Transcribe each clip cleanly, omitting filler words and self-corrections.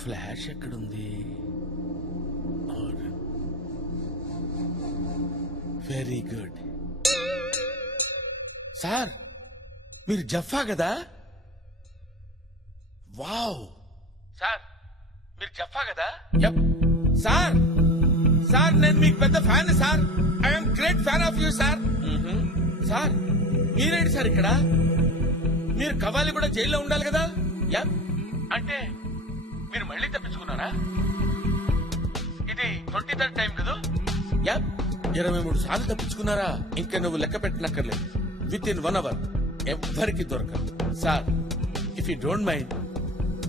Flash ఎక్కడుంది? Very good. Sir మీరు జఫా కదా? వావ్. సార్ మీరు జఫా కదా? సార్ సార్ నేను మీకు పెద్ద fan sir. I'm great fan of you sir. Sir మీరేంటి సార్ ఇక్కడ? మీరు కవాలి కూడా జైల్లో ఉండాలి కదా? అంటే మీరు మళ్ళీ తప్పించుకున్నారా? ఇది 23rd టైం కదా? 23 సార్లు తప్పించుకున్నారా? ఇంకా నువ్వు లెక్క పెట్టనక్కర్లేదు. విత్ ఇన్ 1 hour ఎవ్వరికి దొరకదు. Sir if you don't mind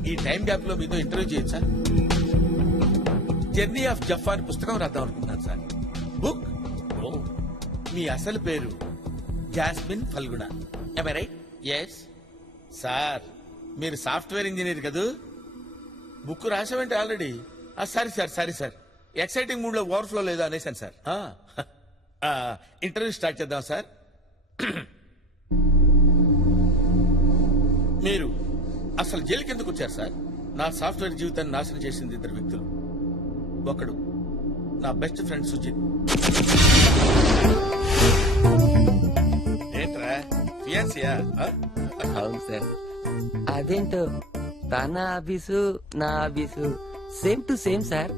ఈ టైం గ్యాప్ లో మీతో ఇంటర్వ్యూ చేయొచ్చు సార్. జర్నీ ఆఫ్ జఫా అని పుస్తకం రాద్దాం అనుకుంటున్నాను సార్. బుక్. మీ అసలు పేరు Jasmine Phalguna. Right? Yes sir. మీరు సాఫ్ట్వేర్ ఇంజనీర్ కదూ? బుక్ రాసామంటే already. Sorry sir exciting mood లో ఓవర్ఫ్లో లేదా అనేసాను సార్. ఇంటర్వ్యూ స్టార్ట్ చేద్దాం సార్. మీరు అసలు జైలుకి ఎందుకు వచ్చారు సార్? నా సాఫ్ట్వేర్ జీవితాన్ని నాశనం చేసింది 2 వ్యక్తులు. ఒకడు నా బెస్ట్ ఫ్రెండ్ సుజిత్. ఏంట్రా ఫియాన్సియా? అవును సార్. అదేంటో తన ఆఫీసు నా office same to same sir.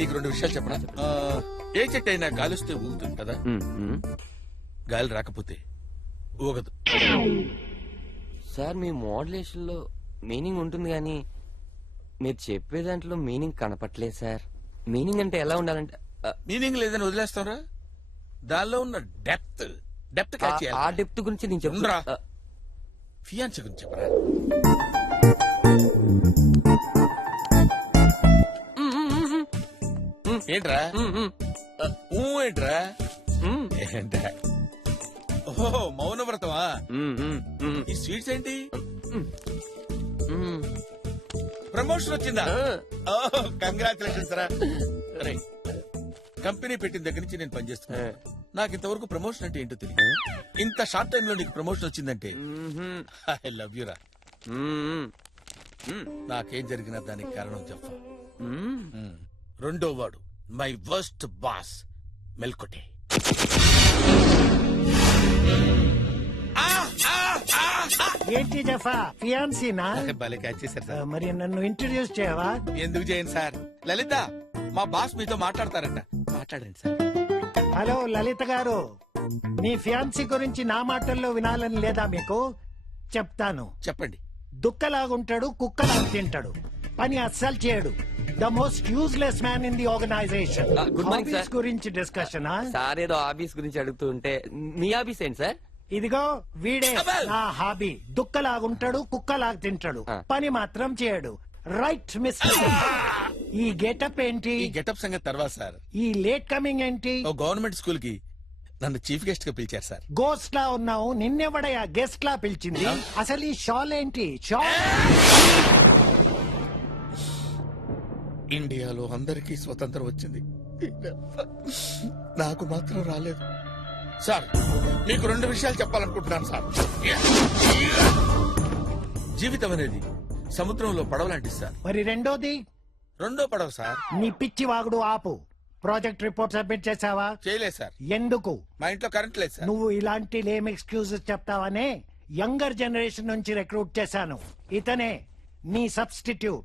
నీకు 2 విషయాలు చెప్పనా? ఏ చెట్టు అయినా గాలిస్తే ఊగుతుంది కదా? గాలి రాకపోతే ఊగదు సార్. మీ మోడ్యులేషన్ లో మీనింగ్ ఉంటుంది కానీ మీరు చెప్పే దాంట్లో మీనింగ్ కనపట్లేదు సార్. మీనింగ్ అంటే ఎలా ఉండాలంటే మీనింగ్ లేదని వదిలేస్తారా? దానిలో ఉన్న డెప్త్ ఆ డెప్త్ గురించి నేను చెప్తున్నా. ఫియాన్సీ గురించి చెప్పరా? ఏంట్రా ఏంట్రా? ఏంట్రా? ఓహో మౌనవ్రతమా? ఈ స్వీట్స్ ఏంటి? ప్రమోషన్ వచ్చిందా? కంగ్రాచులేషన్స్ రా. కంపెనీ పెట్టిన దగ్గర నుంచి నేను పనిచేస్తున్నా. నాకు ఇంతవరకు ప్రమోషన్ అంటే ఏంటో తెలియదు. ఇంత షార్ట్ టైమ్ లో నీకు ప్రమోషన్ వచ్చిందంటే ఐ లవ్ యూ రా. నాకేం జరిగినా దానికి కారణం జఫా. 2వ వాడు మై వర్స్ట్ బాస్ మెల్కొటే. ఏంటి జఫా ఫియాన్సీనా? భలే క్యాచ్ చేశారు సార్. మరి నన్ను ఇంట్రడ్యూస్ చేయవా? ఎందుకు చేయను సార్. లలిత మా బాస్ మీతో మాట్లాడతారంట. మాట్లాడండి సార్. హలో లలిత గారు, మీ ఫియాన్సీ గురించి నా మాటల్లో వినాలని లేదా మీకు? చెప్తాను. చెప్పండి. దుక్కలాగుంటాడు, కుక్కలాగా తింటాడు, పని అస్సలు చేయడు. The most useless man in the organisation. Good morning sir. గురించి డిస్కషన్. సార్ ఏదో ఆఫీస్ గురించి అడుగుతూ ఉంటే మీ ఆఫీస్ ఏంటి సార్? ఇదిగో వీడే నా హాబీ. దుక్కలాగుంటాడు, కుక్కలాగా తింటాడు, పని మాత్రం చేయడు. Right mister. ఈ గెటప్ ఏంటి? ఈ గెటప్ సంగతి తర్వాత సార్. ఈ లేట్ కమింగ్ ఏంటి? ఓ గవర్నమెంట్ స్కూల్ కి నన్ను చీఫ్ గెస్ట్ గా పిలిచారు సార్. గోస్ట్ లా ఉన్నావు, నిన్నెవడయా గెస్ట్ లా పిలిచింది? అసలు ఈ షాల్ ఏంటి? షాల్ ఇండియాలో అందరికీ స్వతంత్రం వచ్చింది, నాకు మాత్రం రాలేదు సార్. మీకు 2 విషయాలు చెప్పాలనుకుంటున్నాను సార్. జీవితం అనేది సముద్రంలో పడవలాంటి సార్. మరి రెండోది? 2వ పడవ సార్. నీ పిచ్చి వాగుడు ఆపు. ప్రాజెక్ట్ రిపోర్ట్ సబ్మిట్ చేసావా? చేయలేదు సార్. ఎందుకు? మా ఇంట్లో కరెంట్ లేదు సార్. నువ్వు ఇలాంటి లేమ్ ఎక్స్క్యూజెస్ చెప్తావనే యంగర్ జనరేషన్ నుంచి రిక్రూట్ చేశాను. ఇతనే నీ సబ్స్టిట్యూట్.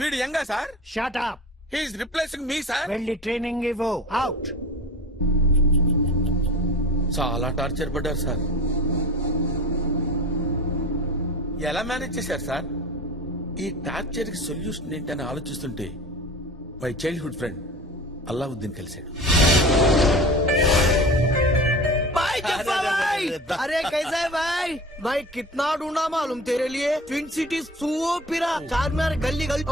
వీడు యంగా sir? Shut up. He is replacing me sir. వెళ్ళి ట్రైనింగ్ ఇవ్వు. అవుట్. చాలా టార్చర్ పడ్డారు సార్. ఎలా మేనేజ్ చేశారు సార్? ఈ టార్చర్ కి సొల్యూషన్ ఏంటని ఆలోచిస్తుంటే మై చైల్డ్హుడ్ ఫ్రెండ్ అల్లావుద్దీన్ కలిశాడు. अरे कैसा है भाई? भाई कितना ढूंढा मालूम तेरे लिए. ट्विन सिटीज सूपिरा चार्मिनार गल्ली गल्ली.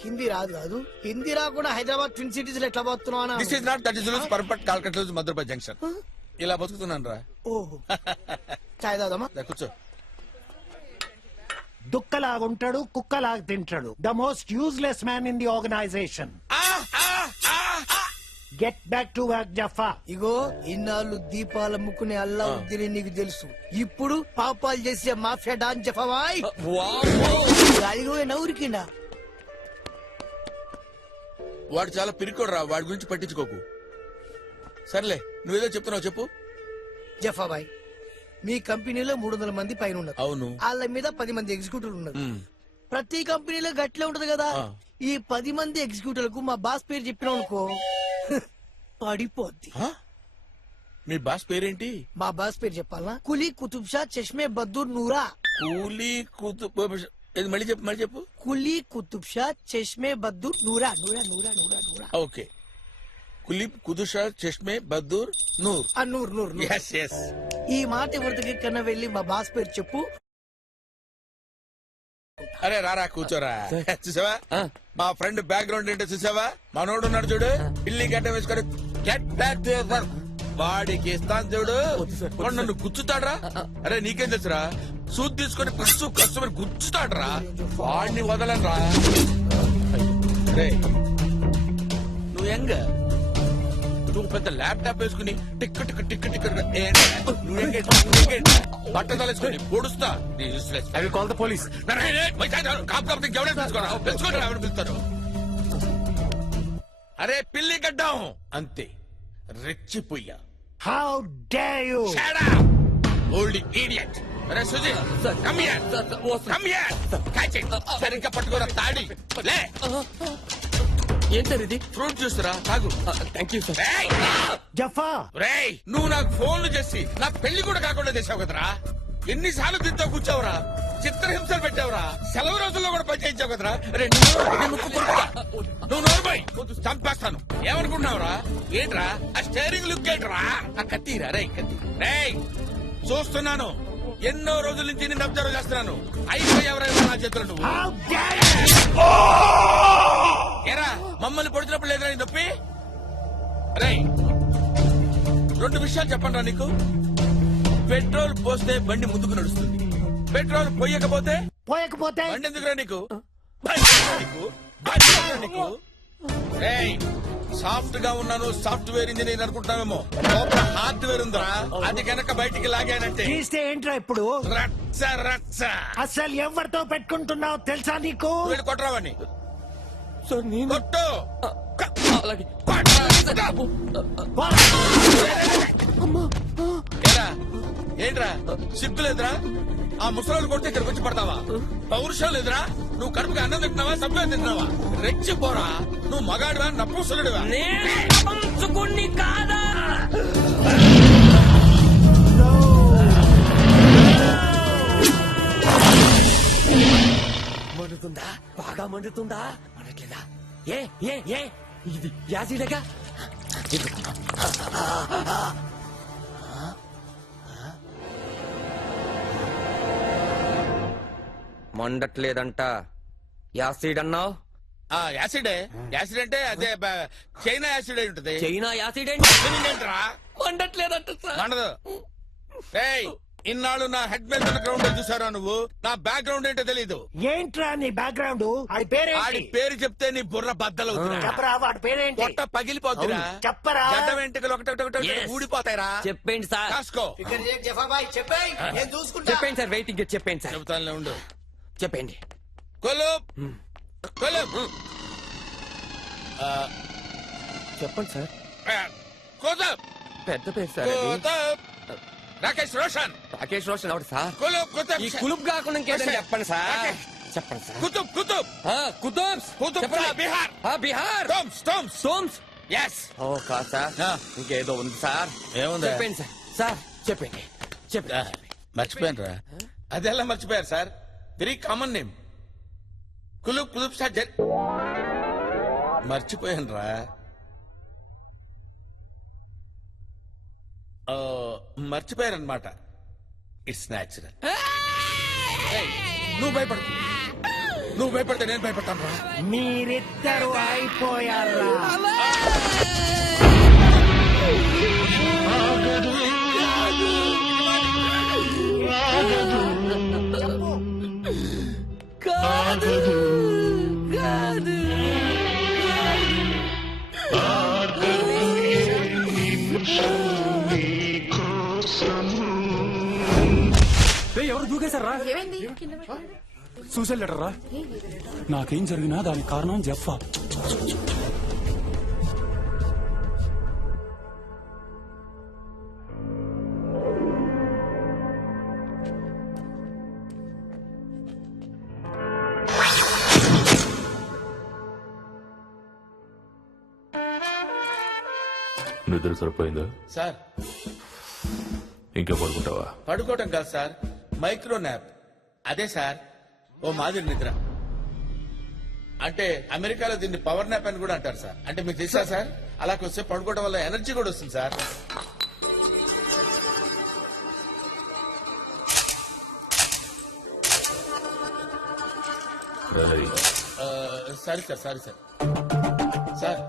హిందీ రాదు కాదు. హిందీ రాకుండా హైదరాబాద్ ట్విన్ సిటీస్ లో ఎట్లా బతుకుతున్నావు? This is not that is loose perfect కాల్కట్ లూజ్ మధురపై జంక్షన్. ఇలా బతుకుతున్నాను రా. ఓహో చాయ్ తాగుదామా? కూర్చో. దుక్కలాగుంటాడు, కుక్కలాగా తింటాడు. The most useless man in the organisation. Get back to work Jaffa. ఇగో ఇన్నాళ్ళు దీపాల ముక్కునే అల్లా ఉద్దిని నీకు తెలుసు. ఇప్పుడు పాపాలు చేసే మాఫియా డాన్ జఫాబాయ్ గాలిగో నవ్వురికిండా. వాడు చాలా పిరికోడు రా, వాడి గురించి పట్టించుకోకు. సర్లే, నువ్వేదో చెప్తున్నావు చెప్పు. జఫాబాయ్, మీ కంపెనీలో 300 మంది పైన ఉన్నారు. అవును. వాళ్ళ మీద 10 మంది ఎగ్జిక్యూటివ్లు ఉన్నారు. మ్. ప్రతి కంపెనీలో గట్లే ఉంటది కదా. ఆ. ఈ 10 మంది ఎగ్జిక్యూటివ్లకు మా బాస్ పేరు చెప్పినాం అనుకో పడిపోద్ది. ఆ? మీ బాస్ పేరేంటి? మా బాస్ పేరు చెప్పాలనా? కులీ కుతుబ్ షా చష్మే బద్దూర్ నూరా. కూలీ కూతు మళ్ళీ చెప్పు. కులీ కుతుబ్ షా చష్మే బద్దూర్ నూరా నూరా నూరా నూరా నూరా. ఓకే. కులీబ్ కుదుషా చష్మే బద్దూర్ నూర్. ఆ నూర్ నూర్ నూర్. Yes yes. ఈ మాట ఎవరి కన్నా వెళ్ళి మా బాస్ పేరు చెప్పు. అరే రారా కూర్చోరా. చూసావా మా ఫ్రెండ్ బ్యాక్గ్రౌండ్ ఏంటో చూసావా? మనోడు ఉన్నాడు చూడు, పిల్లి గడ్డ వేసుకొని గెట్ బ్యాక్ టు వర్క్. వాడికి ఇస్తాను చూడు, వాడు నన్ను గుచ్చుతాడ్రా. అరే నీకేం తెలుసురా, సూట్ తీసుకొని కసు కస్టమర్ గుచ్చుతాడ్రా. వాడిని వదలరా. రే నువ్వు యంగ్, నువ్వు పెద్ద ల్యాప్టాప్ వేసుకుని టిక్ టిక్ టిక్ టిక్ బట్ట తలేసుకుని పొడుస్తా. I will call the police. పిలుస్తారు. అరే పిల్లి గడ్డం అంతే, రెచ్చిపోయా. How dare you. Old idiot. అరే Suji come here, come here. Catch it. సరిగ్గా పట్టుకోరా తాడి. లే. ఏం సార్ ఇది? ఫ్రూట్ జ్యూస్ రా, తాగు. Thank you sir. రేయ్! జఫా, రేయ్ నువ్వు నాకు ఫోన్లు చేసి నా పెళ్లి కూడా కాకుండా చేసావు కదరా. ఎన్నిసార్లు దీంతో కూర్చోవురా, చిత్రహింసలు పెట్టావురా, సెలవు రోజుల్లో కూడా పనిచేయించావు కదరా. రే, నువ్వు నోరుమై, చంపేస్తాను. ఏమనుకుంటున్నావురా? ఏంట్రా ఆ స్టేరింగ్ లుక్ ఏంట్రా? ఆ కత్తిరా. రే కత్తి. రేయ్ చూస్తున్నాను, ఎన్నో రోజుల నుంచి నిన్ను అబ్జర్వ్ చేస్తున్నాను. అయిపోయావరా నా చేతులు నువ్వు. How dare you. ఏరా మమ్మల్ని పొడిచినప్పుడు లేదురా నీ నొప్పి? రేయ్ 2 విషయాలు చెప్పండి రా నీకు. పెట్రోల్ పోస్తే బండి ముందుకు నడుస్తుంది, పెట్రోల్ పోయకపోతే పోయకపోతే బండి ఎందుకురా నీకు? బండి ఎందుకురా నీకు? బండి ఎందుకురా నీకు? రేయ్ సాఫ్ట్ గా ఉన్నాను, సాఫ్ట్వేర్ ఇంజనీర్ అనుకుంటామేమో, లోపల హార్డ్వేర్ ఉందా? అది కనుక బయటికి లాగానంటే తీస్తే ఏంట్రా ఇప్పుడు? రచ్చ రచ్చ. అసలు ఎవరితో పెట్టుకుంటున్నావు తెలుసా నీకు? వీడు కొట్టరావని సార్ నేను కొట్టు. అలాగే. ఏరా ఏంట్రా సిగ్గులేదురా? ఆ ముసలోళ్ళు కొడితే ఇక్కడికి వచ్చి పడతావా? పౌరుషం లేదురా? నువ్వు కడుపుకి అన్నం తింటున్నావా, సభ్యులు తింటున్నావా? రెచ్చిపోరా. నువ్వు మగాడివా నపుంసకుడివా? కాదా? మండుతుందా? బాగా మండుతుందా? అనట్లేదా? ఏ ఏ ఏ ఇది యాసిడగా? మండట్లేదంట. యాసిడ్ అన్నావు? యాసిడే. యాసిడ్ అంటే అదే చైనా యాసిడ్ అయి ఉంటది. చైనా యాసిడ్ ఏంట్రా? మండట్లేదంట సార్. మండదు. ఏయ్ ఇన్నాళ్ళు నా హెడ్ మీద గ్రౌండ్ చూసారా నువ్వు? నా బ్యాక్గ్రౌండ్ ఏంటో తెలీదు. ఏంట్రా నీ బ్యాక్గ్రౌండ్? ఆడి ఆడి పేరేంటి? పేరు చెప్తే నీ బుర్ర బద్దలవుతురా, చెప్పరా, వాడి పేరేంటి? పొట్ట పగిలిపోతురా, చెప్పరా. గడ్డ వెంట్రుకలు ఒకటి Yes. ఊడిపోతాయిరా. చెప్పండి సార్. కాసుకో. ఫికర్ చేయకు జఫాబాయ్, చెప్పేయ్, నేను చూసుకుంటా. చెప్పండి సార్. వెయిటింగ్. చెప్పండి సార్. చెబుతానులే ఉండు. చెప్పండి. కొలుప్ కొలుప్. చెప్పండి సార్. కొలుప్ పెద్ద పేరు సార్ అది. కొలుప్. రాకేష్ రోషన్. రాకేష్ రోషన్ ఎవరు సార్? కొలుప్ కుతుబ్. ఈ కులుప్ కాకుండా ఇంకేదైనా రోషన్. చెప్పండి సార్. రాకేష్. చెప్పండి సార్. కుతుబ్ కుతుబ్ కుతుబ్స్. కుతుబ్ చెప్పండి. బిహార్. బిహార్. Tombs tombs. సోమ్స్. ఎస్. ఓ కాదు సార్, ఇంకేదో ఉంది సార్. ఏముంది? చెప్పండి సార్. సార్ చెప్పండి. చెప్పండి. మర్చిపోయాను రా. అదెలా మర్చిపోయారు సార్? Very common name. కులుప్ కులుప్ సార్ మర్చిపోయాను రా. మర్చిపోయారనమాట. It's natural. నువ్వు భయపడు, నువ్వు భయపడితే నేను భయపడతాను రా. మీరిద్దరు అయిపోయారా? కాదు కాదు. ఎవరు దూకేశారా ఏమైంది సూసైడ్ లెటర్ రా నాకేం జరిగినా దానికి కారణం జెఫ్ఫా నిద్ర సరిపోయిందా సార్ ఇంకా పడుకుంటావా పడుకోవటం కాదు సార్, మైక్రో న్యాప్. అదే సార్ ఓ మాదిరి నిద్ర. అంటే అమెరికాలో దీన్ని పవర్ న్యాప్ అని కూడా అంటారు సార్. అంటే మీకు తెలుసా సార్, అలా వస్తే పడుకోవడం వల్ల ఎనర్జీ కూడా వస్తుంది సార్. రేయ్, sorry sir, sorry sir. Sir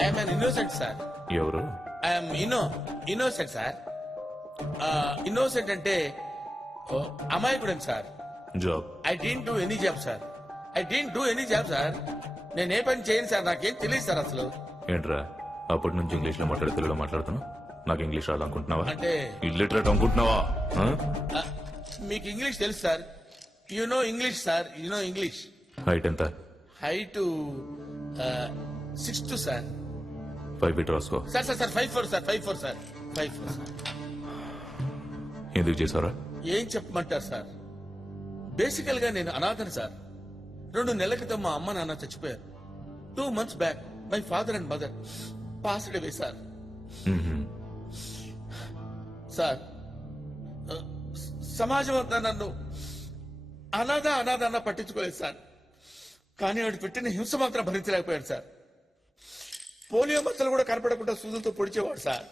I'm un innocent sir. ఎవరు ఐఎమ్ ఇన్నోసెంట్ సార్. ఇన్నోసెంట్ అంటే అమాయకుడని sir. Job I didn't do any job sir. I didn't do any job sir. నేను ఏ పని చేయను సార్, నాకేం తెలియదు సార్ అసలు. ఏంట్రా అప్పటి నుంచి ఇంగ్లీష్ లో మాట్లాడి తెలుగులో మాట్లాడుతున్నావు నాకు ఇంగ్లీష్ రాదనుకుంటున్నావా అంటే ఇల్లిటరేట్ అనుకుంటున్నావా ఆ? మీకు ఇంగ్లీష్ తెలుసు sir. You know English sir, you know English. Height ఎంత హైట్ 6'2" సార్. 5 ఫీట్ రాసుకో sir sir sir 5'4" sir, 5'4" sir, 5'4" sir. ఎందుకు చేసావరా ఏం చెప్పమంటారు సార్, బేసికల్ గా నేను అనాథను సార్. 2 నెలల క్రితం మా అమ్మ నాన్న చచ్చిపోయారు. 2 months back my father and mother passed away sir. Sir సమాజం అంతా నన్ను అనాథ అన్న పట్టించుకోలేదు సార్. కానీ వాడు పెట్టిన హింస మాత్రం భరించలేకపోయాడు సార్. పోలియో మచ్చలు కూడా కనపడకుండా సూదులతో పొడిచేవాడు సార్.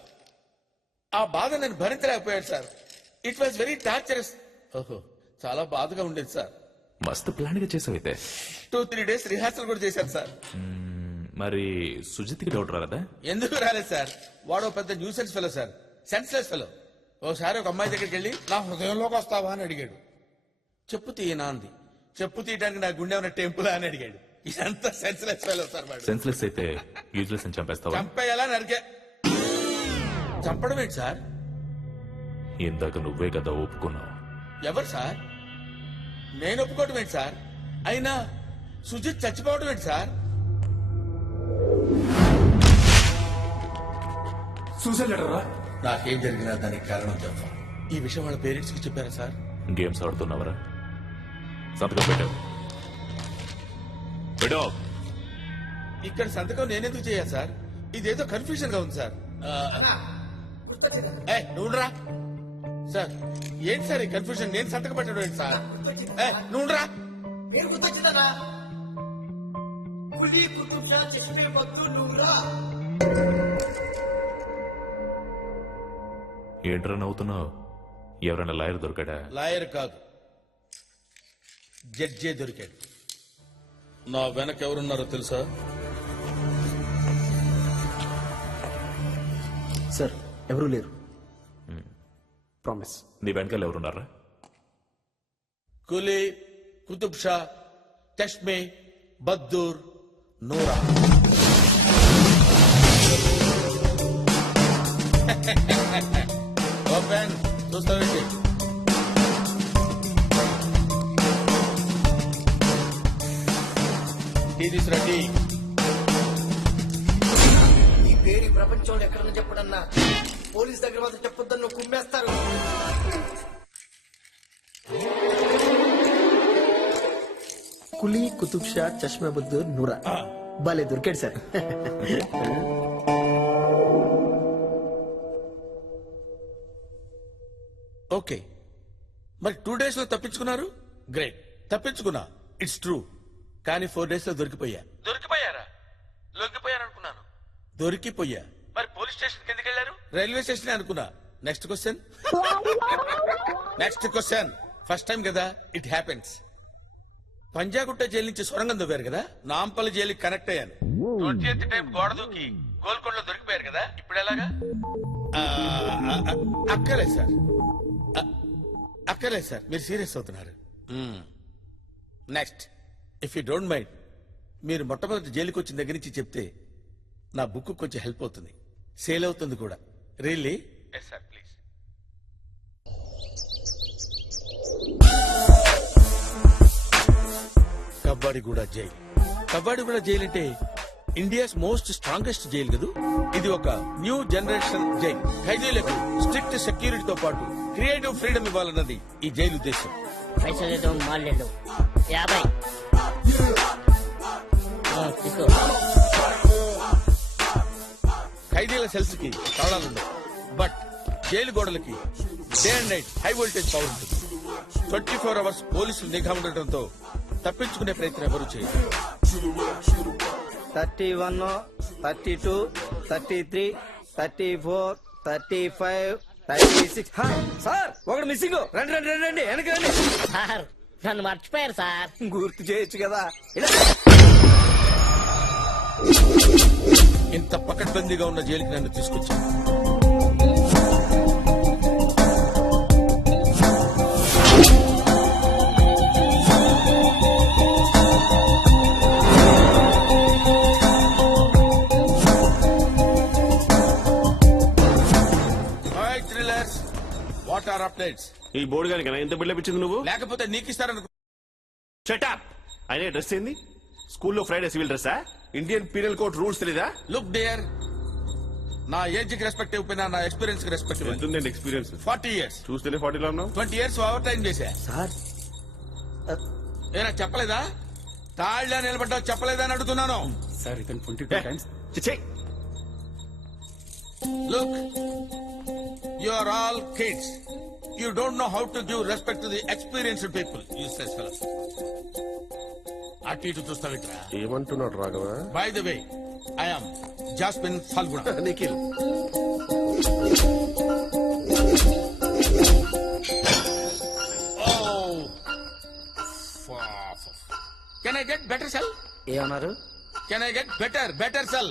ఆ బాధ నేను భరించలేకపోయాడు sir. It was very torturous. ఓహో, చాలా బాధగా ఉండేది సార్. మస్తు ప్లాన్ గా చేసావైతే 2-3 days రిహార్సల్ కూడా చేశాను సార్. మరి సుజిత్కి డౌట్ రాలేదా ఎందుకు రాలేదు సార్, వాడో పెద్ద nuisance fellow sir, senseless fellow. ఓసారి ఒక అమ్మాయి దగ్గరికి వెళ్ళి నా హృదయంలోకి వస్తావా అని అడిగాడు. చెప్పు తీయనా అంది. చెప్పు తీయడానికి నా గుండె ఉన్న టెంపుల్ అని అడిగాడు. ఇదంతా సెన్స్లెస్ ఫెలో సార్. వాడు సెన్స్లెస్ అయితే యూజ్లెస్ అని చంపేస్తావా చంపేయాలా నరికే. చంపడం ఏంటి సార్? ఇందాక నువ్వే కదా ఒప్పుకున్నావు ఎవరు సార్? నేను ఒప్పుకోవటం ఏంటి సార్? అయినా సుజిత్ చచ్చిపోవడం ఏంటి సార్? సూసైడ్ లెటర్ రా నాకేం జరిగినా దానికి కారణం చెప్పాం. ఈ విషయం వాళ్ళ పేరెంట్స్ కి చెప్పారా సార్? గేమ్స్ ఆడుతున్నావరా సంతకం పెట్టావు పెట్టావు ఇక్కడ సంతకం నేనెందుకు చేయాలి సార్? ఇదేదో కన్ఫ్యూజన్ గా ఉంది సార్. నువ్వురా సార్. ఏంటి సార్ ఈ కన్ఫ్యూజన్? నేను సంతకం పెట్టడం ఏంటి సార్? నువ్వురా. పేరు గుర్తొచ్చిందన్నా, కులీ కుతుబ్ షా చష్మే బద్దు నూరా. ఏంట్రా నవ్వుతున్నావు ఎవరైనా లాయర్ దొరికాడా లాయర్ కాదు, జడ్జే దొరికాడు. నా వెనక ఎవరున్నారో తెలుసా? సార్ ఎవరూ లేరు, ప్రామిస్. నీ వెనకాల ఎవరున్నారా కులీ కుతుబ్ షా చష్మే బద్దూర్ నూరా. ఓపెన్ చూస్తావేంటి? టీ తీసురండి. ఈ పేరు ఈ ప్రపంచంలో ఎక్కడన్నా చెప్పడన్నా, పోలీస్ దగ్గర మాత్రం చెప్పొద్దని నువ్వు కుమ్మేస్తారు. కులీ కుతుబ్ షా చష్మా బుద్దూర్ నూరా. భలే దొరికాడు సార్. ఓకే, మరి 2 days లో తప్పించుకున్నారు. గ్రేట్, తప్పించుకున్నా, ఇట్స్ ట్రూ. కానీ 4 days లో దొరికిపోయా. దొరికిపోయారా? లొంగిపోయారనుకున్నాను. దొరికిపోయా. మరి పోలీస్ స్టేషన్ ఎందుకు వెళ్ళారు? రైల్వే స్టేషన్ అనుకున్నా. Next question. Next question. First time కదా, ఇట్ హ్యాపెన్స్. పంజాగుట్ట జైలు నుంచి సొరంగం దొవ్వారు కదా, నాంపల్లి జైలుకి కనెక్ట్ అయ్యాను. 20th టైం గోడ దూకి గోల్కొండలో దొరికిపోయారు కదా, ఇప్పుడు ఎలాగా? అక్కర్లేదు సార్, అక్కర్లేదు సార్, మీరు సీరియస్ అవుతున్నారు. Next, if you don't mind, మీరు మొట్టమొదటి జైలుకి వచ్చిన దగ్గర నుంచి చెప్తే నా బుక్ కొంచెం హెల్ప్ అవుతుంది, సేల్ అవుతుంది కూడా. Really? Yes sir, please. Kavvadiguda jail. Kavvadiguda jail అంటే ఇండియాస్ మోస్ట్ స్ట్రాంగెస్ట్ జైల్ కదూ. ఇది ఒక న్యూ జనరేషన్ జైల్. ఖైదీలకు స్ట్రిక్ట్ సెక్యూరిటీతో పాటు క్రియేటివ్ ఫ్రీడమ్ ఇవ్వాలన్నది ఈ జైలు ఉద్దేశం. పైసలు లేదో మాలేడు 50 తీసుకో. ఖైదీల సెల్స్ కి తాళాలుండవు, బట్ జైలు గోడలకి day and night high voltage power ఉంటుంది. 24 అవర్స్ పోలీసులు నిఘా ఉండటంతో తప్పించుకునే ప్రయత్నం ఎవరు చేయరు. 31, 32, 33, 34, 35, 36. సార్ ఒకటి మిస్సింగ్. రండి రండి రండి రండి వెనక రండి. సార్ నన్ను మర్చిపోయారు సార్. గుర్తు చేయొచ్చు కదా. ఇలా ఇంత పకడ్బందీగా ఉన్న జైలుకి నన్ను తీసుకొచ్చాను. What are updates? ఈ బోర్డు గారికి ఎంత బిల్డప్ ఇచ్చింది నువ్వు? లేకపోతే నీకు ఇస్తారనుకో. షటప్. అయినా డ్రెస్ ఏంది? స్కూల్లో ఫ్రైడే సివిల్ డ్రెస్సా? ఇండియన్ పీనల్ కోడ్ రూల్స్ తెలీదా? లుక్ డియర్, నా ఏజ్ కి రెస్పెక్ట్ ఇవ్వకపోయినా నా ఎక్స్పీరియన్స్ కి రెస్పెక్ట్ ఇవ్వండి. ఎంతుందండి ఎక్స్పీరియన్స్? 40 years. చూస్తేనే 40 లో ఉన్నావు. 20 years ఓవర్ టైం చేశా. సార్ ఏనా చెప్పలేదా? తాళ్ళ నిలబడ్డా చెప్పలేదా అని అడుగుతున్నాను. సార్ ఇతను 22 times. చిచ్చే. Look, you are all kids. You don't know how to give respect to the experienced people. Useless fellows. అటు ఇటు చూస్తావిట్రా. ఏమంటున్నాడు Raghava? By the way, I am Jasmine Falguna. Nikhil. Oh, can I get better cell? ఏమన్నారు? Can I get better cell?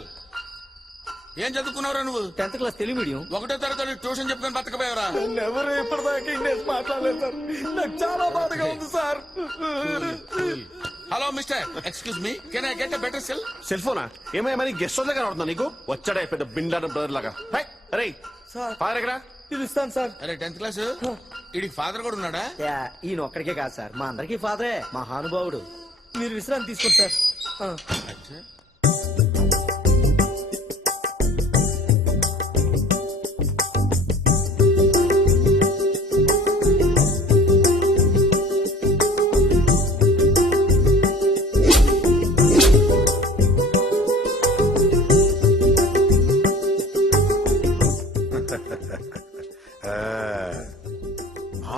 ఏం చదువుకున్నావురా నువ్వు? 10th class Telugu medium. 1వ తరగతి tuition చెప్పుకొని బతకపోయావరా? ఎవరు ఇప్పటిదాకా ఇంగ్లీష్ మాట్లాడలేదు సార్. నాకు చాలా బాధగా ఉంది sir. Hello mister, excuse me, can I get a better cell? Cell ఫోనా? ఏమైనా మరి గెస్ట్ హౌస్ దగ్గర అవుతుందా నీకు? వచ్చాడా పెద్ద బిండాన బ్రదర్ లాగా. అరే ఫాదర్ ఎక్కడ? ఇది ఇస్తాను సార్. అరే 10th క్లాస్ ఇడికి ఫాదర్ కూడా ఉన్నాడా? ఈయన ఒక్కడికే కాదు సార్, మా అందరికీ ఫాదరే. మహానుభావుడు. మీరు విశ్రాంతి తీసుకోండి సార్. అచ్చా.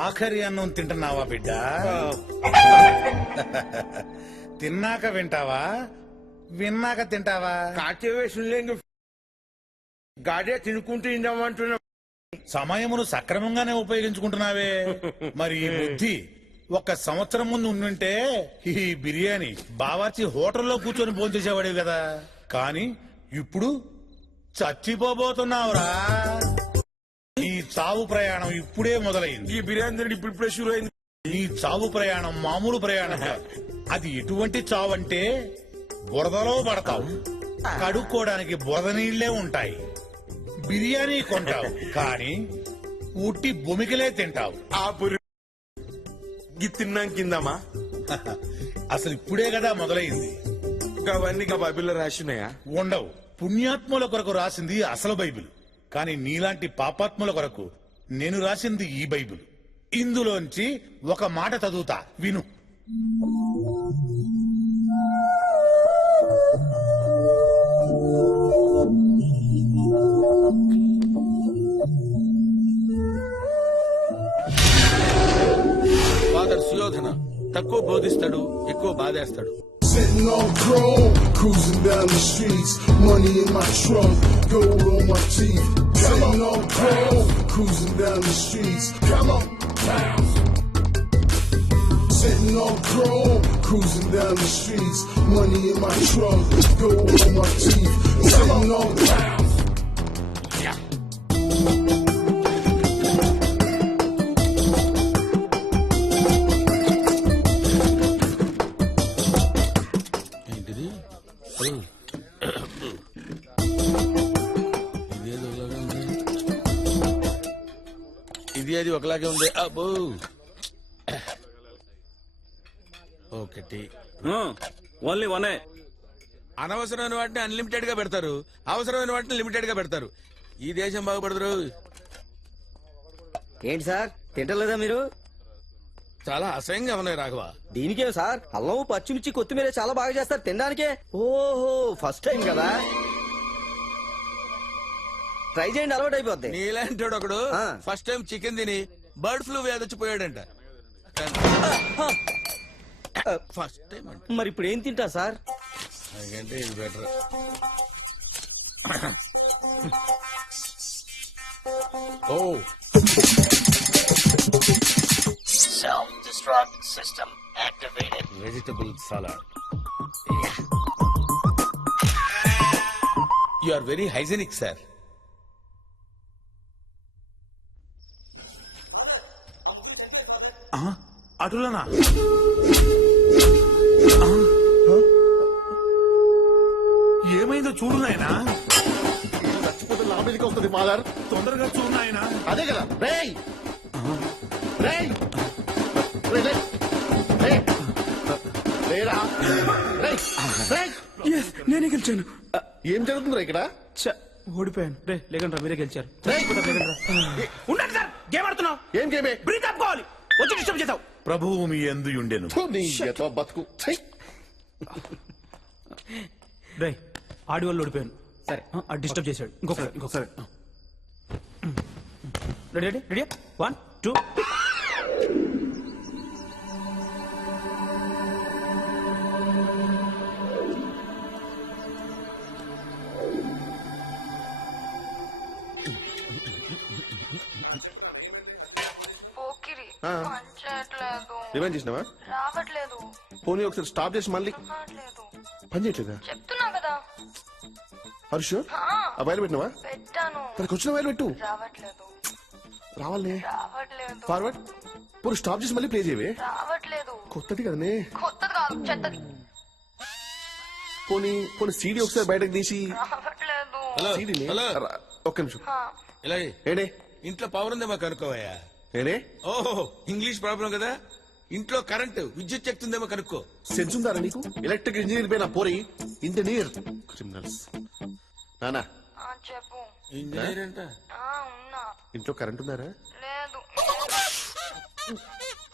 ఆఖరి అన్నం తింటున్నావా బిడ్డ? తిన్నాక వింటావా, విన్నాక తింటావా? గాడే తినుకుంటూ ఇందామంటున్నా. సమయమును సక్రమంగానే ఉపయోగించుకుంటున్నావే. మరి ఈ బుద్ధి 1 సంవత్సరం ముందు ఉండుంటే ఈ బిర్యానీ బావార్చి హోటల్లో కూర్చొని భోంచేసేవాడివి కదా. కానీ ఇప్పుడు చచ్చిపోబోతున్నావురా. నీ చావు ప్రయాణం ఇప్పుడే మొదలైంది. ఈ బిర్యానీ ఇప్పుడు షురు అయింది. నీ చావు ప్రయాణం మామూలు ప్రయాణం కాదు. అది ఎటువంటి చావు అంటే బురదలో పడతావు, కడుక్కోవడానికి బురద నీళ్లే ఉంటాయి. బిర్యానీ కొంటావు కానీ ఉట్టి భూమికలే తింటావు. ఆ తిన్నాం కిందమా? అసలు ఇప్పుడే కదా మొదలైంది. అవన్నీ బైబిల్లో రాసినాయా? ఉండవు. పుణ్యాత్ముల కొరకు రాసింది అసలు బైబిల్. కానీ నీలాంటి పాపాత్ముల కొరకు నేను రాసింది ఈ బైబిల్. ఇందులోంచి ఒక మాట చదువుతా, విను. ఫాదర్ సుయోధన తక్కువ బోధిస్తాడు, ఎక్కువ బాధేస్తాడు. Sitting on chrome, cruising down the streets, money in my trunk, gold on my teeth. Sitting on chrome, cruising down the streets, come on, bounce. Sitting on chrome, cruising down the streets, money in my trunk, gold on my teeth. Sitting on bounce. ఇది ఒకలాగే ఉంది. అబ్బో 1 only వనే. అనవసరమైన వాటిని unlimited గా పెడతారు, అవసరమైన వాటిని లిమిటెడ్ గా పెడతారు. ఈ దేశం బాగుపడతారు. ఏంటి సార్ తింటలేదా మీరు? చాలా అసహ్యంగా ఉన్నాయి రాఘవ. దీనికేం సార్, అల్లం పచ్చిమిర్చి కొత్తిమీర చాలా బాగా చేస్తారు తినడానికే. ఓహో ఫస్ట్ టైం కదా, ట్రై చేయండి అలవాటు అయిపోద్ది. నీలాంటి ఒకడు ఫస్ట్ టైం చికెన్ తిని బర్డ్ ఫ్లూ వ్యాధి వచ్చిపోయాడంట. ఫస్ట్ టైం అంటే మరి ఇప్పుడు ఏం తింటా సార్? అందుకంటే ఇది బెటర్. ఓ Self-destruct system activated. Vegetable salad. You are very hygienic sir. అటులనా? ఏమైందో చూడు నాయనా. చచ్చిపోతే నా మీదకి వస్తుంది ఫాదర్. తొందరగా చూడు నాయనా. అదే కదా రేయ్ రేయ్ రేయ్ రేయ్ రేయ్ రేరా రేయ్ రేయ్. నేనే గెలిచాను. ఏం జరుగుతుందిరా ఇక్కడ? ఓడిపోయాను. రే లేకండి మీరే గెలిచారు. రేయ్. ఉండండి సార్, గేమ్ ఆడుతున్నావు. ఏం గేమే? బ్రీత్ ఆపుకోవాలి. వచ్చి డిస్టర్బ్ చేసావు. ప్రభువు మీ ఎందు ఉండెను. థు, నీ ఎతో బతుకు. ఛీ. రే ఆడి వాళ్ళు ఓడిపోయాను. సరే డిస్టర్బ్ చేశాడు. ఇంకొకసారి రెడీ రెడీ రెడీ 1 2. రివెంజ్ చేసినావా? రావట్లేదు. పోనీ ఒకసారి స్టాప్ చేసి మళ్ళీ పని చేయట్లేదా? చెప్తున్నా కదా. హర్ష ఆ వైర్ పెట్టినావా? పెట్టాను. తనకు వచ్చిన వైర్ పెట్టు. రావట్లేదు. రావాలే. రావట్లేదు. ఫార్వర్డ్. పోనీ స్టాప్ చేసి మళ్ళీ ప్లే చేయవే. రావట్లేదు. కొత్తది కదనే. కొత్తది కాదు, చెత్తది. పోనీ పోనీ సీడీ ఒకసారి బయటకు తీసి. రావట్లేదు. హలో సీడీని హలో ఒక్క నిమిషం. ఇలా ఏడే ఇంట్లో పవర్ ఉందేమో కనుక్కోవయ్యా. ఏడే ఓహో ఇంగ్లీష్ ప్రాబ్లం కదా. ఇంట్లో కరెంటు విద్యుత్ శక్తి ఉందేమో కనుక్కో. సెన్స్ ఉందారా నీకు? ఎలక్ట్రిక్ ఇంజనీర్ పైన పోరి ఇంజనీర్ క్రిమినల్స్. నానా చెప్పు. ఇంజనీర్ అంట. ఉన్నా. ఇంట్లో కరెంట్ ఉందారా? లేదు.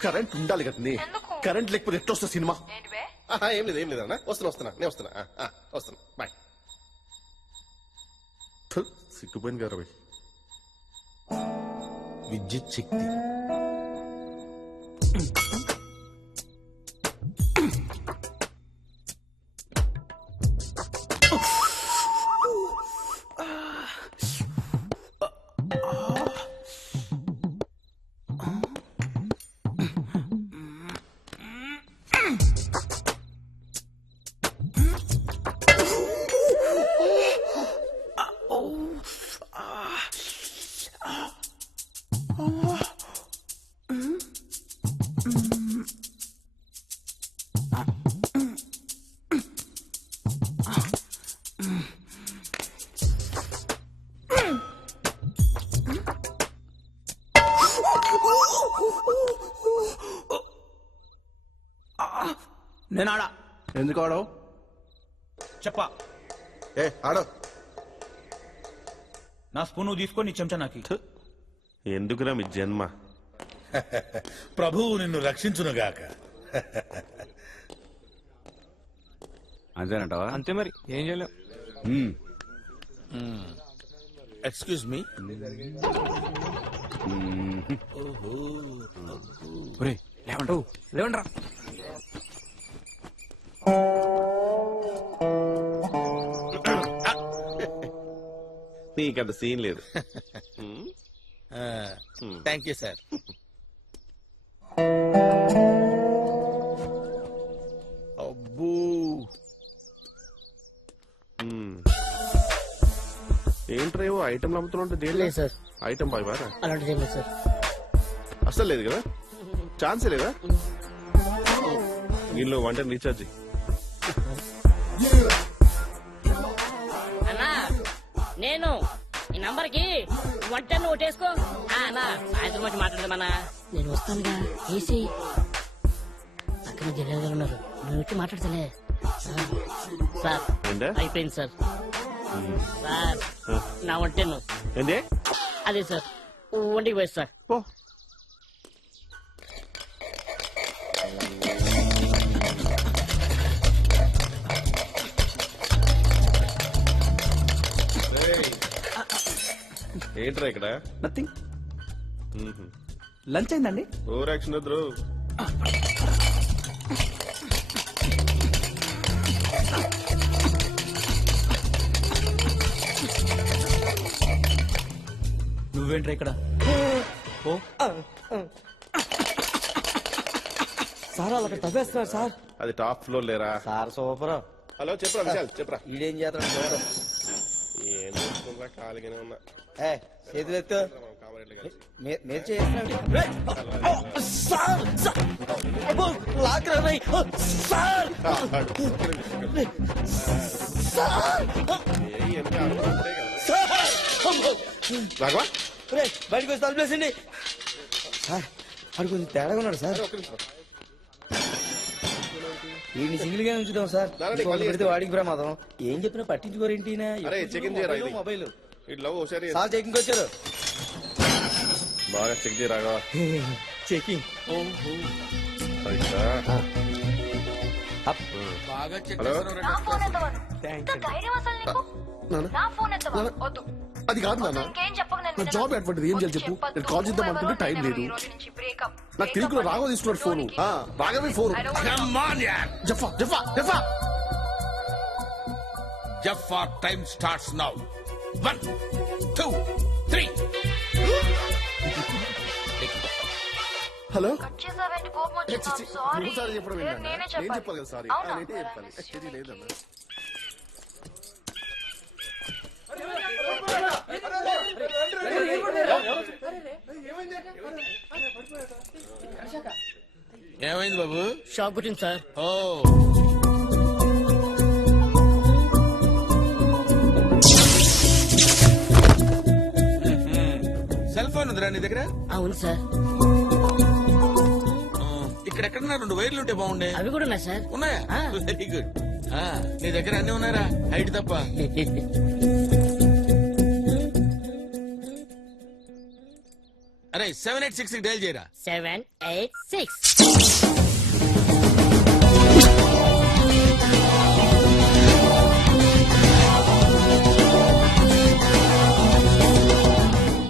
కరెంట్ ఉండాలి కదా. ఎందుకు? కరెంట్ లేకపోతే ఎట్లా వస్తా సినిమా? ఏంటివే? ఏం లేదు ఏం లేదన్నా. వస్తున్నా నేను వస్తున్నా బాయ్. సిగ్గుపోయింది కదా బాయ్. విద్యుత్ శక్తి. నేను ఆడా. ఎందుకు ఆడో? చెప్పా. ఆడో. నా స్పూన్ నువ్వు తీసుకొని నీ చెంచా నాకు. ఎందుకురా మీ జన్మ? ప్రభువు నిన్ను రక్షించునుగాక. అంతేనంటావా? అంతే మరి ఏం చేయలేం. Excuse me. లేవండ్రా. నీకంత సీన్ లేదు. Thank you sir. అబ్బూ ఏంట్రేవో ఐటమ్ అమ్ముతున్నా దేని సార్ ఐటమ్ బాయ్ బారా అలాంటిది ఏం లేదు సార్. అసలు లేదు కదా? ఛాన్సే లేదా? దీనిలో వంట రీఛార్జ్. అన్నా నేను ఈ నంబర్ కి వంట నువ్వు వేసుకో. అన్నా సాయంత్రం వచ్చి మాట్లాడదామన్నా. నేను వస్తానుగా ఏసీ. పక్కన జనాలు గారు ఉన్నారు, నేను వచ్చి మాట్లాడతలే. సార్ ఏంటే? అయిపోయింది సార్. సార్ నా వంటను ఏంది? అదే సార్ వంటికి పోయి సార్. పో. ఏంట్రా ఇక్కడ? నథింగ్. లంచ్ అయిందండి? ఓవర్ యాక్షన్ వద్దు. నువ్వేంట్రా ఇక్కడ? సార్ వాళ్ళు అక్కడ తవ్వేస్తున్నారు సార్. అది టాప్ ఫ్లోర్ లేరా? Sir super. హలో చెప్పరా విశాల్, చెప్పరా. ఈడేం చేస్తాడు చూద్దాం. ఏం చేస్తుందా? ఖాళీగానే ఉన్నా. చేతులు ఎత్తు. కామరేట్లు కలిసి. మీరు చేస్తున్నాడు సార్. లాక్ రై సార్. రాఘవా, బయటకు వచ్చి తలుపేసండి సార్. అడు కొంచెం తేడాగా ఉన్నాడు సార్. ఒక్క నిమిషం. వీడిని సింగిల్ గా ఉంచుదాం సార్. ఇంకొకటి పెడితే వాడికి ప్రమాదం. ఏం చెప్పినా పట్టించుకోరేంటి? అరే చెకింగ్ చేయరా ఇది. మొబైల్ ఇట్లా ఒకసారి సార్ చెకింగ్ వచ్చారు. బాగా చెక్ చేయ రాఘవా. చెకింగ్ బాగా చెక్ హలో. చేస్తున్నారు. నా ఫోన్ ఎత్తవను. ఇంత ధైర్యం అసలు నీకు? నా ఫోన్ ఎత్తవను. వద్దు. అది కాదు నాన్న, ఇంకేం చెప్పకు, నేను నా వినను. జాబ్ అటువంటిది. ఏం చేయాలి చెప్పు? చెప్పొద్దు. నేను కాల్ చేద్దాం అనుకుంటే టైం లేదు. ఈ రోజు నుంచి breakup. నాకు తెలుగులో రాఘవ తీసుకున్నాడు ఫోను. రాఘవే phone. I don't wanna- Come on, yaar. Jaffa Jaffa Jaffa. Jaffa, time starts now. 1, 2, 3. Hello. Cut చేసావేంటి? కోపం ఏ, వచ్చిందా? చిచి, Sorry. నువ్వు చెప్పడం లేదు, ఏంటన్నా? నేనే నేను చెప్పాలి. చెప్పాలి కదా సారీ. అవునా? నేనే చెప్పాలి. ఇది లేదన్నా. ఏమైంది బాబు? షాక్ కొట్టింది సార్. ఓ సెల్ ఫోన్ ఉందిరా నీ దగ్గర? అవును సార్. ఇక్కడెక్కడన్నా 2 వైర్లు ఉంటే బాగుండే. అవి కూడా ఉన్నాయి సార్. ఉన్నాయా? Very good. నీ దగ్గర అన్ని ఉన్నాయరా? హైట్ తప్ప. అరే 786 డైల్ చేయరా. 786.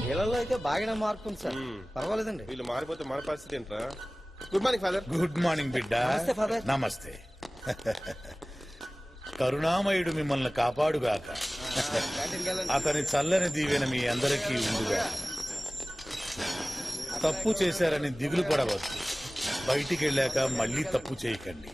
వీళ్ళలో అయితే బాగానే మార్పు ఉంది సార్. పర్వాలేదండి. వీళ్ళు మారిపోతే మన పరిస్థితి ఏంట్రా? Good morning father. Good morning బిడ్డ. నమస్తే, ఫాదర్. నమస్తే. కరుణామయుడు మిమ్మల్ని కాపాడుగాక. అతని చల్లని దీవెన మీ అందరికీ ఉండుగా. తప్పు చేశారని దిగులు పడవద్దు. బయటికి వెళ్ళాక మళ్ళీ తప్పు చేయకండి.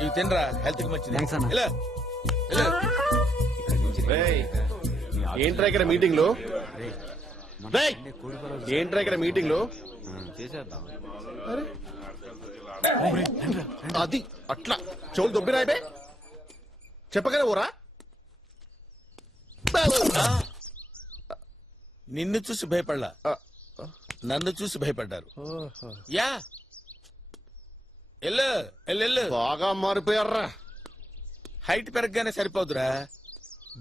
ఇవి తినరా, హెల్త్ కి మంచిది. ఇలా, ఇలా. రేయ్, ఏంట్రా ఇక్కడ మీటింగ్ లో? రేయ్, ఏంట్రా ఇక్కడ మీటింగ్ లో? అరే, అది అట్లా చెవులు దొబ్బిరాయిపే చెప్పగానే ఊరా. నిన్ను చూసి భయపడలా, నన్ను చూసి భయపడ్డారు. యా ఎల్లు ఎల్లు. బాగా మారిపోయారా. హైట్ పెరగగానే సరిపోదురా,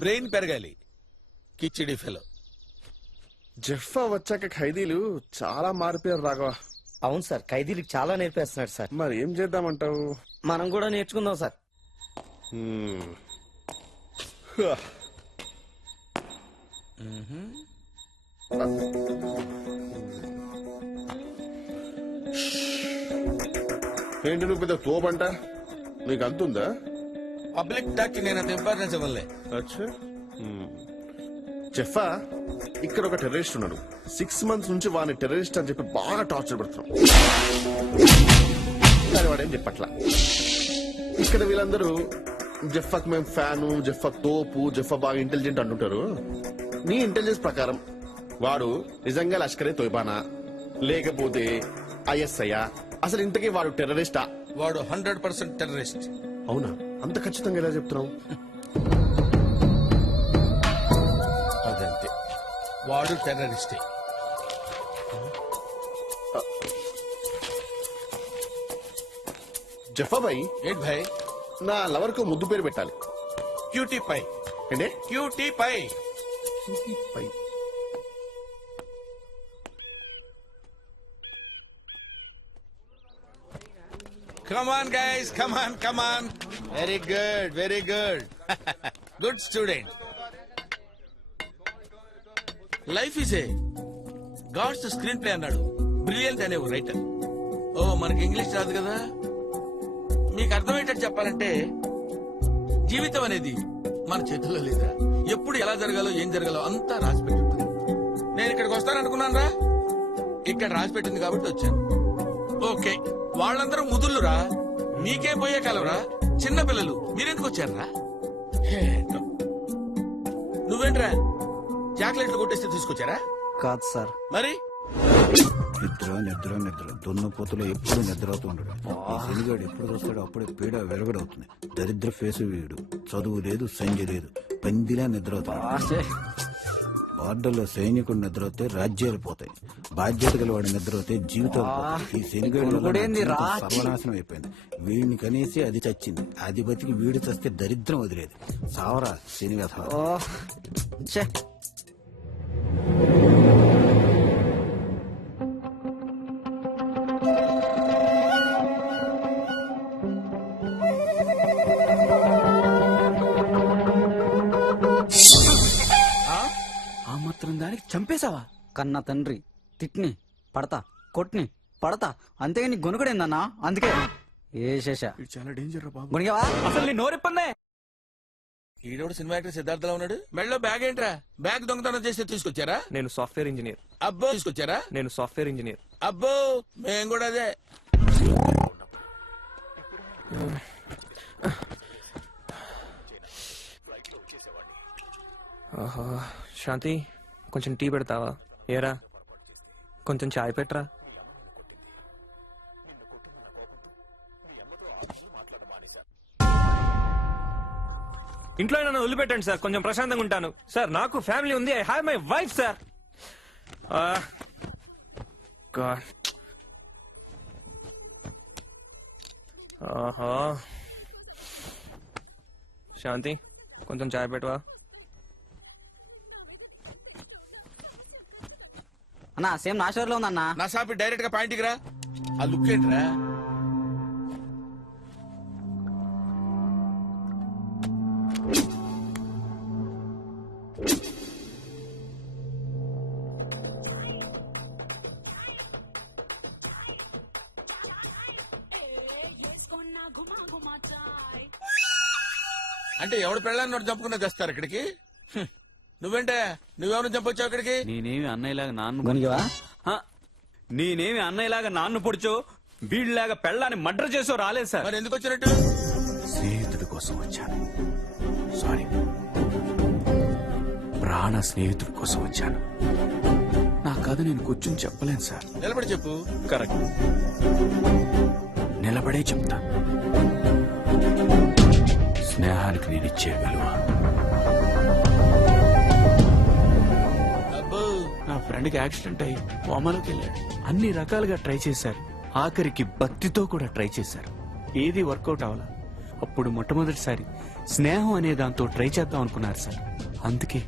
బ్రెయిన్ పెరగాలి. కిచిడి ఫెలో. జఫా వచ్చాక ఖైదీలు చాలా మారిపోయారు రాఘవ. అవును సార్, ఖైదీలకు చాలా నేర్పేస్తున్నాడు సార్. మరి ఏం చేద్దామంటావు? మనం కూడా నేర్చుకుందాం సార్. ఏంటి నువ్వు పెద్ద తోబంట? నీకు అంతుందా? పబ్లిక్ టాక్ నేను అంత ఇంపార్టెన్స్ ఇవ్వలే. అచ్చా, జెఫా ఇక్కడ ఒక టెర్రరిస్ట్ ఉన్నాడు. 6 months నుంచి వాడిని టెర్రరిస్ట్ అని చెప్పి బాగా టార్చర్ పెడుతున్నాం. కానీ వాడేం చెప్పట్లా. ఇక్కడ వీళ్ళందరూ జెఫాకి మేము ఫ్యాను, జెఫా తోపు, జెఫా బాగా ఇంటెలిజెంట్ అంటుంటారు. నీ ఇంటెలిజెన్స్ ప్రకారం వాడు నిజంగా లష్కరే తోయిబానా లేకపోతే ఐఎస్ఐ? అసలు ఇంతకీ వాడు టెర్రరిస్టా? వాడు 100% టెర్రరిస్ట్. అవునా? అంత ఖచ్చితంగా ఎలా చెప్తున్నావు? అదంతే, వాడు టెర్రరిస్టే. జఫా భాయ్, ఏంటి భాయ్? నా లవర్ కు ముద్దు పేరు పెట్టాలి. Cutie pie. ఏంటే? Cutie pie. Pie. Come on, guys. Come on, come on. Very good, very good. Good student. Life is a God's screenplay అన్నాడు. బ్రిలియంట్ అనే రైటర్. ఓ, మనకి ఇంగ్లీష్ రాదు కదా. మీకు అర్థమయ్యేటట్టు చెప్పాలంటే జీవితం అనేది మన చేతుల్లో లేదా. ఎప్పుడు ఎలా జరగాలో ఏం జరగాలో అంతా రాసి పెట్టుంది. నేను ఇక్కడికి వస్తాననుకున్నాను రా, ఇక్కడ రాసి పెట్టింది కాబట్టి వచ్చాను. ఓకే, వాళ్ళందరూ ముదుళ్ళురా, మీకేం పోయే కాలంరా. చిన్న పిల్లలు మీరెందుకు వచ్చారా? నువ్వేంట్రా చాక్లెట్లు కొట్టేస్తే తీసుకొచ్చారా? కాదు సార్. మరి నిద్ర నిద్ర నిద్ర దున్నపోతులో ఎప్పుడు నిద్రవుతూ ఉండడు. శనిగాడు ఎప్పుడు వస్తాడో అప్పుడే పీడ వెరగడవుతుంది. దరిద్ర ఫేసు వీడు. చదువు లేదు, సంజ లేదు, పందిలా నిద్రవుతాడు. బార్డర్లో సైనికుడు నిద్రవుతే రాజ్యాలు పోతాయి. బాధ్యత గల వాడు నిద్రవుతే జీవితాలు పోతాయి. ఈ శనిగాడు సర్వనాశనం అయిపోయింది. వీడిని కనేసి అది చచ్చింది. అది బతికి వీడు చస్తే దరిద్రం వదిలేదు. సావరా శనిగథ. ఆ మాత్రం దానికి చంపేశావా? కన్నా తండ్రి తిట్ని పడతా, కొట్ని పడతా, అంతేగాని గొనుగడేందన్నా. అందుకే ఏ శేష చాలా డేంజర్ రా బాబు. గొనిగావా? అసలు నీ నోరిప్పందే. ఈడోడు సినిమా యాక్టర్ సిద్ధార్థలో ఉన్నాడు. మెడలో బ్యాగ్ ఏంట్రా? బ్యాగ్ దొంగతనం చేస్తే తీసుకొచ్చారా? నేను సాఫ్ట్వేర్ ఇంజనీర్. అబ్బో, తీసుకొచ్చారా? నేను సాఫ్ట్వేర్ ఇంజనీర్. అబ్బో, మేము కూడా అదే. ఆహా, శాంతి కొంచెం టీ పెడతావా? ఏరా కొంచెం చాయ్ పెట్టరా. ఇంట్లో నన్ను వదిలిపెట్టండి సార్, కొంచెం ప్రశాంతంగా ఉంటాను సార్. నాకు ఫ్యామిలీ ఉంది. I have my wife sir. God. ఆహా, శాంతి కొంచెం చాయ్ పెట్టవా? అన్నా సేమ్ నా షోర్ లో ఉందన్నా. నా సాపి డైరెక్ట్ గా పాయింట్కి రా. ఆ లుక్ ఏంట్రా? అంటే ఎవడు పెళ్ళాన్ని నోడు చంపుకున్నా తెస్తారు ఇక్కడికి. నువ్వేంటే నువ్వెవరు చంపొచ్చావు ఇక్కడికి? నేనేమి అన్నయ్యలాగా నాన్ను పొడిచో వీళ్ళలాగా పెళ్ళాన్ని మర్డర్ చేసో రాలేదు సార్. మరి ఎందుకు వచ్చినట్టు? స్నేహితుడి కోసం వచ్చాను. సారీ, ప్రాణ స్నేహితుడి కోసం వచ్చాను. నా కథ నేను కూర్చుని చెప్పలేను సార్. నిలబడి చెప్పు. కరెక్ట్, నిలబడే చెప్తా. స్నేహానికి నేను ఇచ్చే విలువ. నా ఫ్రెండ్కి యాక్సిడెంట్ అయ్యి కోమాలోకి వెళ్ళాడు. అన్ని రకాలుగా ట్రై చేశారు. ఆఖరికి భక్తితో కూడా ట్రై చేశారు. ఏది వర్కౌట్ అవ్వాల. అప్పుడు మొట్టమొదటిసారి స్నేహం అనే దాంతో ట్రై చేద్దాం అనుకున్నారు సార్. అందుకే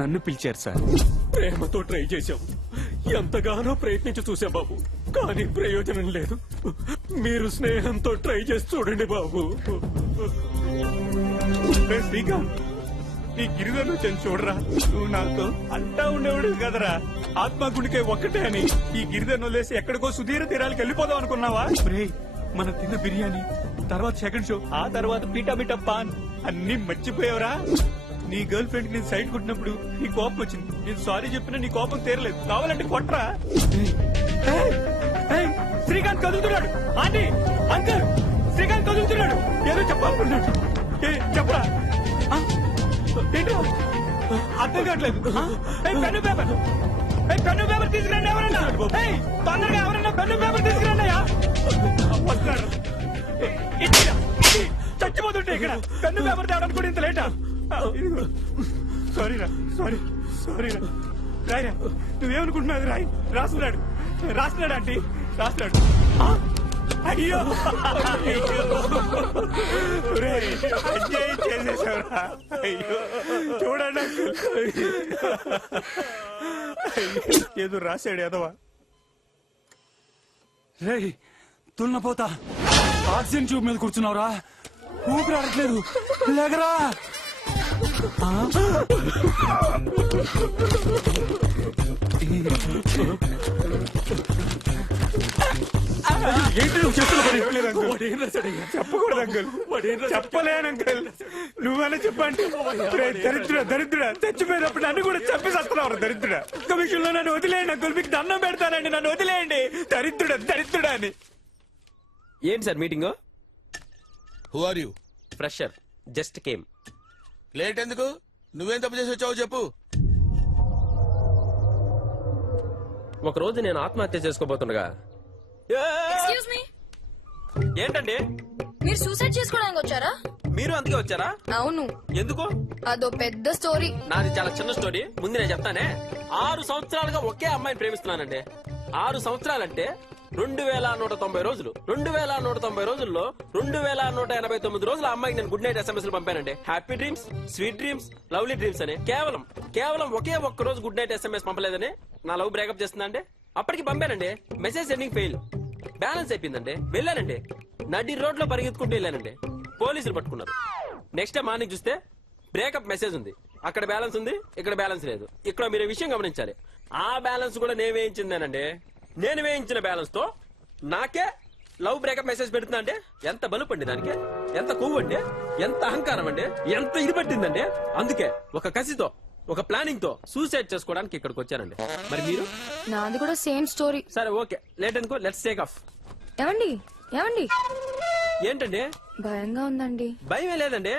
నన్ను పిలిచారు సార్. ప్రేమతో ట్రై చేశాము. ఎంతగానో ప్రయత్నించి చూసా బాబు, కానీ ప్రయోజనం లేదు. మీరు స్నేహంతో ట్రై చేసి చూడండి బాబు. శ్రీకాంత్, ఈ గిరిజను చెంది చూడరా. నువ్వు నాతో అంటా ఉండేవాడు కదరా, ఆత్మగుడికే ఒక్కటే అని. ఈ గిరిజను వదిలేసి ఎక్కడికో సుధీర తీరాలకు వెళ్ళిపోదాం అనుకున్నావా? మనం తిన్న బిర్యానీ, తర్వాత సెకండ్ షో, ఆ తర్వాత పీటా మీటా పాన్ అన్ని మర్చిపోయావరా? నీ గర్ల్ ఫ్రెండ్ నేను సైడ్ కొట్టినప్పుడు నీ కోపం వచ్చింది. నేను సారీ చెప్పినా నీ కోపం తీరలేదు. కావాలంటే కొట్రా. ఏయ్, ఏయ్, శ్రీకాంత్ కదులుతున్నాడు. ఆంటీ, అంకుల్, శ్రీకాంత్ కదులుతున్నాడు. ఏదో చెప్పాలనుకున్నాడు. చెప్పరా. ఆ, ఏంట్రా? అర్థం కావట్లేదు. పెన్ను పేపర్, పెన్ను పేపర్ తీసుకురండి ఎవరన్నా. తొందరగా ఎవరన్నా పెన్ను పేపర్ తీసుకురండి అయ్యా. వస్తున్నాడు. చచ్చిపోతుంటే ఇక్కడ పెన్ను పేపర్ తేవడానికి కూడా ఇంత లేటా? సారీరా, సారీరా. రాయరా, నువ్వేమనుకుంటున్నావు? రాయ్. రాస్తున్నాడు ఆంటీ, రాస్తున్నాడు. అయ్యో అన్యాయం చేసేసావురా. అయ్యో చూడండి ఏదో రాశాడు ఎదవా. రే తున్నపోతా, ఆక్సిజన్ ట్యూబ్ మీద కూర్చున్నావురా. ఊపిరి ఆడట్లేదు. లేకరా. చెప్పకూడదు అంకుల్, చెప్పలేను అంకుల్. నువ్వైనా చెప్పండి. దరిద్రుడా చచ్చిపోయినప్పుడు నన్ను కూడా చంపేసేస్తున్నావు. దరిద్రుడా, ఒక్క విషయంలో నన్ను వదిలేయండి అంకుల్. మీకు దండం పెడతానండి, నన్ను వదిలేయండి. దరిద్రుడా అని. ఏంటి sir meeting? Who are you? Fresher, just came. Late ఎందుకు? నువ్వేం తప్పు చేసి వచ్చావు చెప్పు. ఒక రోజు నేను ఆత్మహత్య చేసుకోబోతుండగా. ఎక్స్క్యూజ్ మీ, ఏంటండి మీరు సూసైడ్ చేసుకోవడానికి వచ్చారా? మీరు అందుకే వచ్చారా? అవును. ఎందుకు? అదో పెద్ద స్టోరీ. నాది చాలా చిన్న స్టోరీ. ముందు నేను చెప్తానే. 6 సంవత్సరాలుగా ఒకే అమ్మాయిని ప్రేమిస్తున్నానండి. 6 సంవత్సరాలంటే 2190 రోజులు. 2190 రోజుల్లో 2189 రోజులు ఆ అమ్మాయికి నేను గుడ్ నైట్ SMS పంపానండి. Happy dreams, sweet dreams, lovely dreams అని. కేవలం ఒకే ఒక్క రోజు గుడ్ నైట్ SMS పంపలేదని నా లవ్ బ్రేకప్ చేస్తుందండి. అప్పటికి పంపానండి. Message sending fail. బ్యాలెన్స్ అయిపోయిందండి. వెళ్ళానండి, నడి రోడ్ లో పరిగెత్తుకుంటూ వెళ్ళానండి. పోలీసులు పట్టుకున్నారు. నెక్స్ట్ డే మార్నింగ్ చూస్తే బ్రేకప్ మెసేజ్ ఉంది. అక్కడ బ్యాలెన్స్ ఉంది, ఇక్కడ బ్యాలెన్స్ లేదు. ఇక్కడ మీరు విషయం గమనించాలి. ఆ బ్యాలెన్స్ కూడా నేను వేయించిందేనండి. నేను వేయించిన బ్యాలెన్స్ తో నాకే లవ్ బ్రేకప్ మెసేజ్ పెడుతున్నా అంటే ఎంత బలుపండి దానికి, ఎంత కొవ్వు అండి, ఎంత అహంకారం అండి, ఎంత ఇది పట్టిందండి. అందుకే ఒక కసితో, ఒక ప్లానింగ్ తో సూసైడ్ చేసుకోవడానికి ఇక్కడికి వచ్చానండి. మరి మీరు? నాది కూడా సేమ్ స్టోరీ. సరే ఓకే, లేట్ అనుకో, లెట్స్ టేక్ ఆఫ్. ఏమండి ఏమండి, ఏంటండి? భయంగా ఉందండి. భయమే లేదండి,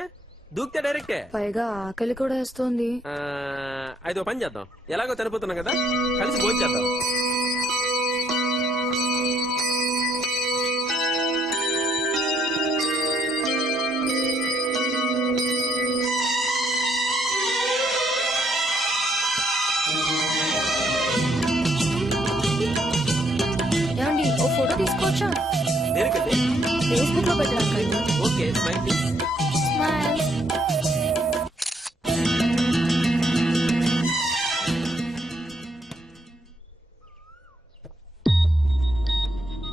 దూకితే డైరెక్టే. పైగా ఆకలి కూడా వేస్తోంది. అయితే పని చేద్దాం. ఎలాగో చనిపోతున్నాం కదా, కలిసి భోజనం చేద్దాం. ఏమండి ఓ ఫోటో తీసుకోవచ్చా? దేనికండి? ఫేస్బుక్ లో పెట్టడానికి. Okay, smile please. Smile.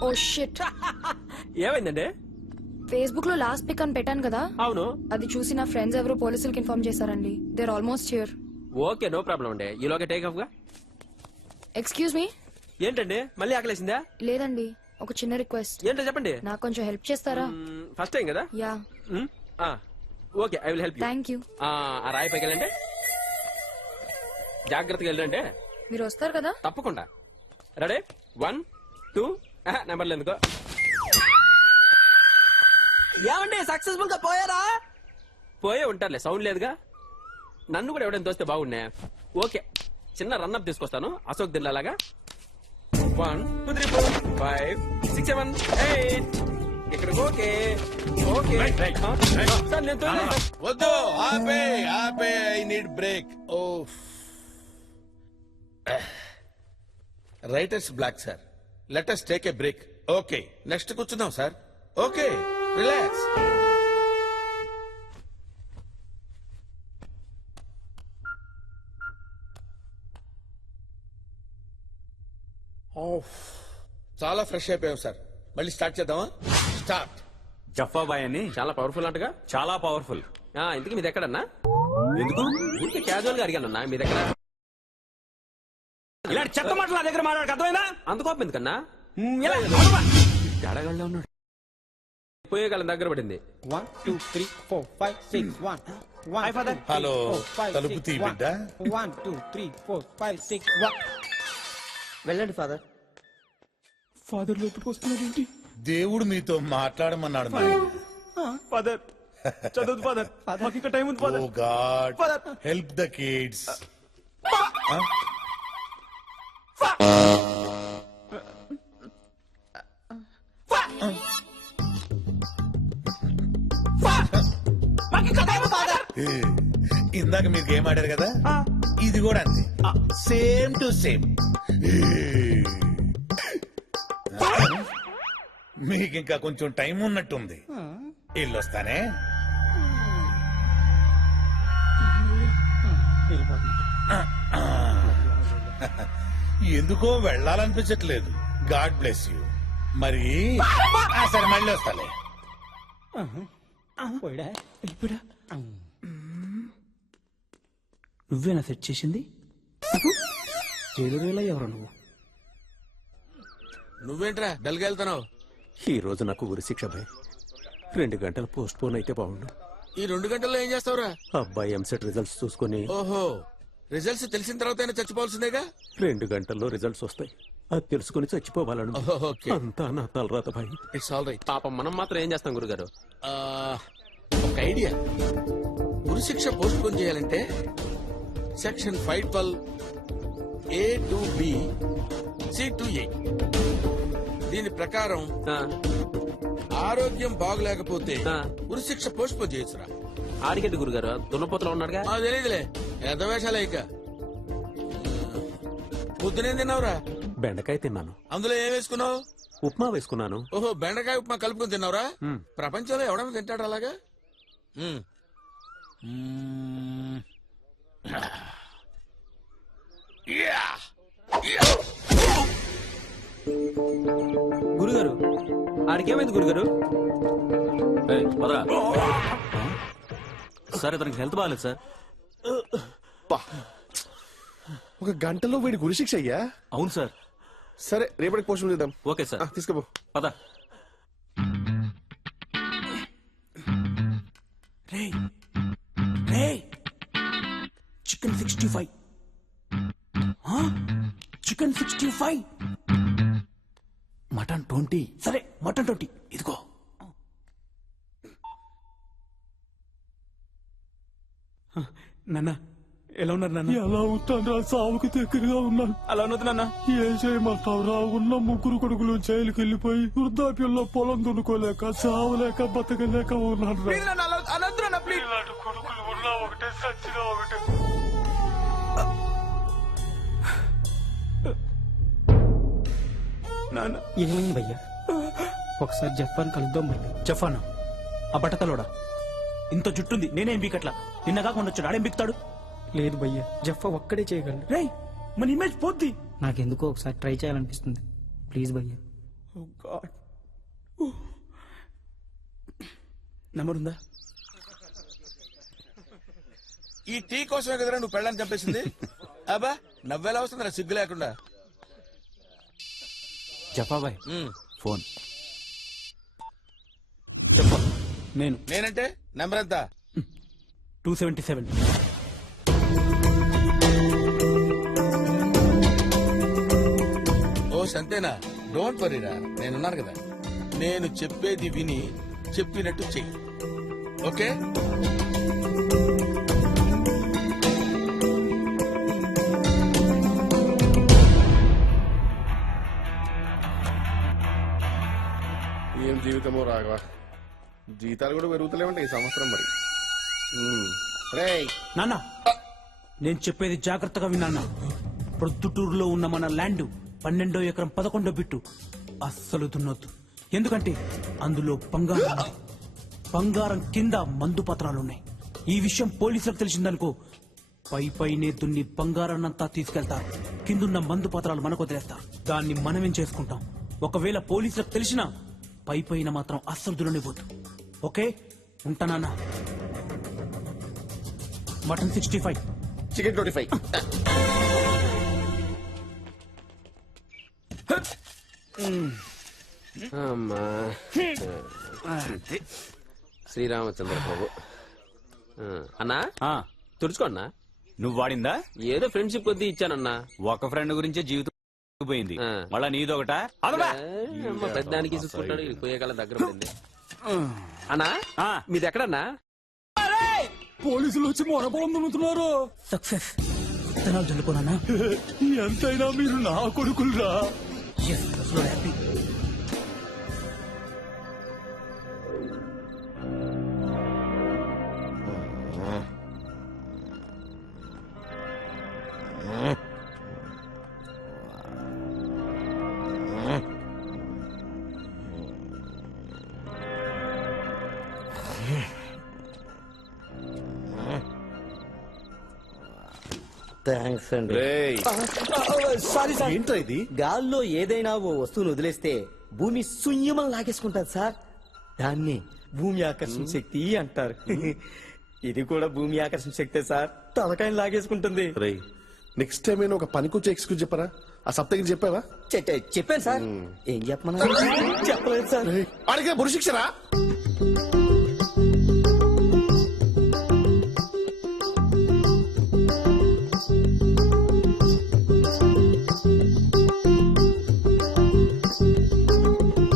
Oh shit. ఏమైందండి? ఫేస్బుక్ లో లాస్ట్ పిక్ అని పెట్టాను కదా. అవును. అది చూసి నా ఫ్రెండ్స్ ఎవరు పోలీసులకు ఇన్ఫార్మ్ చేశారండి. They're almost here. Okay, no problem అండి. ఈలోగా టేక్ ఆఫ్ గా. Excuse me. ఏంటండి మళ్ళీ ఆకలేసిందా? లేదండి, ఒక చిన్న రిక్వెస్ట్. ఏంటో చెప్పండి. నాకు కొంచెం హెల్ప్ చేస్తారా? ఫస్ట్ టైం కదా. Yeah. Okay, I will help you. Thank you. ఆ రాయి పైకి వెళ్ళండి, జాగ్రత్తగా వెళ్ళండి. మీరు వస్తారు కదా? తప్పకుండా. రెడీ? 1 2. నెంబర్లు ఎందుకో. ఏమండి సక్సెస్ఫుల్ గా పోయారా? పోయే ఉంటారులే, సౌండ్ లేదుగా. నన్ను కూడా ఎవడైనా తోస్తే బాగున్నా. ఓకే, చిన్న రన్అప్ తీసుకొస్తాను అశోక్ దిల్లాగా. 1 2 3 4 5 6 7 8. ఇక్కడికి ఓకే ఓకే. సార్ నేను తోయలేదు. వద్దు, ఆపే ఆపే. I need break. Oh writer's block sir. Let us take a break. Okay, next కూర్చుందాం సార్. Okay, relax. చాలా ఫ్రెష్ అయిపోయాం సార్. మళ్ళీ స్టార్ట్ చేద్దామా? స్టార్ట్. జఫాబాయ్ అని చాలా పవర్ఫుల్ అంటగా. చాలా పవర్ఫుల్. ఇంతకీ మీది ఎక్కడన్నా? ఎందుకు? ఊరికే క్యాజువల్ గా అడిగానన్నా, మీది ఎక్కడ? ఇలాంటి చెత్త మాటలు నా దగ్గర మాట్లాడక అర్థమైందా? అంత కోపం ఎందుకన్నా? తేడాగాళ్ళ ఉన్నాడు. పోయే కాలం దగ్గర పడింది. 1 2 3 4 5 6 1 హలో తలుపు తీ బిడ్డ. 1 2 3 4 5 6 వెళ్ళండి ఫాదర్. ఫాదర్ లోపలికి వస్తున్నారేంటి? దేవుడు మీతో మాట్లాడమన్నాడు నాయన. ఫాదర్ చదవదు ఫాదర్, మాకు ఇంకా టైం ఉంది oh father. God help the kids. ఇందాక మీరు గేమ్ ఆడారు కదా, ఇది కూడా అంతే, సేమ్ టు సేమ్. మీకు ఇంకా కొంచెం టైం ఉన్నట్టుంది. వెళ్ళొస్తానే. ఎందుకో వెళ్ళాలనిపించట్లేదు. God bless you. మరి సరే మళ్ళీ వస్తాలే. నువ్వేనా సెట్ చేసింది? ఎవరు నువ్వు? నువ్వేంట్రా డల్గా వెళ్తున్నావు? ఈ రోజు నాకు ఉరి శిక్ష భయ్. 2 గంటలు పోస్ట్ పోన్ అయితే బాగుండు. ఈ 2 గంటల్లో ఏం చేస్తావురా? అబ్బాయి ఎంసెట్ రిజల్ట్స్ చూసుకుని. ఓహో, రిజల్ట్స్ తెలిసిన తర్వాత చచ్చిపోవాల్సిందేగా. 2 గంటల్లో రిజల్ట్స్ వస్తాయి, అది తెలుసుకుని చచ్చిపోవాలను. ఓకే. అంతా నా తలరాత భయ్. It's all right. పాపం మనం మాత్రం ఏం చేస్తాం గురుగారు? ఒక ఐడియా. ఉరిశిక్ష పోస్ట్ పోన్ చేయాలంటే section 512 A to B C to A. దీని ప్రకారం ఆరోగ్యం బాగలేకపోతే ఉరిశిక్ష పోస్ట్ పోన్ చేయొచ్చురా. ఆడికెందుకు గురుగారు? దున్నపోతలో ఉన్నాడుగా. తెలియదులే, ఎదవేషాలే. ఇక పొద్దునేం తిన్నావురా? బెండకాయ తిన్నాను. అందులో ఏం వేసుకున్నావు? ఉప్మా వేసుకున్నాను. ఓహో, బెండకాయ ఉప్మా కలుపుకొని తిన్నావురా? ప్రపంచంలో ఎవడన్నా తింటాడు అలాగా? గురుగారు ఆడికేమైంది గురుగారు? సార్ ఇతనికి హెల్త్ బాగాలేదు సార్. ఒక గంటలో వీడి గురిశిక్ష అయ్యా? అవును సార్. సరే రేపటికి పోస్ట్ చేద్దాం. Okay sir. తీసుకోపో. పద. చికెన్ 65. చికెన్ 65. మటన్ 20. సరే మటన్ 20 ఇదిగో. నాన్న ఎలా ఉన్నారు నాన్న? ఎలా ఉంటాను? సావుకు దగ్గరగా ఉన్నాను. అలా ఉన్నది నాన్న. ఏం చేయమంటావురా? ఉన్న 3 కొడుకులు జైలుకి వెళ్ళిపోయి వృద్ధాప్యంలో పొలం దున్నుకోలేక చావలేక బతకలేక ఉన్నాను. ఇలాంటి కొడుకులు ఉన్నా ఒకటే, సచ్చినా ఒకటే. నాన్న ఏమైంది భయ్యా? ఒకసారి జఫాన్ కలుద్దాం భయ్యా. జఫానా? ఆ బట్టతలోడా? ఇంత జుట్టుంది, నేనేం బీకట్లా. నిన్నగా కొండొచ్చాడు, ఆడేం బిక్తాడు? లేదు భయ్యా, జఫా ఒక్కడే చేయగలడు. రేయ్ మన ఇమేజ్ పోద్ది. నాకెందుకో ఒకసారి ట్రై చేయాలనిపిస్తుంది. ప్లీజ్ భయ్యా. నెంబర్ ఉందా? ఈ టీ కోసమే కదరా నువ్వు పెళ్ళని చంపేసింది? అబ్బా నవ్వేలా వస్తుందిరా సిగ్గు లేకుండా. జఫాబాయ్ ఫోన్ చెప్పు. నేను. నేనంటే నెంబర్ ఎంత? 277. ఓ సంతేనా? డోంట్ వరీరా, నేనున్నాను కదా. నేను చెప్పేది విని చెప్పినట్టు చెయ్యి. ఓకే? ఏం జీవితమో రాఘవా, జీతాలు కూడా పెరుగుతలేమంటే ఈ సంవత్సరం మరి. నాన్న నేను చెప్పేది జాగ్రత్తగా విన్నా. ప్రొద్దుటూరులో ఉన్న మన ల్యాండ్ 12వ ఎకరం 11వ బిట్టు అస్సలు దున్నొద్దు. ఎందుకంటే అందులో బంగారం ఉంది. బంగారం కింద మందు పత్రాలున్నాయి. ఈ విషయం పోలీసులకు తెలిసిందనుకో, పైనే దున్ని బంగారాన్నంతా తీసుకెళ్తారు. కిందున్న మందు పత్రాలు మనకు వదిలేస్తారు. దాన్ని మనమేం చేసుకుంటాం? ఒకవేళ పోలీసులకు తెలిసినా పైన మాత్రం అస్సలు దున్ననివ్వద్దు. ఓకే, ఉంటానా? Mutton 65, chicken 25. అమ్మా శ్రీరామచంద్ర ప్రభు. అన్నా తుడుచుకో అన్నా. నువ్వు వాడిందా? ఏదో ఫ్రెండ్షిప్ కొద్దీ ఇచ్చానన్నా. ఒక ఫ్రెండ్ గురించే జీవితం పోయింది, మళ్ళా నీదొకటా? పెద్దానికి చూసుకుంటాడు, పోయే కాలం దగ్గర పడింది. అన్నా మీది ఎక్కడన్నా? పోలీసులు వచ్చి మొరపొలం దున్నుతున్నారు. సక్సెస్ విత్తనాలు చల్లుకోనా? ఎంతైనా మీరు నా కొడుకులరా. హ్యాపీ. థ్యాంక్స్ అండి. రేయ్, సారీ సార్. ఏంట్రా ఇది? గాల్లో ఏదైనా ఓ వస్తువును వదిలేస్తే భూమి శూన్యమని లాగేసుకుంటారు సార్. దాన్ని భూమి ఆకర్షణ శక్తి అంటారు. ఇది కూడా భూమి ఆకర్షణ శక్తే సార్, తలకాయని లాగేసుకుంటుంది. రేయ్, నెక్స్ట్ టైం నేను ఒక పనికొచ్చే ఎక్స్క్యూజ్ చెప్పరా? ఆ సప్తగిరి చెప్పావా? చెప్పాను సార్. ఏం చెప్పమన్నా? చెప్పలేదు సార్. అడిగే బురు శిక్షరా?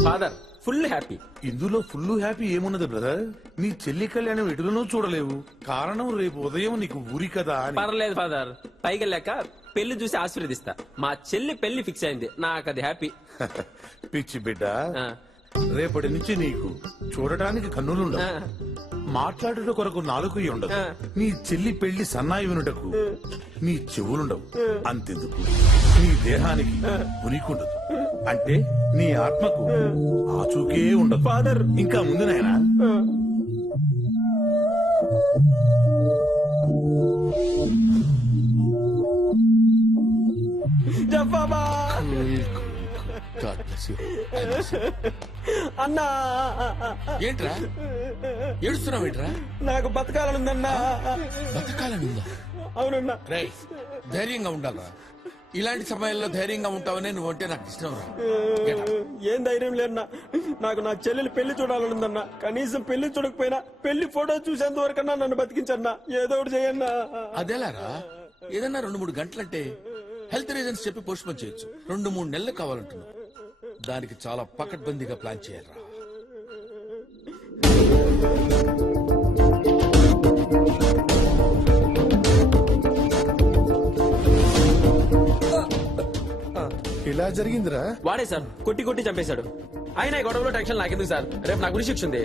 Father full happy. ఇందులో ఫుల్ హ్యాపీ ఏమున్నది బ్రదర్? నీ చెల్లి కళ్యాణం ఎటులను చూడలేవు. కారణం రేపు ఉదయం నీకు ఊరి కదా అని. పర్లేదు ఫాదర్, పైకి వెళ్ళాక పెళ్లి చూసి ఆశీర్వదిస్తా. మా చెల్లి పెళ్లి ఫిక్స్ అయింది, నాకు అది హ్యాపీ. పిచ్చి బిడ్డ, రేపటి నుంచి నీకు చూడటానికి కన్నులుండవు, మాట్లాడుట కొరకు నాలుగు ఉండదు. నీ చెల్లి పెళ్లి సన్నాయి వినుటకు నీ చెవులుండవు. అంతెందుకు నీ దేహానికి ఉనికుండదు. అంటే నీ ఆత్మకు ఆచూకే ఉండదు. ఫాదర్ ఇంకా ముందు నాయనా. అన్నా ఏంట్రా ఏడుస్తున్నావు? ఏంట్రా? నాకు బతకాలనుందన్నా. బతకాలనుందా? అవునన్నా. రేయ్, ధైర్యంగా ఉండాలరా. ఇలాంటి సమయంలో ధైర్యంగా ఉంటావని నువ్వు అంటే నాకు ఇష్టం రా. ఏం ధైర్యం లేదన్నా, నాకు నా చెల్లెలు పెళ్లి చూడాలనుందన్నా. కనీసం పెళ్లి చూడకపోయినా పెళ్లి ఫోటో చూసేంత వరకన్నా నన్ను బతికించన్నా. ఏదో ఒకటి చేయన్నా. అదేలారా, ఏదన్నా 2-3 గంటలంటే హెల్త్ రీజన్స్ చెప్పి పోస్ట్ పోన్ చేయొచ్చు. 2-3 నెలలు కావాలంటున్నావు. దానికి చాలా పకడ్బందీగా ప్లాన్ చేయాలరా. ఇలా జరిగిందిరా? వాడే సార్ కొట్టి కొట్టి చంపేశాడు. ఆయన ఈ గొడవలో టెన్షన్ నాకెందుకు సార్, రేపు నాకు గురి శిక్ష ఉంది.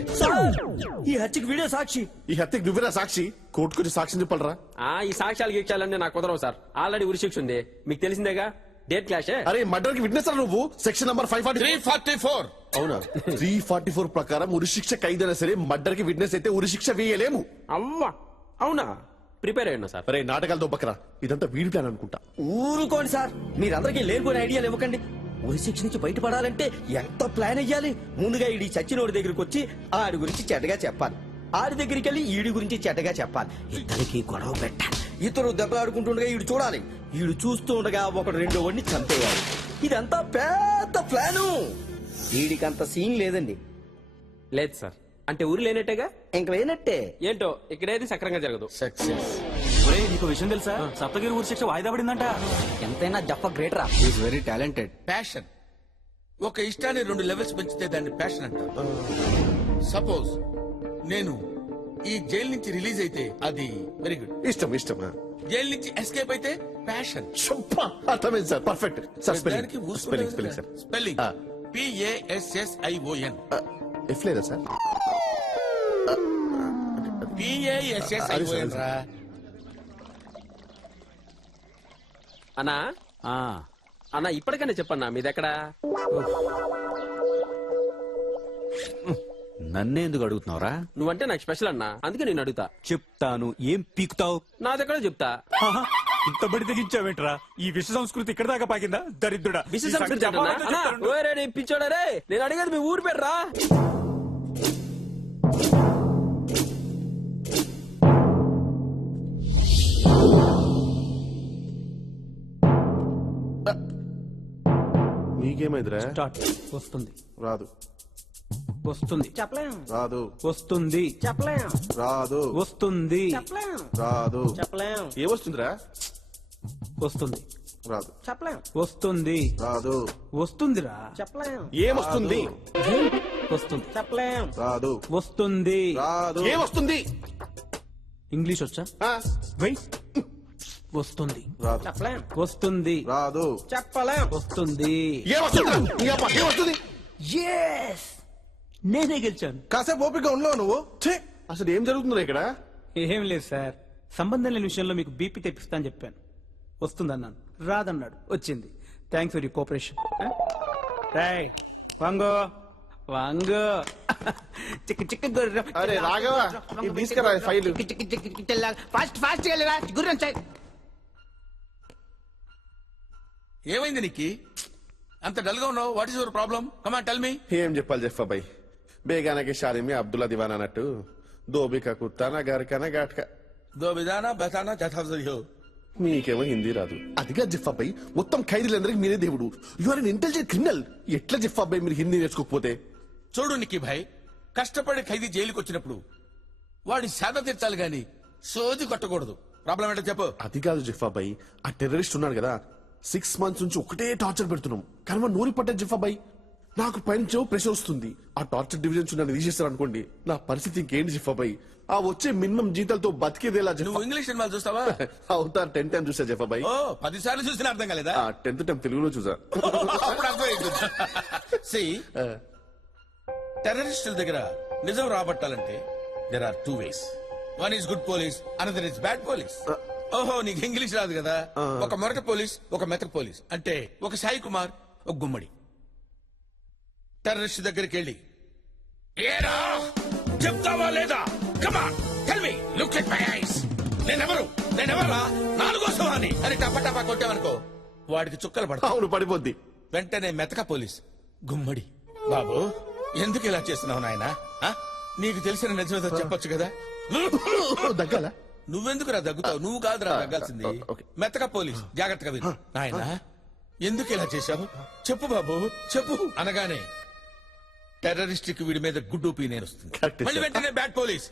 ఈ హత్యకి వీడియో సాక్షి. ఈ హత్యకి నువ్వేరా సాక్షి? కోర్టుకొచ్చి సాక్ష్యం చెప్పాలరా? ఈ సాక్ష్యాలు గీక్షాలన్నీ నాకు కుదరవు సార్. ఆల్రెడీ ఉరి శిక్ష ఉంది, మీకు తెలిసిందేగా. Date clash. అరే, మర్డర్ కి విట్నెస్ నువ్వు. Section number 344. అవునా? 344 ప్రకారం ఉరి శిక్ష ఖైదైనా సరే మర్డర్ కి విట్నెస్ అయితే ఉరి శిక్ష వేయలేము. అమ్మా, అవునా? ప్రిపేర్ అయ్యా సార్. అరే, నాటకాలతో బకరా, ఇదంతా వీడి ప్లాన్ అనుకుంటా. ఊరుకోండి సార్, మీరందరికీ లేనిపోయిన ఐడియాలు ఇవ్వకండి. ఉరి శిక్ష నుంచి బయటపడాలంటే ఎంత ప్లాన్ అయ్యాలి. ముందుగా ఈడి చచ్చినోడి దగ్గరికి వచ్చి ఆడి గురించి చెడ్డగా చెప్పాలి. ఆడి దగ్గరికి వెళ్ళి ఈడి గురించి చెడ్డగా చెప్పాలి. ఇద్దరికి గొడవ పెట్టాలి. ఇతరు దెబ్బలాడుకుంటుండగా ఈడు చూడాలి. ఈడు చూస్తూ ఉండగా ఒకడు రెండో వాడిని చంపేయాలి. ఇదంతా పెద్ద ప్లాను. వీడికంత సీన్ లేదండి. లేదు సార్. అంటే ఊరు లేనట్టేగా? ఇంక లేనట్టే. ఏంటో ఇక్కడేది సక్రంగా జరగదు. సక్సెస్. నీకు విషయం తెలుసా? సప్తగిరి ఊరి శిక్ష వాయిదా పడిందంట. ఎంతైనా జఫ గ్రేట్ రా. Is very talented. ప్యాషన్. ఒక ఇష్టాన్ని 2 లెవెల్స్ పెంచితే దాన్ని ప్యాషన్ అంటారు. సపోజ్ నేను ఈ జైలు నుంచి రిలీజ్ అయితే అది వెరీ గుడ్. ఇష్టం ఇష్టం. జైలు నుంచి ఎస్కేప్ అయితే ప్యాషన్. అర్థమైంది సార్. Perfect sir. దానికి spelling sir. Spelling PASSION. F లేదా సార్? PASSION రా. అన్నా అన్నా ఇప్పటికైనా చెప్పన్నా మీదెక్కడా? నన్నే ఎందుకు అడుగుతున్నావురా? నువ్వంటే నాకు స్పెషల్ అన్నా, అందుకే నేను అడుగుతా. చెప్తాను. ఏం పీకుతావు? నా దగ్గర చెప్తా. ఇంత బడి తెగించావేంట్రా? ఈ విశ్వ సంస్కృతి ఇక్కడ దాకా పాకిందా? దరిద్రుడా. విశేష సంస్కృతి అంటన్నా? అన్నా, ఓరే నీ పిచ్చోడా రే, నేను అడిగేది మీ ఊరు పేరు రా. నీకేమైందిరా? వస్తుంది. రాదు. వస్తుంది చెప్పలేం రాదు వస్తుంది చెప్పలేం రాదు వస్తుంది చెప్పలేం రాదు చెప్పలేం ఏమొస్తుందిరా వస్తుంది రాదు చెప్పలేం వస్తుంది రాదు వస్తుందిరా చెప్పలేం ఏమొస్తుంది వస్తుంది చెప్పలేం రాదు వస్తుంది రాదు ఏమొస్తుంది ఇంగ్లీష్ వచ్చా ఆ, వెయిట్ వస్తుంది రాదు చెప్పలేం వస్తుంది రాదు చెప్పలేం వస్తుంది ఏమొస్తుందిరా? నీ అబ్బా, ఏమొస్తుంది Yes! నేనే గెలిచాను కాసేపు ఓపిక ఉండవు నువ్వు ఛే, అసలు ఏం జరుగుతుందిరా ఇక్కడ ఏం లేదు సార్ సంబంధం లేని విషయంలో మీకు బీపీ తెప్పిస్తా అని చెప్పాను వస్తుందన్నాను రాదన్నాడు వచ్చింది థ్యాంక్స్ ఫర్ యూ కోఆపరేషన్ రాయ్ వాంగో వాంగో చిక్క చిక్క గుర్రం అరే రాఘవ ఇది తీసుకురా ఫైల్ ఫాస్ట్ ఫాస్ట్ వెళ్ళరా గుర్రం సైడ్ ఏమైంది నీకు అంత డల్ గా ఉన్నావు? What is your problem? Come on tell మీ. ఏం చెప్పాలి జఫ్ఫాబాయ్ బేగానకి షాలిమి అబ్దుల్లా దివాన్ అన్నట్టు దోబిక కుత్తానా గరికనా ఘాట్కా దో విధానా బతానా జథాజో. మీకేమో హిందీ రాదు అదిగా జిఫాబాయ్ మొత్తం ఖైదీలందరికీ మీరే దేవుడు you are an intelligent criminal ఎట్లా జిఫాబాయ్ మీరు హిందీ నేర్చుకోకపోతే చూడు నిక్కీ భాయ్, కష్టపడి ఖైదీ జైలుకి వచ్చినప్పుడు వాడి సేద తీర్చాలి గాని సోది కొట్టకూడదు. ప్రాబ్లం ఏంటో చెప్పు. అది కాదు జిఫాబాయ్ ఆ టెర్రరిస్ట్ ఉన్నాడు కదా 6 months నుంచి ఒకటే టార్చర్ పెడుతున్నాం కానీ వాడు నూరి పట్టే జిఫాబాయ్ నాకు పైన ప్రెషర్ వస్తుంది. ఆ టార్చర్ డివిజన్స్ నన్ను తీసేస్తారు అనుకోండి నా పరిస్థితి ఇంకేంటి జిఫాబాయ్. ఆ వచ్చే మినిమం జీతాలతో బతికేదేలా నువ్వు ఇంగ్లీష్ సినిమాలు చూస్తావా? అవుతా 10 times చూసా జఫాబాయ్. ఓ 10 సార్లు చూసినా అర్థం కాలేదా? 10th time తెలుగులో చూసా. అప్పుడు అర్థమైంది. See, టెర్రరిస్టుల దగ్గర నిజం రాబట్టాలంటే there are 2 ways. One is good police, another is bad police. ఓహో నీకు ఇంగ్లీష్ రాదు కదా? ఒక మొరట పోలీస్, ఒక మెతక పోలీస్. అంటే ఒక సాయి కుమార్, ఒక గుమ్మడి. టెర్రరిస్ట్ దగ్గరికి వెళ్ళి ఏరా చెప్తావా లేదా? Come on tell me, look at my eyes. నేనెవరా? నాలుగో సవాని అని టపా టపా కొట్టావనుకో వాడికి చుక్కలు పడతాయి. అవును పడిపోద్ది. వెంటనే మెతక పోలీస్ గుమ్మడి. బాబు ఎందుకు ఇలా చేస్తున్నావు నాయనా? నీకు తెలిసిన నిజమేదో చెప్పొచ్చు కదా. దగ్గాల నువ్వెందుకురా దగ్గుతావు? నువ్వు కాదురా దగ్గాల్సింది. మెతక పోలీస్ జాగ్రత్తగా విను. నాయనా ఎందుకు ఇలా చేశావు చెప్పు బాబు చెప్పు అనగానే టెర్రరిస్ట్ కి వీడి మీద గుడ్ ఒపీనియన్ వస్తుంది. మళ్ళీ వెంటనే bad police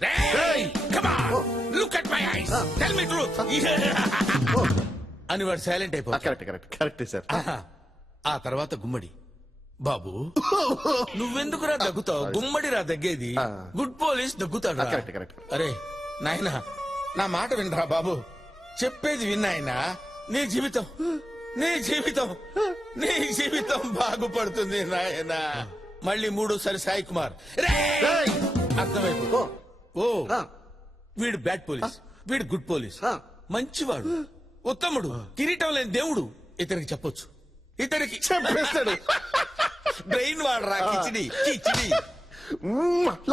look at my eyes tell me truth అని వాడు సైలెంట్ అయిపోతాడు. Correct sir. ఆ తర్వాత గుమ్మడి. బాబు నువ్వెందుకురా దగ్గుతావు? గుమ్మడిరా దగ్గేది. Good police దగ్గుతాడు. అరే నాయనా నా మాట వినరా బాబు, చెప్పేది విన్నాయనా. నీ జీవితం బాగుపడుతుంది నాయనా. మళ్ళీ 3సారి సాయి కుమార్. అర్థమైపో. ఓ వీడు బ్యాడ్ పోలీస్, వీడు గుడ్ పోలీస్. మంచివాడు, ఉత్తముడు, కిరీటం లేని దేవుడు. ఇతనికి చెప్పొచ్చు. ఇతనికి చెప్పేస్తాడు. బ్రెయిన్ వాడరా. కిచిడి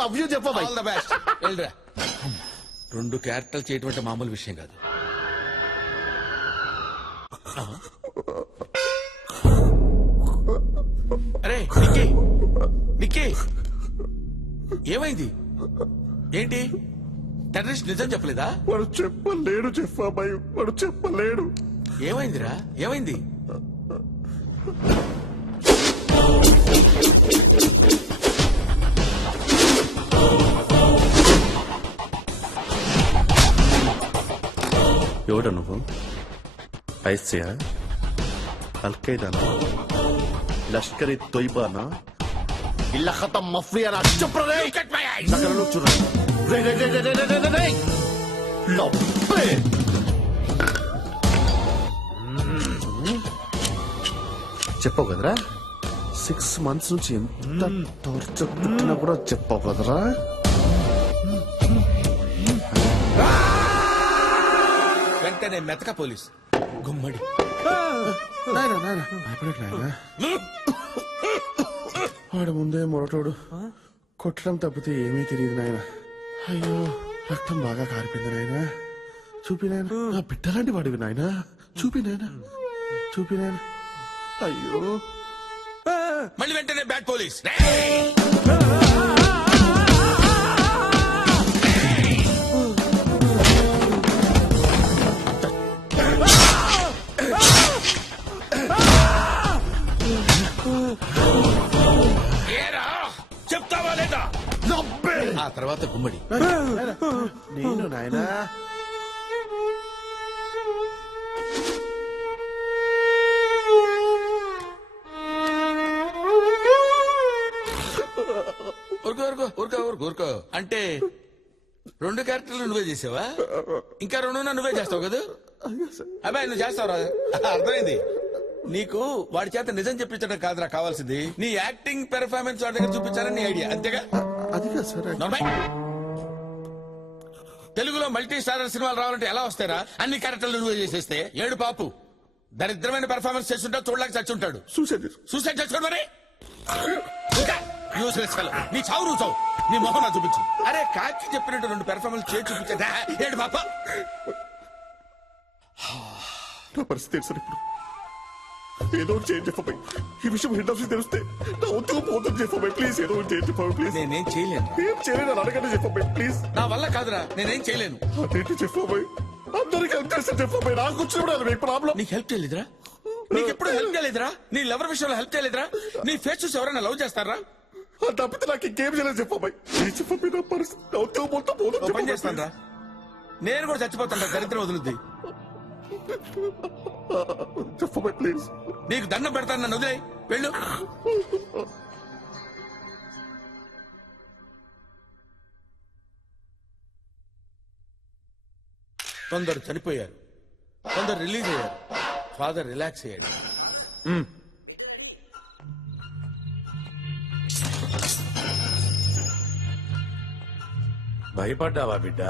లవ్ యూ చెప్పబాయ్. All the best. వెళ్ళరా. 2 క్యారెక్టర్లు చేయటం అంటే మామూలు విషయం కాదు. అరే నిక్కీ ఏమైంది? ఏంటి టెర్రరిస్ట్ నిజం చెప్పలేదా? వాడు చెప్పలేడు చెప్పబాయ్, వాడు చెప్పలేడు. ఏమైందిరా? ఏమైంది? ఎవడ నువ్వు? ఐసియా, అల్ఖైదానా, లష్కర్ తొయ్బానా, ఇల్లా ఖతం మఫియానా? చెప్పు రే. నగరంలో చూడండి. చెప్పవు కదరా 6 months నుంచి ఎంత టార్చర్ పుట్టినా కూడా చెప్పవు కదరా. వెంటనే మెతక పోలీస్ గుమ్మడి. వాడు ముందే మొరటోడు, కొట్టడం తప్పితే ఏమీ తెలియదు నాయన. అయ్యో రక్తం బాగా కారిపోయింది నాయన. చూపి నాయన, నా బిడ్డలాంటి వాడివి నాయన. చూపి నాయన. అయ్యో మళ్ళీ వెంటనే బ్యాడ్ పోలీస్. ఏరా చెప్తావా లేదా? తర్వాత గుమ్మడి. నేను నాయనా ఊరుకో అంటే 2 క్యారెక్టర్లు నువ్వే చేసావా? ఇంకా 2 నువ్వే చేస్తావు కదా? అబ్బాయి నువ్వు చేస్తావు. అర్థమైంది. నీకు వాడి చేత నిజం చెప్పించడం కాదురా కావాల్సింది, నీ యాక్టింగ్ పెర్ఫార్మెన్స్ వాడి దగ్గర చూపించాలని నీ ఐడియా, అంతేగా? నార్మల్. తెలుగులో మల్టీ స్టారర్ సినిమాలు రావాలంటే ఎలా వస్తారా? అన్ని క్యారెక్టర్లు నువ్వే చేసేస్తే ఏడు పాపు దరిద్రమైన పెర్ఫార్మెన్స్ చేస్తుంటా చూడలేక చచ్చుంటాడు. సూసైడ్ చేసుకోండి మరి. Useless fellow. నీ చావు నువ్వు చావు, నీ మొహం నా చూపించు. అరే కాకి చెప్పినట్టు 2 పెర్ఫార్మెన్స్ చేసి చూపించా ఏడు పాప. నా పరిస్థితి తెలుసు ఇప్పుడు. ఏదో చేంజ్ చెప్పబోయి ఈ విషయం హెడ్ ఆఫీస్ తెలిస్తే నా ఉద్యోగం పోతుంది. చెప్పబోయి ప్లీజ్ ఏదో చేంజ్ చెప్పబోయి ప్లీజ్. నేనేం చేయలేను. ఏం చేయలేను అడగండి చెప్పబోయి ప్లీజ్. నా వల్ల కాదురా, నేనేం చేయలేను. అదేంటి చెప్పబోయి అందరికి హెల్ప్ చేస్తే చెప్పబోయి నాకు వచ్చినప్పుడు మీకు ప్రాబ్లం. నీకు హెల్ప్ చేయలేదురా? నీకు ఎప్పుడు హెల్ప్ చేయలేదురా? నీ లవర్ విషయంలో హెల్ప్ చేయలేదురా? నీ ఫేస్ చూసి ఎవరైనా లవ్ చేస్తారా? తప్పితే నాకు ఇంకేం చేయలేదు చెప్పబోయి. చెప్పబోయి నా పరిస్థితి నా ఉద్యోగం మొత్తం పోతుంది. పని చేస్తాను రా, నేను కూడా చచ్చిపోతాను. దరిద్రం వదులుద్ది. చెప్పబోయి ప్లీజ్. నీకు దండం పెడతాను, నన్ను వదిలేయ్. వెళ్ళు. కొందరు చనిపోయారు, కొందరు రిలీజ్ అయ్యారు. ఫాదర్ రిలాక్స్ అయ్యాడు. భయపడ్డావా బిడ్డ?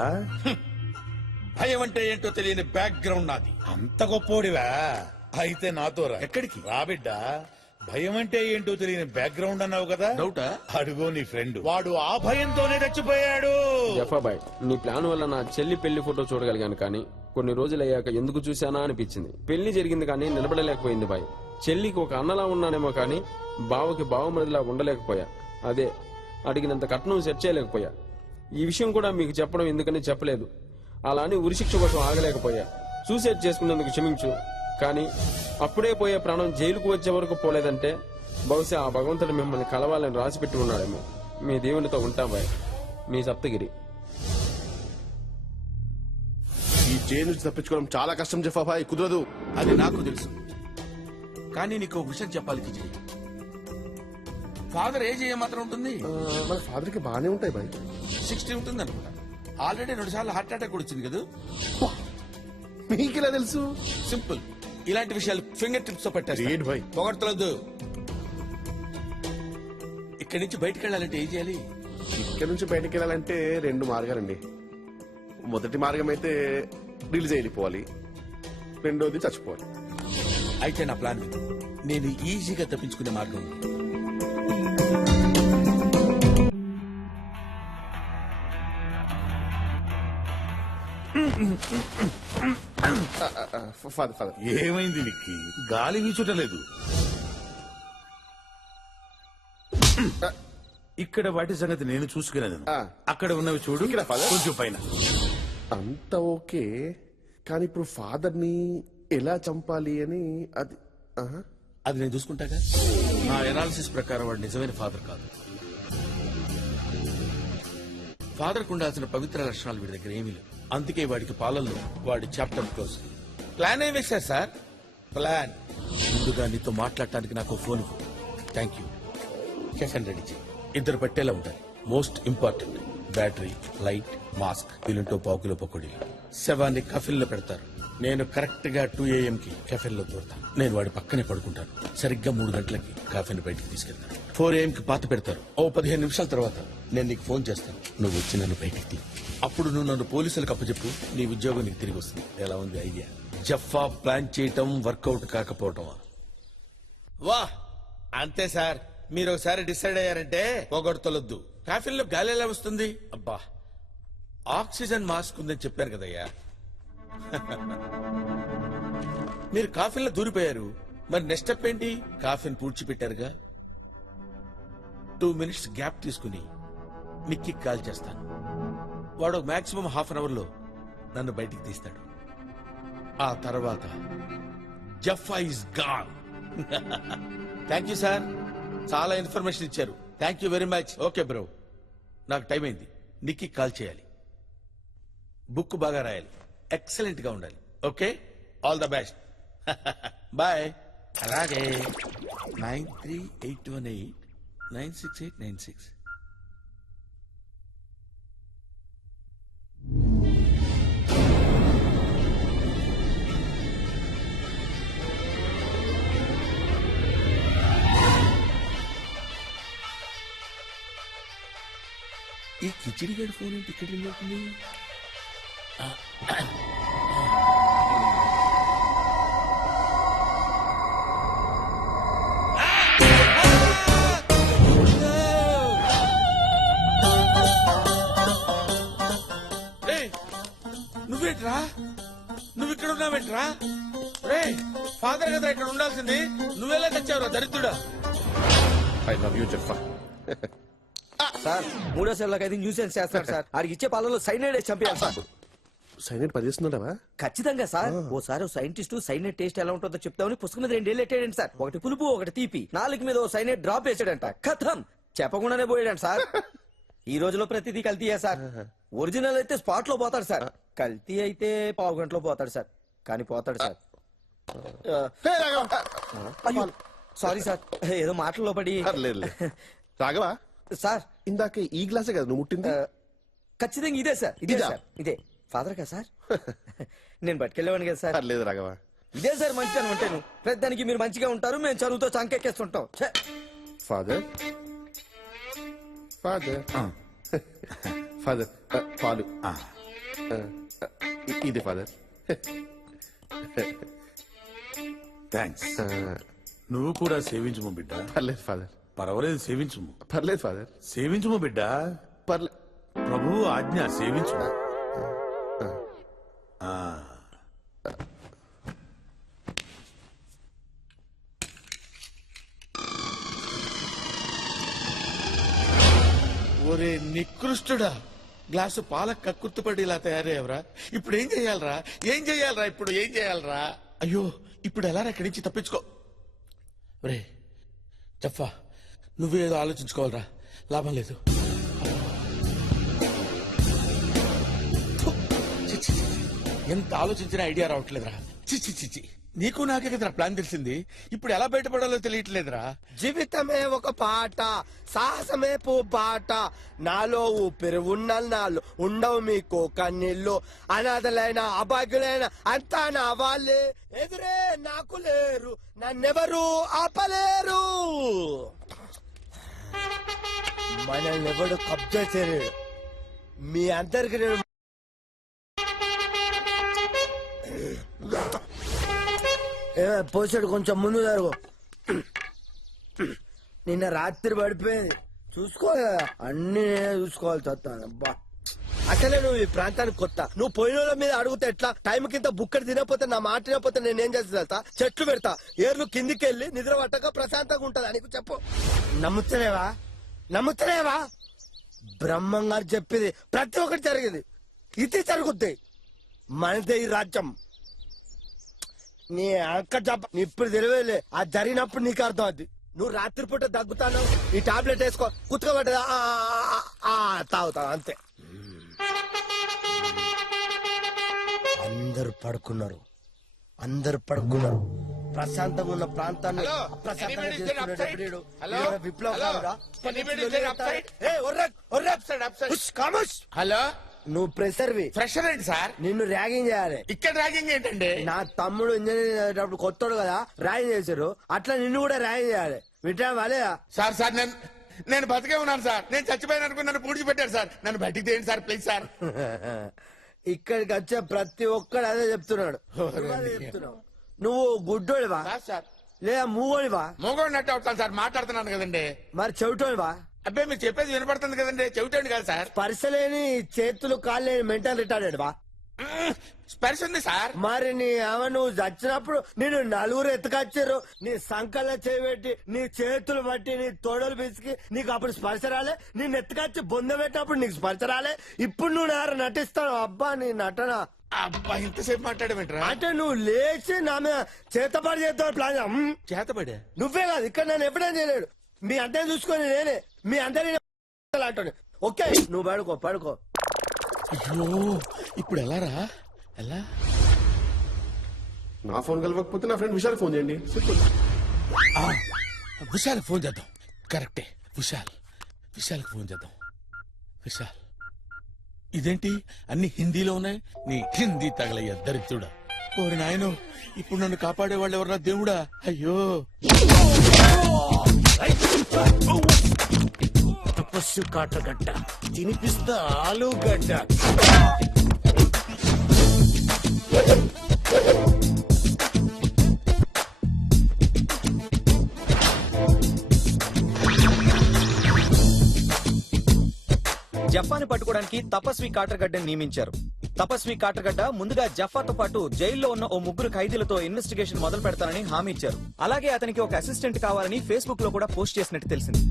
భయం అంటే ఏంటో తెలియని బ్యాక్గ్రౌండ్ నాది. అంత గొప్పోడివా? అయితే నాతో రా. ఎక్కడికి రా బిడ్డ. భయం అంటే ఏంటో తెలియని బ్యాక్గ్రౌండ్ అన్నావు కదా, డౌటా? అడుగో నీ ఫ్రెండ్, వాడు ఆ భయంతోనే చచ్చిపోయాడు. జఫాబాయ్, నీ ప్లాన్ వల్ల నా చెల్లి పెళ్లి ఫోటో చూడగలిగాను, కానీ కొన్ని రోజులు అయ్యాక ఎందుకు చూశానా అనిపించింది. పెళ్లి జరిగింది కానీ నిలబడలేకపోయింది బాయ్. చెల్లికి ఒక అన్నలా ఉన్నానేమో కానీ బావకి బావమరిదిలా ఉండలేకపోయా. అదే అడిగినంత కట్నం సెట్ చేయలేకపోయా. ఈ విషయం కూడా మీకు చెప్పడం ఎందుకని చెప్పలేదు. అలా అని ఉరిశిక్ష కోసం ఆగలేకపోయా. సూసైడ్ చేసుకున్నందుకు క్షమించు, కానీ అప్పుడే పోయే ప్రాణం జైలుకు వచ్చే వరకు పోలేదంటే బహుశా ఆ భగవంతుడు మిమ్మల్ని కలవాలని రాసిపెట్టి ఉన్నాడేమో. మీ దేవునితో ఉంటా బాయ్. మీ సప్తగిరి. ఈ జైలు నుంచి తప్పించుకోవడం చాలా కష్టం జఫాబాయ్, కుదరదు. అది నాకు తెలుసు, కానీ నీకు ఒక విషయం చెప్పాలి కిజీ. ఫాదర్ ఏజ్ ఏమాత్రం ఉంటుంది? మన ఫాదర్ కి బాగానే ఉంటాయి బాయ్. 60 ఉంటుంది అనుకుంటా. ఆల్రెడీ 2 సార్లు హార్ట్ అటాక్ కూడా వచ్చింది కదా. మీకు ఎలా తెలుసు? సింపుల్, ఇలాంటి విషయాలు ఫింగర్ టిప్స్ తో పెట్టేస్తాను. పొగడతలొద్దు. ఇక్కడి నుంచి బయటకు వెళ్ళాలంటే ఏం చేయాలి? ఇక్కడ నుంచి బయటకు వెళ్ళాలంటే 2 మార్గాలండి. మొదటి మార్గం అయితే రిలీజ్ వెళ్ళిపోవాలి, రెండోది చచ్చిపోవాలి. అయితే నా ప్లాన్ విను. నేను ఈజీగా తప్పించుకునే మార్గం ఉంది. ఫాదర్ ఏమైంది నీకు? గాలి వీచుటలేదు. ఇక్కడ వాటి సంగతి నేను చూసుకునేది. అక్కడ ఉన్నవి చూడు, కొంచెం పైన. అంత ఓకే, కానీ ఇప్పుడు ఫాదర్ ని ఎలా చంపాలి అని అది నేను చూసుకుంటాగా. నా ఎనాలిసిస్ ప్రకారం వాడు నిజమైన ఫాదర్ కాదు. ఫాదర్ కు ఉండాల్సిన పవిత్ర లక్షణాలు వీడి దగ్గర ఏమీ లేవు. అందుకే వాడికి పాలల్లో వాడి చాప్టర్ క్లోజ్. ప్లాన్ ఏం వేశారు సార్? ప్లాన్ ముందుగా నీతో మాట్లాడటానికి నాకు phone. Thank you. Coffin ready చేయి. 2 పట్టేలా ఉంటాయి. Most important battery, light, mask, వీలుంటో పావుకిలో పకోడీలు. శవాన్ని కఫిన్ లో పెడతారు. నేను కరెక్ట్ గా 2 AM కి కెఫెన్ లో దూరతాను. నేను వాడి పక్కనే పడుకుంటాను. సరిగ్గా 3 గంటలకి కాఫీని బయటికి తీసుకెళ్తాను. 4 AM కి పాత పెడతారు. ఓ 15 నిమిషాల తర్వాత నేను నీకు ఫోన్ చేస్తాను. నువ్వు వచ్చి నన్ను బయటికి తీ. అప్పుడు నువ్వు నన్ను పోలీసులకు అప్పచెప్పు. నీ ఉద్యోగం నీకు తిరిగి వస్తుంది. ఎలా ఉంది ఐడియా? జఫా ప్లాన్ చేయటం వర్కౌట్ కాకపోవటం. వా అంతే సార్. మీరు ఒకసారి డిసైడ్ అయ్యారంటే పొగడతలొద్దు. కాఫీలో గాలి ఎలా వస్తుంది? అబ్బా, ఆక్సిజన్ మాస్క్ ఉందని చెప్పారు కదయ్యా. మీరు కాఫీలో దూరిపోయారు, మరి నెక్స్ట్ స్టెప్ ఏంటి? కాఫీని పూడ్చిపెట్టారుగా. 2 minutes గ్యాప్ తీసుకుని నిక్కి కాల్ చేస్తాను. వాడు మాక్సిమం ½ an hour లో నన్ను బయటికి తీస్తాడు. ఆ తర్వాత Jaffa is gone. Thank you sir, చాలా ఇన్ఫర్మేషన్ ఇచ్చారు. Thank you very much. Okay bro, నాకు టైం అయింది. నిక్కి కాల్ చేయాలి. బుక్ బాగా రాయాలి, ఎక్సలెంట్ గా ఉండాలి. Okay, all the best. Bye. అలాగే 9381896896. ఈ కిచిడి గడి ఫోన్ ఏంటి ఇక్కడ రింగ్ అవుతుంది? నువ్వేంట్రా, నువ్వు ఇక్కడ ఉన్నావేంట్రా? రే, ఫాదర్ కదా ఇక్కడ ఉండాల్సింది, నువ్వెలా తెచ్చావురా దరిద్రుడా? I love you Jaffa. Sir మూడో సెల్లోకి అయితే న్యూసెన్స్ చేస్తాడు సార్. ఆడికి ఇచ్చే పాలలో సైనైడ్ వేసి చంపేయాలి సార్. సైనైడ్ పనిచేస్తున్నావా? ఖచ్చితంగా సార్. ఓసారి సైంటిస్ట్ సైనైడ్ టేస్ట్ ఎలా ఉంటుందో చెప్తామని పుస్తకం మీద 2 ఏళ్ళు ఎట్టాడండి సార్. ఒకటి పులుపు ఒకటి తీపి, 4 మీద ఓ సైనైడ్ డ్రాప్ వేసాడంట. కథం చెప్పకుండానే పోయాడంట సార్. ఈ రోజులో ప్రతిదీ కల్తీయే సార్. ఒరిజినల్ అయితే స్పాట్ లో పోతాడు సార్, కల్తీ అయితే పావు గంటలో పోతాడు సార్. కానీ పోతాడు సార్. అయ్యో సారీ సార్, ఏదో మాటల్లో పడి. రాఘవా సార్, ఇందాక ఈ గ్లాసే కదా నువ్వు ముట్టింది? ఖచ్చితంగా ఇదే సార్, ఇదే సార్, ఇదే. ఫాదర్ కదా సార్? నేను పట్టుకెళ్ళేవాడిని కదా సార్. లేదు రాఘవ, ఇదే సార్ మంచిగా ఉంటాను. ప్రతిదానికి మీరు మంచిగా ఉంటారు, మేము చదువుతో చంకెక్కేస్తుంటాం. ఫాదర్ ఫాదర్ ఫాదర్ పాలు ఇది ఫాదర్. థ్యాంక్స్. నువ్వు కూడా సేవించుము బిడ్డ. పర్లేదు ఫాదర్. పర్వాలేదు, సేవించుము. పర్లేదు ఫాదర్. సేవించుము బిడ్డ. పర్లేదు. ప్రభువు ఆజ్ఞ, సేవించుము. ఒరే నికృష్టుడా, గ్లాసు పాల కక్కుర్తుపడి ఇలా తయారయ్యవరా? ఇప్పుడు ఏం చెయ్యాలరా? ఏం చెయ్యాలరా? ఇప్పుడు ఏం చెయ్యాలరా? అయ్యో, ఇప్పుడు ఎలా ఇక్కడి నుంచి తప్పించుకో? రే జఫా, నువ్వేదో ఆలోచించుకోవాలరా, లాభం లేదు. ఎంత ఆలోచించినా ఐడియా రావట్లేదురా. చిచ్చి చిచ్చి, నీకు నాకే కదరా ప్లాన్ తెలిసింది. ఇప్పుడు ఎలా బయటపడాలో తెలియట్లేదురా. జీవితమే ఒక పాట, సాహసమే పాట, నాలో ఊపిరి నాలో ఉండవు మీకు కన్నీళ్ళు, అనాథలైన అభాగ్యులైన అంతా నా వాళ్ళే, ఎదురే నాకు లేరు, నన్నెవరు ఆపలేరు. మనల్ని ఎవడు కబ్జా చేయలేడు. మీ అందరికి నేను పోసాడు, కొంచెం ముందు జరుగు. నిన్న రాత్రి పడిపోయింది, చూసుకోవాలి కదా, అన్ని నేనే చూసుకోవాలి. చస్తాను అబ్బా. అసలే నువ్వు ఈ ప్రాంతానికి కొత్త, నువ్వు పోయిన వాళ్ళ మీద అడుగుతా ఎట్లా? టైం కింద బుక్కడి తినకపోతే, నా మాట తినకపోతే నేనేం చేస్తా? చెట్లు పెడతా, ఏర్లు కిందికి వెళ్ళి నిద్ర పట్టక ప్రశాంతంగా ఉంటదా నీకు? చెప్పు. నమ్ముతలేవా? నమ్ముతలేవా? బ్రహ్మంగారు చెప్పింది ప్రతి ఒక్కటి జరిగింది, ఇది జరుగుద్ది. మనదే ఈ రాజ్యం. నీ అక్క జబ్బ ఇప్పుడు తెలియలే, అది జరిగినప్పుడు నీకు అర్థం అవుద్ది. నువ్వు రాత్రిపూట దగ్గుతాను, ఈ టాబ్లెట్ వేసుకో, కుతుకబడ్డదా తాగుతావు అంతే. అందరు పడుకున్నారు, అందరు పడుకున్నారు. ప్రశాంతంగా ఉన్న ప్రాంతాన్ని అప్రశాంతంగా చేసుకునేటప్పుడు విప్లవకారుడా? హలో, నువ్వు ప్రెషర్వి. ఫ్రెషర్ ఏంటి సార్? నిన్ను ర్యాగింగ్ చేయాలి. ఇక్కడ ర్యాగింగ్ ఏంటండి? నా తమ్ముడు ఇంజనీరింగ్ చదివేటప్పుడు కొత్తోడు కదా, ర్యాగింగ్ చేశారు, అట్లా నిన్ను కూడా ర్యాగింగ్ చేయాలి. వింటా వాలేదా? సార్ సార్ నేను బతికే ఉన్నాను సార్. నేను చచ్చిపోయిన అనుకుని నన్ను పూడ్చిపెట్టారు సార్. నన్ను బయటికి తీయండి సార్, ప్లీజ్ సార్. ఇక్కడికి వచ్చే ప్రతి ఒక్కడు అదే చెప్తున్నాడు. చెప్తున్నావు నువ్వు గుడ్డోడివా సార్? లేదా మూగోడివా? మూగోడినట్టు అవుతాను సార్, మాట్లాడుతున్నాను కదండి. మరి చెవిటోడివా? అబ్బాయి మీరు చెప్పేది వినపడుతుంది కదండి, చెవిటండి కాదు సార్. స్పర్శలేని చేతులు కాళ్ళు లేని మెంటల్ రిటార్డెడ్ వా? స్పర్శ ఉంది సార్. మరి నీ నువ్వు చచ్చినప్పుడు నేను నలుగురు ఎత్తుకొచ్చారు, నీ సంకల్లో చేయబెట్టి నీ చేతులు బట్టి నీ తోడలు పిసికి నీకు అప్పుడు స్పర్శ రాలే. నేను ఎత్తుకొచ్చి బొంద పెట్టినప్పుడు నీకు స్పర్శ రాలే. ఇప్పుడు నువ్వు నారు నటిస్తావు. అబ్బా నీ నటన. అబ్బా ఇంతసేపు మాట్లాడమంటారా? అంటే నువ్వు లేచి నా మీద చేతపడి చేస్తావు ప్లాన్. చేతపడే నువ్వే కాదు, ఇక్కడ నన్ను ఎప్పుడైనా చేయలేడు. మీ అందరిని చూసుకొని నేనే మీ అందరినీ అంటాను. ఓకే నువ్వు పడుకో అయ్యో ఇప్పుడు ఎలా రా ఎలా? నా ఫోన్ కలవకపోతే నా ఫ్రెండ్ విశాల్ ఫోన్ చేయండి. సింపుల్. విశాల్ ఫోన్ చేద్దాం. కరెక్టే. విశాల్కి ఫోన్ చేద్దాం. విశాల్, ఇదేంటి అన్ని హిందీలో ఉన్నాయి? నీ హిందీ తగలయ్య దరిద్రుడా. ఓరి నాయను, ఇప్పుడు నన్ను కాపాడేవాళ్ళు ఎవరా దేవుడా? అయ్యో తపస్సు కాటగడ్డ తినిపిస్తా ఆలుగడ్డ. జఫాని పట్టుకోవడానికి తపస్వి కాటర్గడ్డని నియమించారు. తపస్వి కాటర్గడ్డ ముందుగా జఫాతో పాటు జైల్లో ఉన్న ఓ ముగ్గురు ఖైదీలతో ఇన్వెస్టిగేషన్ మొదలు పెడతానని హామీ ఇచ్చారు. అలాగే అతనికి ఒక అసిస్టెంట్ కావాలని ఫేస్బుక్ లో కూడా పోస్ట్ చేసినట్టు తెలిసింది.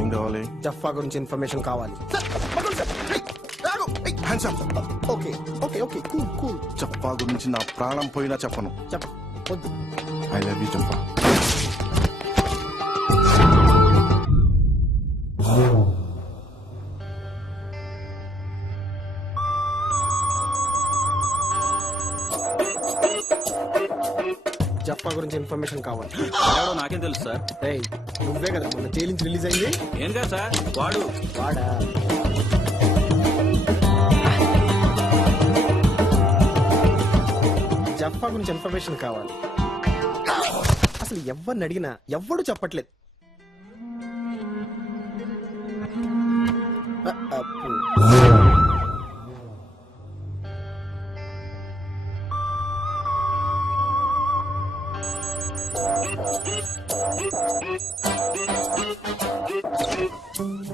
ఏం కావాలి? జఫా గురించి ఇన్ఫర్మేషన్ కావాలి. Okay okay okay cool cool. చెప్పా గురించి నా ప్రాణం పోయినా చెప్పను. వద్దు. ఐ లవ్ యూ చెప్పా. జఫా గురించి ఇన్ఫర్మేషన్ కావాలి. నాకేం తెలుసు సార్. ఏయ్, నువ్వే కదా మొన్న జైలు నుంచి రిలీజ్ అయింది. ఏం కదా సార్ వాడా జఫా గురించి ఇన్ఫర్మేషన్ కావాలి. అసలు ఎవరిని అడిగినా ఎవ్వడు చెప్పట్లేదు.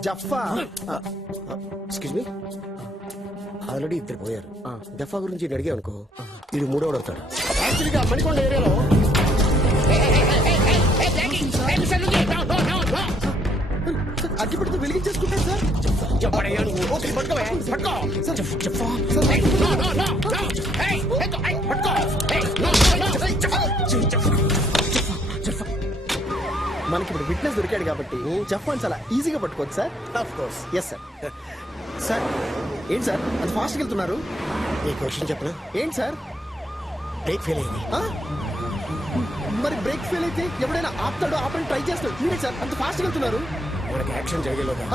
జఫా ఎక్స్క్యూజ్ మీ, ఆల్రెడీ ఇద్దరు పోయారు. జఫా గురించి ఇది అడిగా అనుకో, ఇది మూడోడు అవుతాడు. యాక్చువల్గా మణికొండ ఏరియాలో అగ్గిపెట్టితో వెలిగించేసుకుంటారు సార్. మనకి ఇప్పుడు విట్నెస్ దొరికాడు కాబట్టి జఫాన్ చాలా ఈజీగా పట్టుకోవచ్చు sir. Of course. Yes sir. Sir ఏంటి సార్ అంత ఫాస్ట్గా వెళ్తున్నారు? ఈ క్వశ్చన్ చెప్పనా? ఏంటి సార్? బ్రేక్ ఫెయిల్ అయింది. మరి బ్రేక్ ఫెయిల్ అయితే ఎవడైనా ఆపుతాడో ఆపని ట్రై చేస్తాడు. మీరే సార్ అంత ఫాస్ట్గా వెళ్తున్నారు. మనకి యాక్షన్ జరిగేలోగా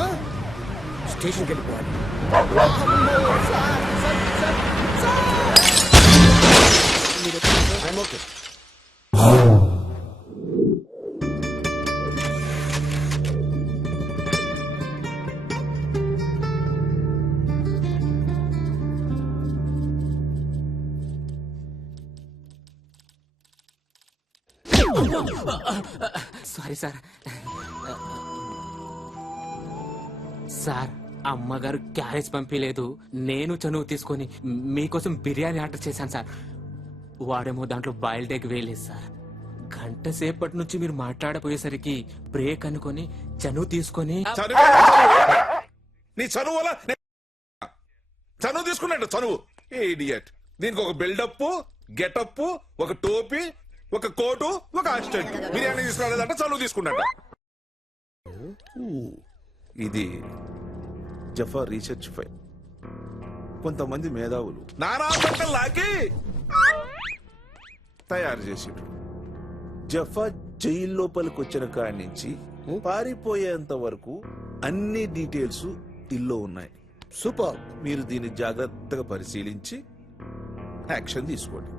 స్టేషన్కి వెళ్ళిపోవాలి. ఓకే. Sorry sir. సార్, అమ్మగారు క్యారేజ్ పంపించలేదు. నేను చనువు తీసుకొని మీకోసం బిర్యానీ ఆర్డర్ చేశాను సార్. వాడేమో దాంట్లో బాయిల్డ్ ఎగ్ వేయలేదు సార్. గంట సేపటి నుంచి మీరు మాట్లాడపోయేసరికి బ్రేక్ అనుకొని చనువు తీసుకొని నీ చనువు వల్ల చనువు తీసుకున్నాడు. చనువు ఇడియట్. దీనికి ఒక బిల్డప్, గెటప్, ఒక టోపీ, ఒక కోటు, ఒక అసిస్టెంట్. బిర్యానీ తీసుకురాలేదంటే చనువు తీసుకున్నాడు. ఇది జఫా రీసెర్చ్ ఫైల్. కొంతమంది మేధావులు నానా లాకి తయారు చేసిండ్రు. జఫా జైలు లోపలికి వచ్చిన కాడి నుంచి పారిపోయేంత వరకు అన్ని డీటెయిల్స్ ఇల్లో ఉన్నాయి. సూపర్. మీరు దీన్ని జాగ్రత్తగా పరిశీలించి యాక్షన్ తీసుకోండి.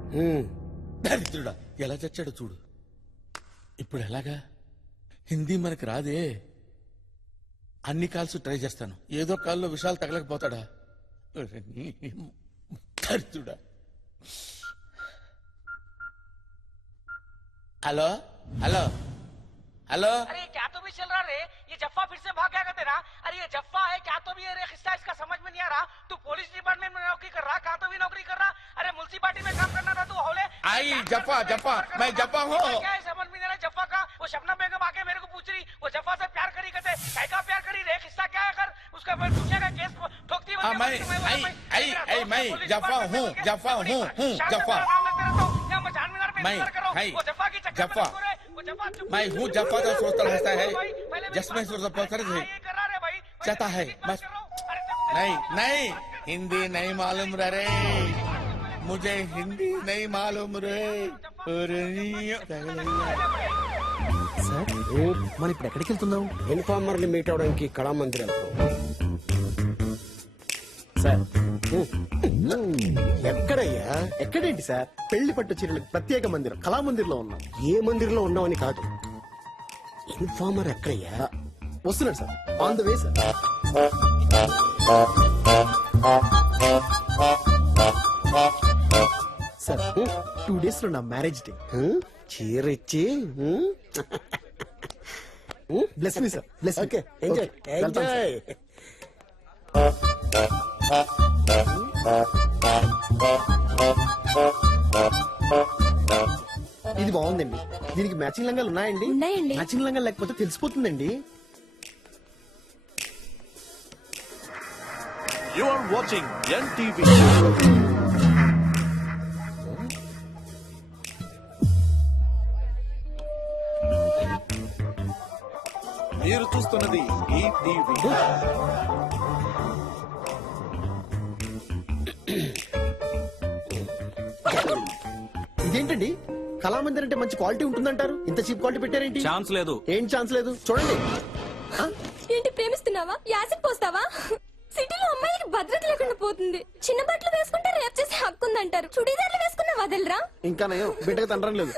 దరిద్రుడా ఎలా చచ్చాడో చూడు. ఇప్పుడు ఎలాగా? హిందీ మనకి రాదే. అన్ని కాల్స్ ట్రై చేస్తాను. ఏదో కాల్లో విషయాలు తగలకపోతాడా? దరిద్రుడా. Hello hello hello. अरे क्या तो भी चल रहा रे, ये जफ्फा फिर से भाग गया क्या तेरा? अरे ये जफ्फा है क्या तो भी है रे, खिस्सा इसका समझ में नहीं आ रहा। तू पुलिस डिपार्टमेंट में नौकरी कर रहा, क्या तो भी नौकरी कर रहा। अरे मुल्सिपालिटी में काम करना था तू हौले। आई जफ्फा जफ्फा मैं जफ्फा हूँ। क्या है समझ में नहीं आ रहा जफ्फा का? वो शबनम बेगम आके मेरे को पूछ रही वो जफ्फा से प्यार करी कहते, क्या प्यार करी रे, खिस्सा क्या है कर उसका दुनिया का केस ठोकती। मैं जफ्फा हूँ जफ्फा। मैं है जफ्फा मैं हूँ जफ्फा तो सोचता रहता है जस्में सोचता पकड़ है चाहता है बस नहीं नहीं हिंदी नहीं मालूम रे मुझे हिंदी नहीं मालूम रे సార్ మనం ఇప్పుడు ఎక్కడికి వెళ్తున్నాం? ఇన్ఫార్మర్ ని మీట్ అవడానికి కళామందిరం. సార్ ఎక్కడయ్యా? ఎక్కడేంటి సార్? పెళ్లి పట్టు చీరలకు ప్రత్యేక మందిరం కళామందిర్లో ఉన్నాం. ఏ మందిరంలో ఉన్నామని కాదు, ఇన్ఫార్మర్ ఎక్కడయ్యా? వస్తున్నాడు sir, on the way sir. Sir 2 days లో నా మ్యారేజ్ డే. చీర ఇచ్చి bless me sir, bless. Okay, enjoy enjoy. ఇది బాగుందండి. దీనికి మ్యాచింగ్ లంగాలు ఉన్నాయండి? ఉన్నాయండి. మ్యాచింగ్ లంగాలు లేకపోతే తెలిసిపోతుందండి. You are watching NTV. మీరు చూస్తున్నది ఈ టీవీ. ఇదేంటండి, కళామందిర్ అంటే మంచి క్వాలిటీ ఉంటుందంటారు, ఇంత చీప్ క్వాలిటీ పెట్టారేంటి? ఛాన్స్ లేదు. ఏం ఛాన్స్ లేదు? చూడండి. ఏంటి ప్రేమిస్తున్నావా? యాసిడ్ పోస్తావా? సిటీలో అమ్మాయిలకి భద్రత లేకుండా పోతుంది. చిన్న బట్టలు వేసుకుంటే రేప్ చేసే హక్కు ఉందంటారు. చుడీదార్లు వేసుకున్నా వదలరా? ఇంకా నయం, బిడ్డగా తండ్రం లేదు.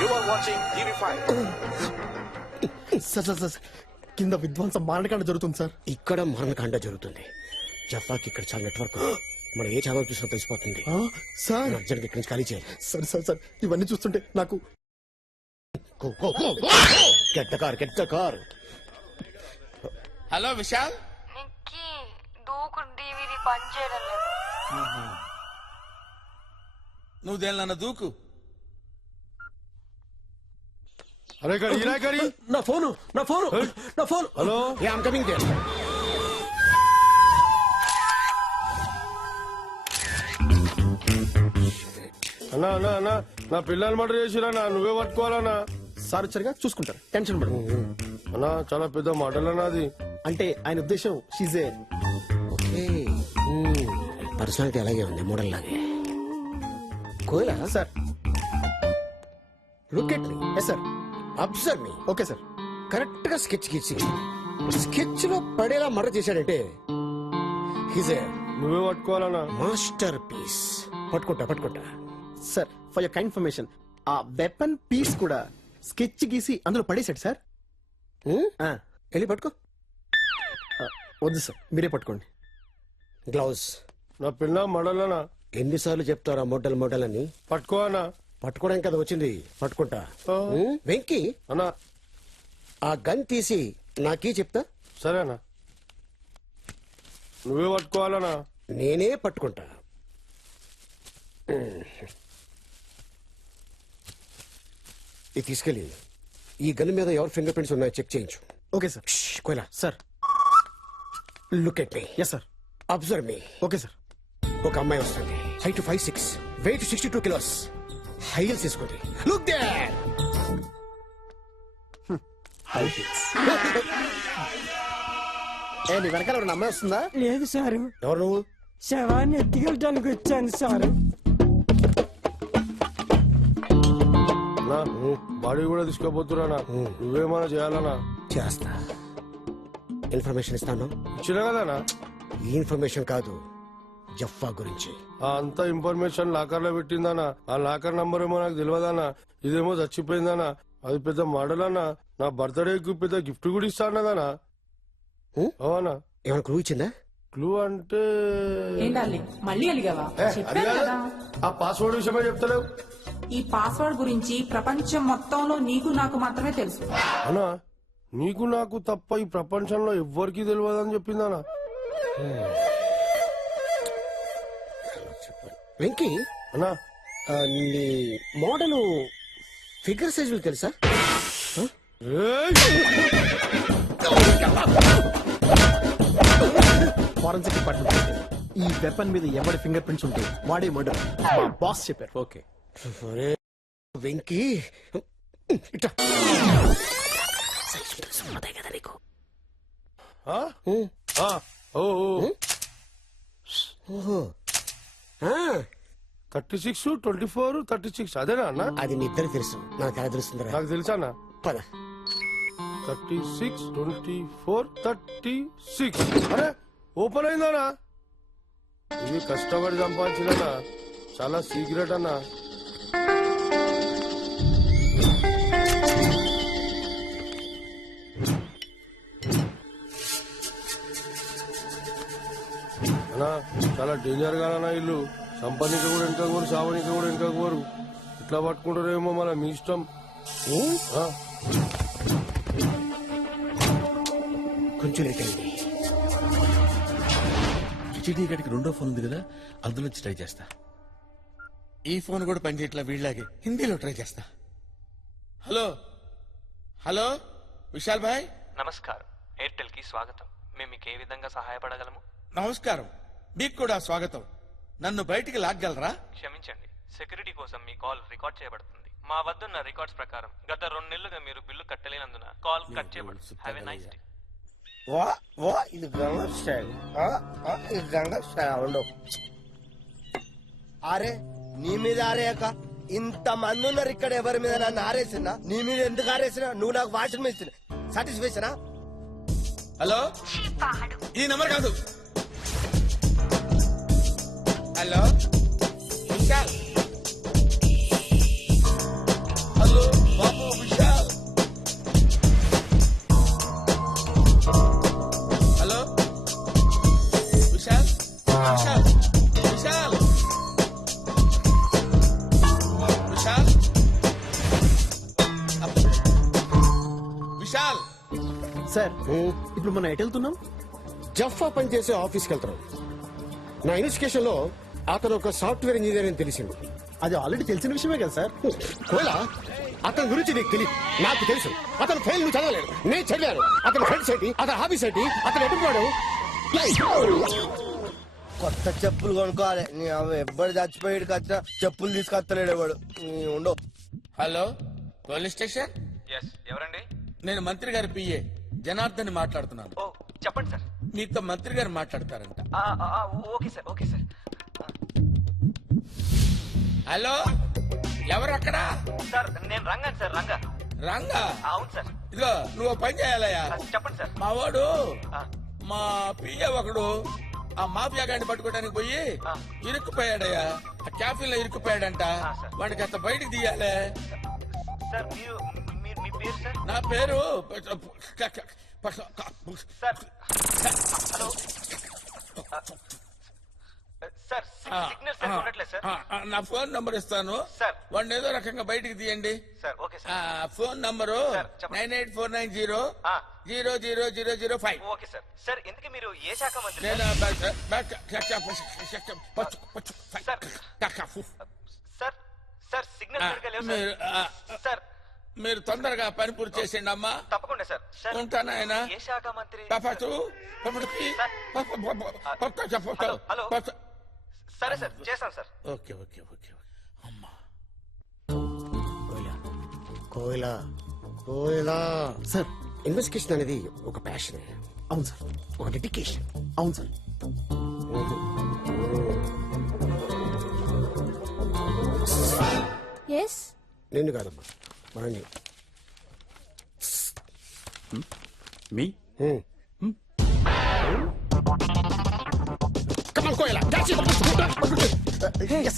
You are watching TV5. Sir sir sir, కింద విధ్వంసం మారణకాండ జరుగుతుంది సార్. ఇక్కడ మరణకాండ జరుగుతుంది. జఫాకి ఇక్కడ చాలా నెట్వర్క్, మనం ఏ ఛానల్ చూసినా తెలిసిపోతుంది. సార్ అర్జెంట్ ఇక్కడి నుంచి ఖాళీ చేయాలి. సార్ సార్ సార్, ఇవన్నీ చూస్తుంటే నాకు get the car, get the car. Hello Vishal Nikki దూకు డివిడి పని చేయడం లేదు. నువ్వు దేనిలన్నా దూకు. అరే కరీ నా ఫోను, నా ఫోను, నా phone. Hello, I'm coming there. అన్నా అన్నా అన్నా, నా పిల్లలు మర్డర్ చేసిరా, నువ్వే పట్టుకోవాలన్నా. సార్ వచ్చారుగా, చూసుకుంటారు, టెన్షన్ పడదు. అన్నా చాలా పెద్ద మర్డర్ అన్నా అది. అంటే ఆయన ఉద్దేశం షీజే. పర్సనాలిటీ అలాగే ఉంది, మోడల్ లాగే. Koyala sir look at me, yes sir. Observe me. Okay sir. Correct గా స్కెచ్ గీసి స్కెచ్ లో పడేలా మర్డర్ చేశాడంటే హిజ్ ఏ నువ్వే పట్టుకోవాలన్నా. Master piece. పట్టుకుంటా పట్టుకుంటా. Sir for your kind information, ఆ వెపన్ పీస్ కూడా స్కెచ్ గీసి అందులో పడేశాడు సార్. వెళ్ళి పట్టుకో. వద్దు సార్, మీరే పట్టుకోండి. గ్లౌజ్. నా పిల్ల మడలనా. ఎన్నిసార్లు చెప్తారా మోడల్ మోడల్ అని? పట్టుకో అన్నా. పట్టుకోవడానికి కదా వచ్చింది, పట్టుకుంటా. వెంకీ అన్నా, ఆ గన్ తీసి నాకీ చెప్తా. సరేనా, నువ్వే పట్టుకోవాలనా. నేనే పట్టుకుంటా. ఇది తీసుకెళ్ళి ఈ గన్ మీద ఎవరి ఫింగర్ ప్రింట్స్ ఉన్నాయో చెక్ చేయించు. Okay sir. Koyala sir look at me. Yes sir. Observe me. Okay sir. ఒక అమ్మాయి వస్తుంది, height 5'6", weight 62 kilos, high heels తీసుకుంది. Look there. నీ వెనకాల ఒక అమ్మాయి వస్తుందా? లేదు సారు, ఎవరు నువ్వు? శవాన్ని ఎత్తుకెళ్ళడానికి వచ్చాను సారు. నా బాడీ కూడా తీసుకోపోతున్నా, నువ్వేమన్నా చేయాలనా? చేస్తా. ఇన్ఫర్మేషన్ ఇస్తాను. ఇచ్చిన కదనా? ఈ ఇన్ఫర్మేషన్ కాదు, జఫ్ఫా గురించి. ఆ అంతా ఇన్ఫర్మేషన్ లాకర్ లో పెట్టిందనా? ఆ లాకర్ నంబర్ ఏమో నాకు తెలియదనా? ఇదేమో చచ్చిపోయిందనా? అది పెద్ద మోడల్ అన్నా. నా బర్త్డేకి పెద్ద గిఫ్ట్ కూడా ఇస్తా అన్నదనా? అవునా? ఏమైనా క్లూ ఇచ్చిందా? క్లూ అంటే మళ్ళీ అలిగావా? అది కాదు, ఆ పాస్వర్డ్ విషయమే చెప్తలేవు. ఈ పాస్వర్డ్ గురించి ప్రపంచం మొత్తంలో నీకు నాకు మాత్రమే తెలుసు. అన్నా, నీకు నాకు తప్ప ఈ ప్రపంచంలో ఎవ్వరికి తెలియదని చెప్పిందనా? వెంకీ అన్నా, నీ మోడల్ ఫిగర్ సైజులు తెలుసా? ఫారెన్సిక్ డిపార్ట్మెంట్ ఈ వెపన్ మీద ఎవరి ఫింగర్ ప్రింట్స్ ఉంటే వాడే మర్డర్ మా బాస్ చెప్పారు. ఓకే. వెంకీ ఇట్లా ఓహో 36, 24, 36 అదేనా అన్న? అది నీ ఇద్దరు తెలుసు, నాకు ఎలా తెలుస్తుందిరా? నాకు తెలుసా అన్న? పద. 36, 24, 36. అరే ఓపెన్ అయిందనా? ఇది కష్టపడి సంపాదించిన చాలా సీక్రెట్ అన్న. అన్నా చాలా డేంజర్ గా ఇల్లు. సంపాదిక కూడా వెనక కోరు, సావనిక కూడా వెనక కోరు. ఇట్లా పట్టుకుంటారేమో మన మీ ఇష్టం. కొంచెం లేట్ అయింది. హెచ్డి గడికి రెండో ఫోన్ ఉంది కదా, అందులో ట్రై చేస్తా. ఈ ఫోన్ కూడా పనిచేయట్లా వీళ్ళలాగే, హిందీలో ట్రై చేస్తా. హలో హలో విశాల్ భాయ్. నమస్కారం, ఎయిర్టెల్ కి స్వాగతం. మేము మీకు ఏ విధంగా సహాయపడగలము? నమస్కారం, మీకు కూడా స్వాగతం. నన్ను బయటికి లాగ్గలరా? క్షమించండి, సెక్యూరిటీ కోసం మీ కాల్ రికార్డ్ చేయబడుతుంది. మా వద్దున్న రికార్డ్స్ ప్రకారం గత 2 నెలలుగా మీరు బిల్లు కట్టలేనందున కాల్ కట్ చేయబడుతుంది. Have a nice day. ఇది గంగా స్టైల్. ఇది గంగా స్టైల్ ఉండవు. అరే నీ మీద ఆరేయక ఇంత మంది ఉన్నారు ఇక్కడ, ఎవరి మీద నన్ను ఆరేసినా? నీ మీద ఎందుకు ఆరేసినా? నువ్వు నాకు వాషింగ్ మెషిన్ సాటిస్ఫాక్షనా? హలో, ఈ నెంబర్ కాదు. హలో విశాల్. హలో బాబు విశాల్. హలో విశాల్. విశాల్ విశాల్ విశాల్ విశాల్. సార్ ఇప్పుడు మనం ఎటు వెళ్తున్నాం? జఫ్ఫా పనిచేసే ఆఫీస్కి వెళ్తున్నాం. నా ఇన్వెస్టిగేషన్ లో అతను ఒక సాఫ్ట్వేర్ ఇంజనీర్ అని తెలిసింది. అది ఆల్రెడీ తెలిసిన విషయమే కదా సార్. కోలా, అతని గురించి నీకు తెలియదు, నాకు తెలుసు. అతను ఫెయిల్ నువ్వు చదవలేదు, నేను చదివాను. అతని ఫ్రెండ్స్ ఏంటి, అతని హాబీస్ ఏంటి, అతను ఎటున్నాడు? కొత్త చెప్పులు కొనుక్కోవాలి. నీ ఎవ్వరు చచ్చిపోయాడు కచ్చిన చెప్పులు తీసుకొస్తలేడు ఎవడు. ఉండవు. Hello police station. ఎస్, ఎవరండి? నేను మంత్రి గారి పిఏ జనార్దన్ మాట్లాడుతున్నాను. ఓ చెప్పండి సార్. మీతో మంత్రి గారు మాట్లాడతారంట. Okay sir, okay sir. Hello ఎవరు అక్కడ? సార్ నేను రంగాను సార్. రంగా. రంగా? అవును సార్. ఇదిగో నువ్వు పని చేయాలయ్యా. చెప్పండి సార్. మా వాడు మా పిఏ ఒకడు ఆ మాఫియా గాడిని పట్టుకోవడానికి పోయి ఇరుక్కుపోయాడయ్యా. ఆ క్యాఫీలో ఇరుక్కుపోయాడంట. వాడికి అంత బయటికి తీయాలి. సార్ మీ పేరు సార్? నా పేరు sir hello sir, signal sir ఉండట్లేదు సార్. నా ఫోన్ నంబర్ ఇస్తాను సార్. వాడిని ఏదో రకంగా బయటికి తీయండి sir. Okay sir. Phone number 9849000005. Okay sir. Sir ఇంతకీ మీరు ఏ శాఖ మంత్రి? నేను సార్ సార్ సిగ్నల్ సరిగ్గా లేవు సార్. సార్ మీరు తొందరగా పని పూర్తి చేసేయండి అమ్మా. తప్పకుండా సార్. ఉంటాను ఆయన. ఏ శాఖ మంత్రి? హలో సరే సార్, చేస్తాను సార్. ఓకే ఓకే ఓకే అమ్మా. కోయిలా కోయిలా సార్, ఇన్వెస్టిగేషన్ అనేది ఒక ప్యాషన్. అవును సార్. ఒక డెడికేషన్. అవును సార్. ఎస్ నిన్ను కాదమ్మా, వాణ్ణి. మీ Come on, Koila. Catch it. Yes.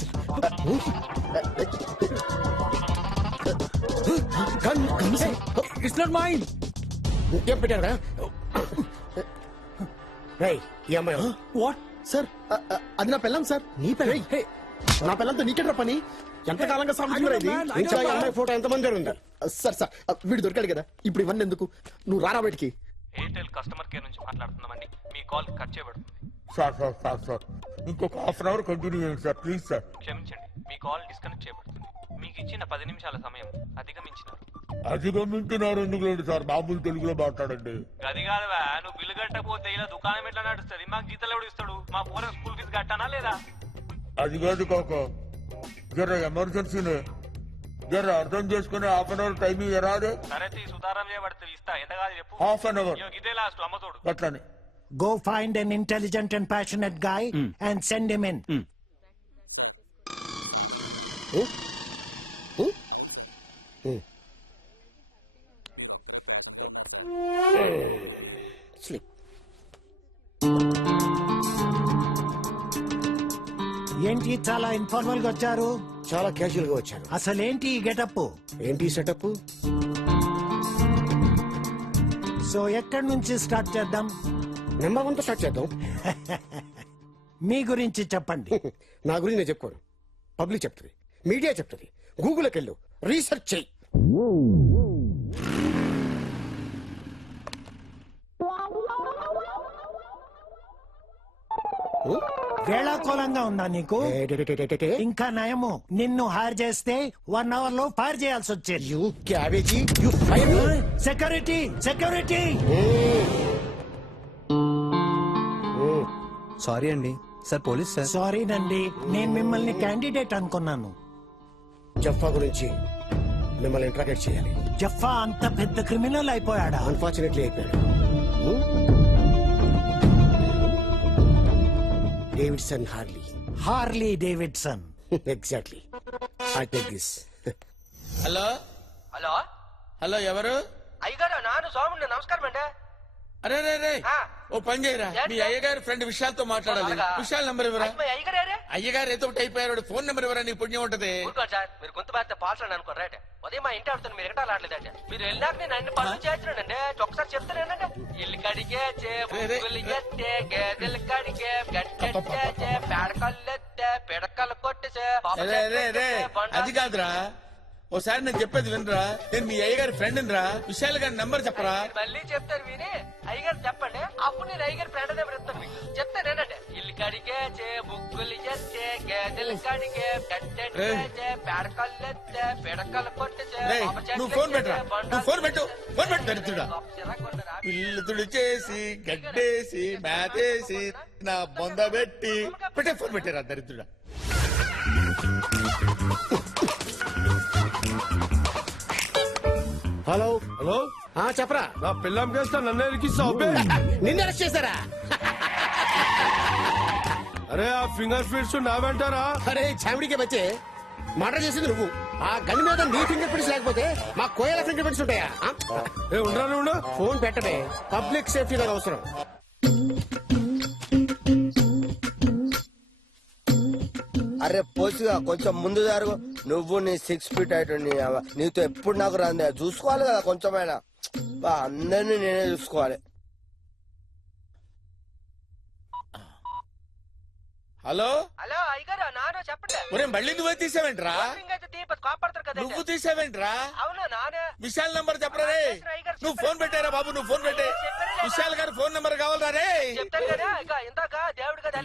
Gun. It's not mine. ఏం పెట్టారా? రై ఈ అమ్మాయి వాట్ సార్? అది నా పెళ్ళం సార్. నీ పెళ్ళం? నా పెళ్ళంతో నీకెట్రా పని? ఎంతకాలంగా సాగుతుందా ఇది? ఇంకా ఈ అమ్మాయి ఫోటో ఎంతమంది ఉంది? సార్ సార్, వీడు దొరికాడు కదా, ఇప్పుడు ఇవన్నీ ఎందుకు? నువ్వు రారా బయటికి. ఎయిర్టెల్ కస్టమర్ కేర్ నుంచి మాట్లాడుతున్నామండి. మీ కాల్ కట్ చేయబడుతుంది. సార్ ఇంకొక హాఫ్ అన్ అవర్ కంటిన్యూ చేయండి సార్ ప్లీజ్ సార్. క్షమించండి, మీ కాల్ డిస్కనెక్ట్ చేయబడుతుంది. మీకు ఇచ్చిన 10 నిమిషాల సమయం అధిగమించినారు. అధిగమించినారు ఎందుకు లేదు సార్, మామూలు తెలుగులో మాట్లాడండి. అది కాదువా, నువ్వు బిల్లు కట్టకపోతే ఇలా దుకాణం ఎట్లా నడుస్తుంది? మాకు జీతాలు ఎవడు ఇస్తాడు? మా పూర స్కూల్ ఫీజు కట్టానా లేదా? అది కాదు కాక, జర ఎమర్జెన్సీనే, జర అర్థం చేసుకుని హాఫ్ అన్ అవర్ టైం ఇరాదే. సరే సుతారం చేయబడుతుంది, ఇస్తా. ఎంత కాదు చెప్పు. హాఫ్ అన్ అవర్ ఇదే లాస్ట్ అమ్మతోడు. అట్లానే. Go find an intelligent and passionate guy and send him in. Sleep. ఏంటి చాలా ఇన్ఫార్మల్ గా వచ్చారు? చాలా క్యాజువల్ గా వచ్చాను. అసలేంటి ఈ గెటప్? ఏంటి సెటప్? సో ఎక్కడి నుంచి స్టార్ట్ చేద్దాం? నెంబర్ 1 తో స్టార్ట్ చేద్దాం. మీ గురించి చెప్పండి. నా గురించి నేను చెప్పుకోను, పబ్లిక్ చెప్తుంది, మీడియా చెప్తుంది. గూగుల్కి వెళ్ళు, రీసెర్చ్ చెయ్యి. వేళాకోళంగా ఉందా నీకు? ఇంకా నయము, నిన్ను హైర్ చేస్తే 1 అవర్ లో ఫైర్ చేయాల్సి వచ్చేది. You cabbage, you fire. Security, security. Sorry అండి సార్, పోలీస్ సార్. సారీనండి, నేను మిమ్మల్ని క్యాండిడేట్ అనుకున్నాను. జఫా గురించి మిమ్మల్ని ఇంట్రాగేట్ చేయాలి. జఫా అంత పెద్ద క్రిమినల్ అయిపోయాడా? అన్ఫార్చునేట్లీ అయిపోయాడు. Davidson Harley. Harley Davidson. Exactly. I take this. Hello hello hello, ఎవరు? అయ్యగారు నాను సోముండి, నమస్కారం అండి. అరే రే రే, ఓ పని చేయరా, మీ అయ్యగారి ఫ్రెండ్ విశాల్తో మాట్లాడాలి. విశాల్ నంబర్ ఇవ్వరా? అయ్యగారు ఏదో ఒకటి అయిపోయారు, ఫోన్ నెంబర్ ఇవ్వరా, నీ పుణ్యం ఉంటది. సార్ మీరు గొంతు బాధ్యత పాల్సండి అనుకోరు రైట్. ఉదయం మా ఇంటి ఆడుతాను, మీరు ఎక్కడ ఆడలేదంటే మీరు వెళ్ళాక నేను అన్ని పనులు చేస్తున్నానండి. ఒకసారి చెప్తానేనండి. ఇల్లు కడిగే ఎత్తే గేదెలు కడిగే గట్టెట్టే పేడకల్లెత్తే పిడకలు కొట్టేసే. అది కాదురా, ఓసారి నేను చెప్పేది వినరా. నేను మీ అయ్యగారి ఫ్రెండ్ రా, విశాల్ గారి నెంబర్ చెప్పరా. మళ్ళీ చెప్తారు విని అయ్యగారు చెప్పండి, అప్పుడు నేను అయ్యగారి ఫ్రెండ్ నెంబర్ ఇస్తాను మీకు. చెప్తానేనండి. ఇల్లు కడిగే బుక్కులు చేస్తే గేదెలు కడిగే గట్టెట్టే పేడకల్లెత్తే పిడకలు కొట్టేసే. నువ్వు ఫోన్ పెట్టరా, నువ్వు ఫోన్ పెట్టు, ఫోన్ పెట్టు దరిద్రుడా. ఇల్లు తుడిచేసి గడ్డేసి మేతేసి నా బొంద పెట్టి పెట్టే, ఫోన్ పెట్టారా దరిద్రుడా. హలో హలో, చెప్పరా. నా పిల్లం కేస్తా నన్ను ఎరికిస్తావు. నిన్ను అరెస్ట్ చేశారా? అరే ఆ ఫింగర్ ప్రింట్స్ నా వెంటారా? అరే చామిడికే బచ్చే, మర్డర్ చేసింది నువ్వు. ఆ గన్ మీద నీ ఫింగర్ ప్రింట్స్ లేకపోతే మా కోయల ఫింగర్ ప్రింట్స్ ఉంటాయా? ఉండరా, ఫోన్ పెట్టడే, పబ్లిక్ సేఫ్టీ నాకు అవసరం. అరే పోసిగా కొంచెం ముందు జరుగు. నువ్వు నీ 6 ఫీట్ హైట్ నీతో ఎప్పుడు నాకు రాందే, చూసుకోవాలి కదా కొంచెమైనా. అందరినీ నేనే చూసుకోవాలి. హలో హలో అయ్యగారు నాను చెప్పండి. ఒరే మళ్ళీ నువ్వే తీసావేంట్రా? కాపాడతారు కదా. నువ్వు తీసావేంట్రా? అవును నానే. విశాల్ నంబర్ చెప్పరా రే. నువ్వు ఫోన్ పెట్టారా బాబు, నువ్వు ఫోన్ పెట్టే. విశాల్ గారి ఫోన్ నంబర్ కావాలరా రే. చెప్తాను కదా. ఇక ఇందాక దేవుడు కదా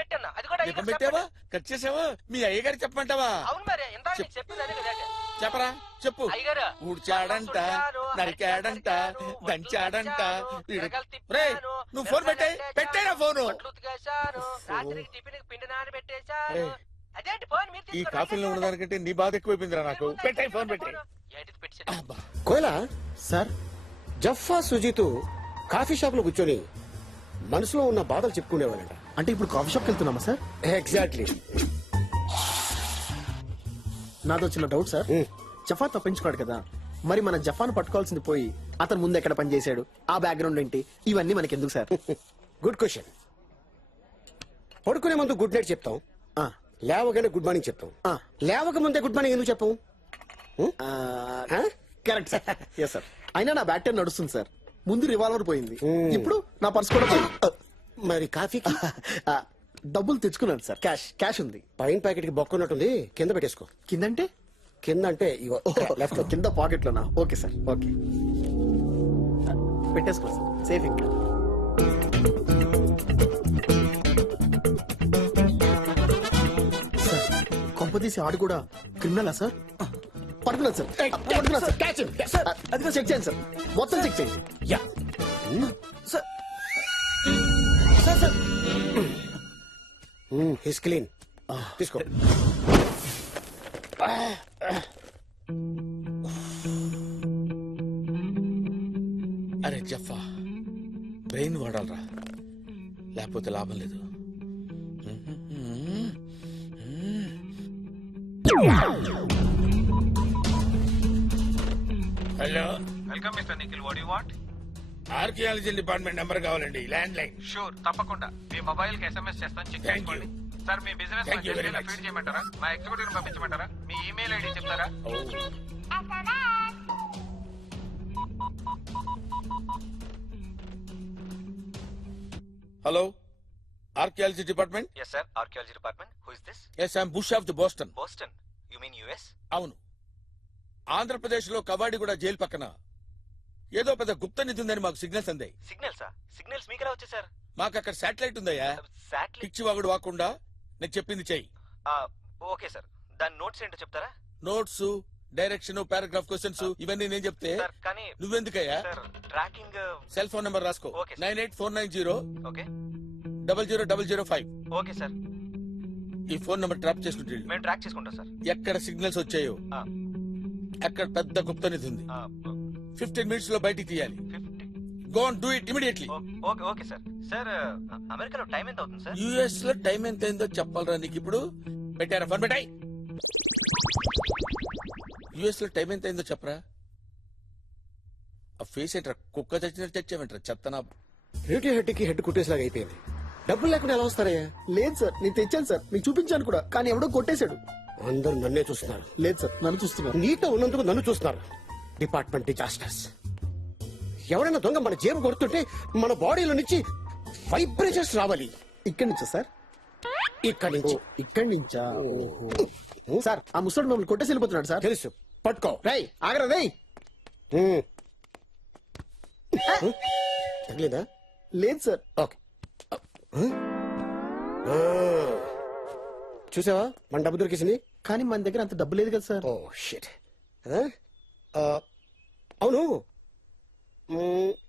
పెట్టాను, అది కూడా ఎక్కడ పెట్టావా? కట్ చేసావా? మీ అయ్యగారు చెప్పమంటావా? అవును మరి ఇందాక నీకు చెప్పింది అదే కదా. చెప్పరా, చెప్పు. అయ్యగారు ఊడ్చాడంట, నరికాడంట, దంచాడంట. రే నువ్వు ఫోన్ పెట్టే, పెట్టేరా ఫోను. రాత్రికి టిఫిన్ పిండి నాని పెట్టేశాను. అదేంటి ఫోన్ మీరు ఈ కాఫీలో ఉన్నదానికంటే నీ బాధ ఎక్కువైపోయిందిరా నాకు. పెట్టే, ఫోన్ పెట్టే. కోయలా సార్, జఫా సుజీత్ కాఫీ షాప్ లో కూర్చొని మనసులో ఉన్న బాధలు చెప్పుకునేవాళ్ళంట. అంటే ఇప్పుడు కాఫీ షాప్కి వెళ్తున్నామా సార్? ఎగ్జాక్ట్లీ. నాదో చిన్న డౌట్ సార్. జఫా తప్పించుకోడు కదా, మరి మన జఫాను పట్టుకోవాల్సింది పోయి అతను ముందు ఎక్కడ పని చేశాడు, ఆ బ్యాక్గ్రౌండ్ ఏంటి, ఇవన్నీ మనకి ఎందుకు సార్? Good question. పడుకునే ముందు గుడ్ నైట్ చెప్తాం, లేవగానే గుడ్ మార్నింగ్ చెప్తాం. లేవక ముందే గుడ్ మార్నింగ్ ఎందుకు చెప్పు? Correct sir. Yes sir. అయినా నా బ్యాక్ టైం నడుస్తుంది సార్. ముందు రివాల్వర్ పోయింది, ఇప్పుడు నా పర్స్ కూడా మరి కాఫీకి డబ్బులు తెచ్చుకున్నాను సార్. క్యాష్ ఉంది. పైన ప్యాకెట్ కి బొక్కున్నట్టుంది, కింద పెట్టేసుకో. కిందంటే? కింద అంటే లెఫ్ట్ లో కింద పాకెట్ లోనా? ఓకే సార్, ఓకే పెట్టేసుకో సార్. సేఫ్ ఇంకా. కొంపదీసి ఆడు కూడా క్రిమినలా సార్? పట్టుకున్నాను సార్, పట్టుకున్నాను సార్. Catch him. సార్ అదిగో చెక్ చేయండి సార్, మొత్తం చెక్ చేయండి. Yeah sir. Sir sir his clean తీసుకో. అరే జఫా, బ్రెయిన్ వాడాలరా, లేకపోతే లాభం లేదు. Hello, welcome mister Nikhil. What you want? Archaeology department number కావాలండి, ల్యాండ్ లైన్. షూర్, తప్పకుండా మీ మొబైల్ కి ఎస్ఎంఎస్ చేస్తాను, చెక్ Thank చేసుకోండి. సార్ మీ business Thank you very much. Feed చేయమంటారా? మా ఎగ్జిక్యూటివ్ పంపించమంటారా? మీ ఈమెయిల్ ఐడి చెప్తారా? Hello, archaeology department. Yes sir, archaeology department. Who is this? Yes, I'm bush of the Boston. Boston? You mean US? అవును, ఆంధ్రప్రదేశ్ లో Kavadiguda jail పక్కన ఏదో పెద్ద గుప్త నిధి ఉందని మాకు సిగ్నల్స్ అందాయి. సిగ్నల్సా? సిగ్నల్స్ మీకెలా వచ్చాయి సార్? మాకు అక్కడ శాటిలైట్ ఉందయ్యా. శాటిలైట్? పిచ్చి వాగుడు వాకుండా నేను చెప్పింది చెయ్యి. ఓకే సార్, దాని నోట్స్ ఏంటో చెప్తారా? నోట్స్, డైరెక్షన్, పారాగ్రాఫ్ క్వశ్చన్స్ ఇవన్నీ నేను చెప్తే సార్ కానీ నువ్వెందుకయ్యా? Sir tracking. Cell phone number రాసుకో. Okay sir. 98490 okay 00005. Okay sir, ఈ ఫోన్ నెంబర్ ట్రాప్ చేసుకుంటే మేము ట్రాక్ చేసుకుంటాం సార్. ఎక్కడ సిగ్నల్స్ వచ్చాయో అక్కడ పెద్ద గుప్త నిధి ఉంది. 15 minutes లో బయటికి తీయాలి. Go on, do it immediately. Okay okay sir. Sir అమెరికాలో టైం ఎంత అవుతుంది సార్? యుఎస్ లో టైం ఎంత అయిందో చెప్పాలరా నీకు ఇప్పుడు? పెట్టారా ఫోన్ పెట్టాయి. యుఎస్ లో టైం ఎంత అయిందో చెప్పరా? ఆ ఫేస్ ఏంట్రా, కుక్క చచ్చినట్టు చచ్చావేంట్రా చెత్తనా? రేడియో హెడ్ కి హెడ్ కుట్టేసిలాగా అయిపోయింది. డబ్బులు లేకుండా ఎలా వస్తారయ్యా? లేదు సార్, నేను తెచ్చాను సార్, మీకు చూపించాను కూడా, కానీ ఎవడో కొట్టేశాడు. అందరూ నన్నే చూస్తున్నారు. లేదు సార్, నన్ను చూస్తున్నారు. నీతో ఉన్నందుకు నన్ను చూస్తున్నారు. Department disasters. ఎవరైనా దొంగ మన జేబు కొడుతుంటే మన బాడీలో నుంచి వైబ్రేషన్స్ రావాలి. ఇక్కడి నుంచా సార్? ఇక్కడి నుంచి. ఇక్కడి నుంచా? సార్ ఆ ముసడు మమ్మల్ని కొట్టేసి వెళ్ళిపోతున్నాడు సార్. తెలుసు, పట్టుకో. రై ఆగరా రై. తగిలేదా? లేదు సార్. ఓకే. చూసావా, మన డబ్బు దొరికేసింది. కానీ మన దగ్గర అంత డబ్బు లేదు కదా సార్. Oh shit. అవును,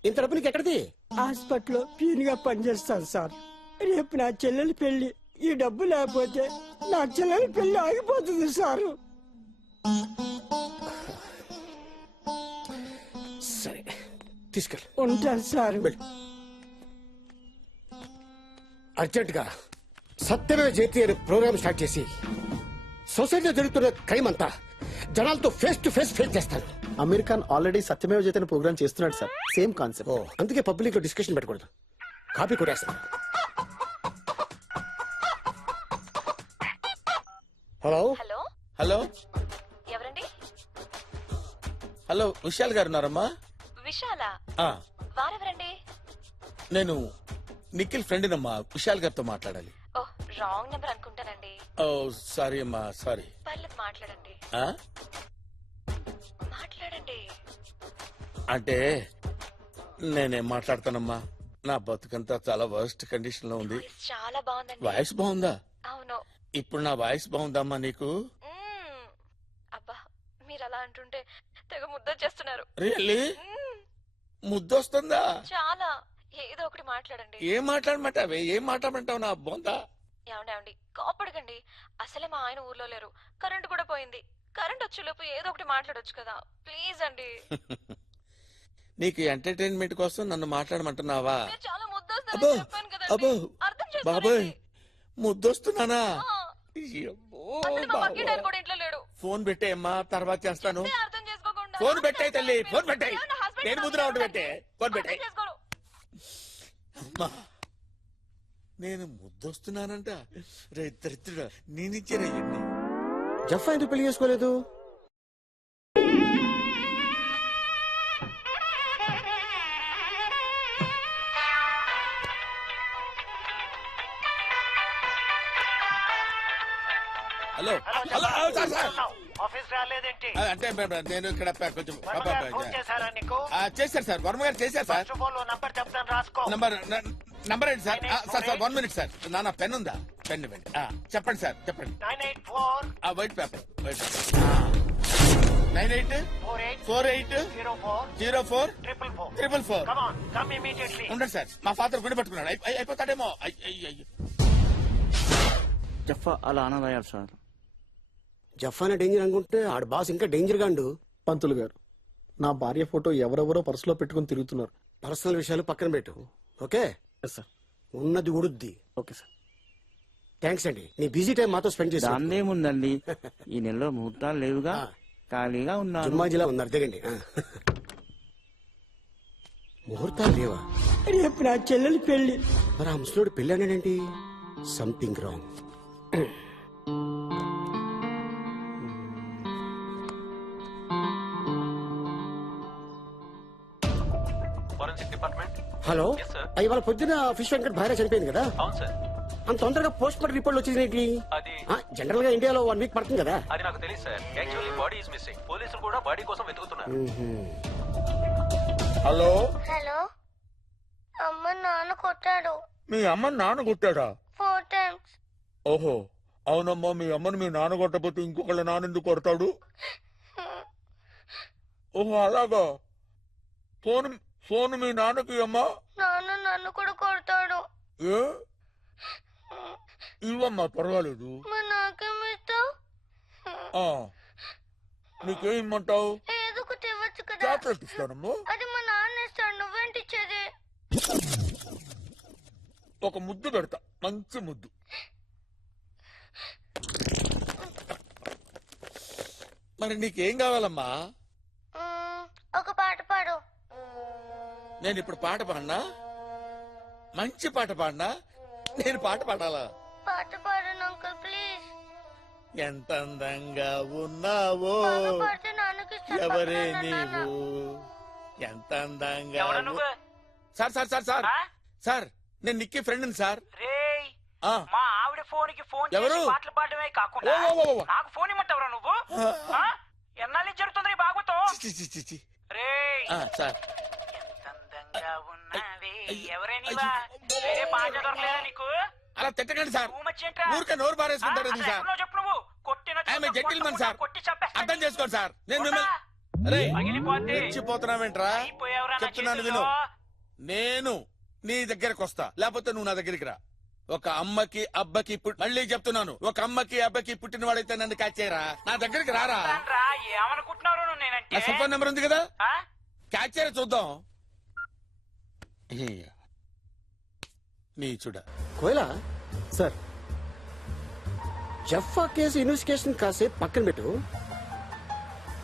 ఇంత డబ్బు నీకు ఎక్కడిది? హాస్పిటల్లో పీన్ గా పనిచేస్తాను సార్. రేపు నా చెల్లెలి పెళ్లి. ఈ డబ్బు లేకపోతే నా చెల్లెలి పెళ్లి ఆగిపోతుంది సార్. సరే తీసుకెళ్ళి ఉంటాను సార్. అర్జెంట్ గా సత్యమే జయతి అనే ప్రోగ్రామ్ స్టార్ట్ చేసి సొసైటీలో జరుగుతున్న క్రైమ్ అంతా జనాలతో ఫేస్ టు ఫేస్ ఫేస్ చేస్తాను. అమెరికన్ ఆల్రెడీ సత్యమేవ జయతే ప్రోగ్రామ్ చేస్తున్నాడు సార్, సేమ్ కాన్సెప్ట్. అందుకే పబ్లిక్ లో డిస్కషన్ పెట్టకూడదు. కాపీ కొట్టేస్తాను. హలో హలో హలో ఎవరండి? హలో, విశాల్ గారు ఉన్నారమ్మా? విశాల? ఆ, వారెవరండి? నేను నిఖిల్ ఫ్రెండ్నమ్మా. విశాల్ గారితో మాట్లాడాలి. ఓ, రాంగ్ నెంబర్ అనుకుంటానండి. ఓ సారీ అమ్మా, సారీ. పర్లేదు, మాట్లాడండి. ఆ? మాట్లాడండి. అంటే నేనేం మాట్లాడతానమ్మా, నా బతుకంతా చాలా వర్స్ట్ కండిషన్ లో ఉంది. చాలా బాగుందండి. వాయిస్ బాగుందా? అవును. ఇప్పుడు నా వాయిస్ బాగుందమ్మా నీకు? అబ్బా, మీరు అలా అంటుంటే తెగ ముద్దొచ్చేస్తున్నారు. రియల్లీ? ముద్దొస్తుందా? చాలా. ఏదో ఒకటి మాట్లాడండి. ఏం మాట్లాడమంటావే? ఏం మాట్లాడమంటావు నా బొందా? ఏమండి, కోపడకండి. అసలే మా ఆయన ఊర్లో లేరు, కరెంట్ కూడా పోయింది. కరెంట్ వచ్చేలోపు ఏదో ఒకటి మాట్లాడొచ్చు కదా, ప్లీజ్ అండి. నీకు ఎంటర్టైన్మెంట్ కోసం నన్ను మాట్లాడమంటున్నావా? మీరు చాలా ముద్దొస్తారని చెప్పాను కదండి. అబ్బో అర్థం బాబాయ్, చేసుకోండి. ముద్దొస్తున్నానా? అసలు మా పక్కింటి ఆయన కూడా ఇంట్లో లేడు. ఫోన్ పెట్టేయమ్మా, తర్వాత చేస్తాను. చెప్తే అర్థం చేసుకోకుండా. ఫోన్ పెట్టాయి తల్లి, ఫోన్ పెట్టాయి. ఏమన్నా husband నేను ముద్ర ఒకటి పెట్టే. ఫోన్ పెట్టాయి. అర్థం చేసుకోరు. అమ్మా, నేను ముద్దొస్తున్నానంట. రే దరిద్రుడా, నేనిచ్చాను ఇవన్నీ. జఫా ఎందుకు పెళ్లి చేసుకోలేదు? Hello hello, sir sir. Office రాలేదేంటి? అంటే నేను ఇక్కడ కొంచెం చేశారా నీకు? చేశారు సార్, వర్మ గారు చేశారు సార్. ఫోన్ లో నంబర్ నంబర్ చెప్తాను రాసుకో. నంబర్ ఏంటి సార్? Sir 1 minute sir. నా పెన్ ఉందా? పెన్ ఇవ్వండి. చెప్పండి సార్, చెప్పండి. 984 white paper 984804 Come on, come immediately. ఉండండి సార్, మా ఫాదర్ గుడి పట్టుకున్నాడు. అయిపోతాడేమో. అయ్యో జఫా అలా అనదయ్యారు సార్. జఫానా డేంజర్ అనుకుంటే ఆడ బాస్ ఇంకా డేంజర్ గాండు. పంతులు గారు, నా భార్య ఫోటో ఎవరెవరో పర్సులో పెట్టుకుని తిరుగుతున్నారు. పర్సనల్ విషయాలు పక్కన పెట్టు, ఓకే? సార్ ఉన్నది ఉడుద్ది. Okay sir. థ్యాంక్స్ అండి, నీ బిజీ టైం మాతో స్పెండ్ చేసి. దాన్నేముందండి, ఈ నెలలో ముహూర్తాలు లేవుగా, ఖాళీగా ఉన్నారు. జుమ్మాజిలా ఉన్నారు, దిగండి. ముహూర్తాలు లేవా? రేపు నా చెల్లెలి పెళ్లి. మరి ఆ ముసలోడు పెళ్ళి అన్నాడేంటి? Something wrong. Forensic department. Hello, Yes, sir. ఇవాళ పొద్దున ఫిష్ వెంకట్ భార్య చనిపోయింది కదా? అవును సార్. అంత తొందరగా పోస్ట్ మార్టం రిపోర్ట్ వచ్చింది. అది జనరల్ గా ఇండియాలో 1 వీక్ పడుతుంది కదా? అది నాకు తెలియదు sir. Actually body is missing. పోలీసులు కూడా బాడీ కోసం వెతుకుతున్నారు. హలో, హలో, అమ్మ నాన్న కొట్టాడు మీ అమ్మని నాన్న కొట్టాడా? 4 times. ఓహో, అవునమ్మా. మీ అమ్మని మీ నాన్న కొట్టకపోతే ఇంకొకళ్ళ నాన్న ఎందుకు కొడతాడు? ఓహో, అలాగా. ఫోన్ మీ నాన్నకి అమ్మా. నాన్న నన్ను కూడా కొడతాడు. ఏ ఇవ్వమ్మా, పర్వాలేదు. మరి నాకేమిస్తావు? నీకేం ఇమ్మంటావు? ఏదో ఒకటి ఇవ్వచ్చు కదా. చాక్లెట్ ఇస్తానమ్మా. అది మా నాన్న ఇస్తాడు, నువ్వేంటి ఇచ్చేది? ఒక ముద్దు పెడతా, మంచి ముద్దు. మరి నీకేం కావాలమ్మా? ఒక పాట పాడు. నేను ఇప్పుడు పాట పాడినా? మంచి పాట పాడినా? నేను పాట పాడాలా? పాట పాడు అంకుల్ ప్లీజ్. ఎంత అందంగా ఉన్నావో పాడితే నాన్నకి ఇస్తాను. ఎవరే పక్కన నీవు, ఎంత అందంగా sir sir sir sir sir, నేను నిక్కి ఫ్రెండ్ సార్. ఆ. మా ఆవిడ ఫోన్ కి ఫోన్ ఎవరు? చేసి పాటలు పాడమే కాకుండా ఓ, ఓ, ఓ, ఓ. నాకు ఫోన్ ఇమ్మంటావురా నువ్వు? ఎన్నాళ్ళు జరుగుతుంది బాగుతో? చి, చి, చి, చి. రేయ్, సార్, అందంగా ఉన్నవి ఎవరే నీవా? వేరే పాట దొరకలేదా నీకు? అలా తిట్టకండి సార్. నువ్వు మర్చేంట్రా? ఊరికే నోరు పారేసుకుంటారు అసలు సార్. ఎక్కడో చెప్పు నువ్వు. కొట్టిన ఆమె చోట జెంటిల్మన్ సార్. కొట్టి చంపేస్తా. అర్థం చేసుకోండి సార్. నేను మిమ్మల్ని పగిలిపోద్ది. రెచ్చిపోతున్నావేంట్రా? అయిపోయావురా నా చెప్తున్నాను చేతిలో. విను. నేను నీ దగ్గరకు వస్తా, లేకపోతే నువ్వు నా దగ్గరికి రా. ఒక అమ్మకి అబ్బకి మళ్ళీ చెప్తున్నాను, ఒక అమ్మకి అబ్బకి పుట్టిన వాడైతే నన్ను కాచేరా, నా దగ్గరికి రారా. రా, ఏమనుకుంటున్నారు నువ్వు నేనంటే? నా సెల్ ఫోన్ నెంబర్ ఉంది కదా, ఆ? క్యాచేరా చూద్దాం. నీ చూడ కోయలా సార్, జఫా కేసు ఇన్వెస్టిగేషన్ కాసేపు పక్కన పెట్టు.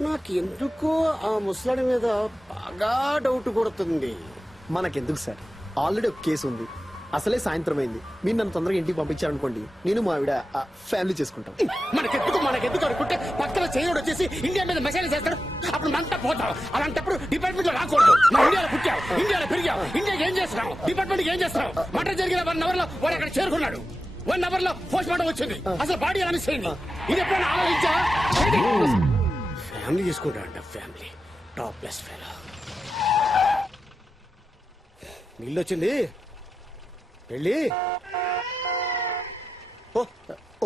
నాకు ఎందుకో ఆ ముసలాడి మీద బాగా డౌట్ కొడుతుంది. మనకెందుకు సార్, ఆల్రెడీ ఒక కేసు ఉంది. అసలే సాయంత్రం అయింది. మీరు నన్ను తొందరగా ఇంటికి పంపించారనుకోండి, నేను మా ఆవిడ ఫ్యామిలీ చేసుకుంటాం. మనకెందుకు అనుకుంటే పక్కన చేయడు వచ్చేసి ఇండియా మీద మెసేజ్ చేస్తాడు, అప్పుడు మనతో పోతాం. అలాంటప్పుడు డిపార్ట్మెంట్ లో రాకూడదు. మా ఇండియాలో పుట్టావు, ఇండియాలో పెరిగావు, ఇండియాకి ఏం చేస్తున్నావు, డిపార్ట్మెంట్ ఏం చేస్తున్నావు? మటర్ జరిగిన 1 hour లో వాడు అక్కడ చేరుకున్నాడు. 1 hour లో పోస్ట్ మార్టం వచ్చింది. అసలు బాడీ ఎలా మిస్ అయింది? ఇది ఎప్పుడైనా ఆలోచించా? ఫ్యామిలీ చేసుకుంటాడంట, ఫ్యామిలీ టాప్ ప్లస్ ఫెలో. నీళ్ళు వచ్చింది, వెళ్ళి.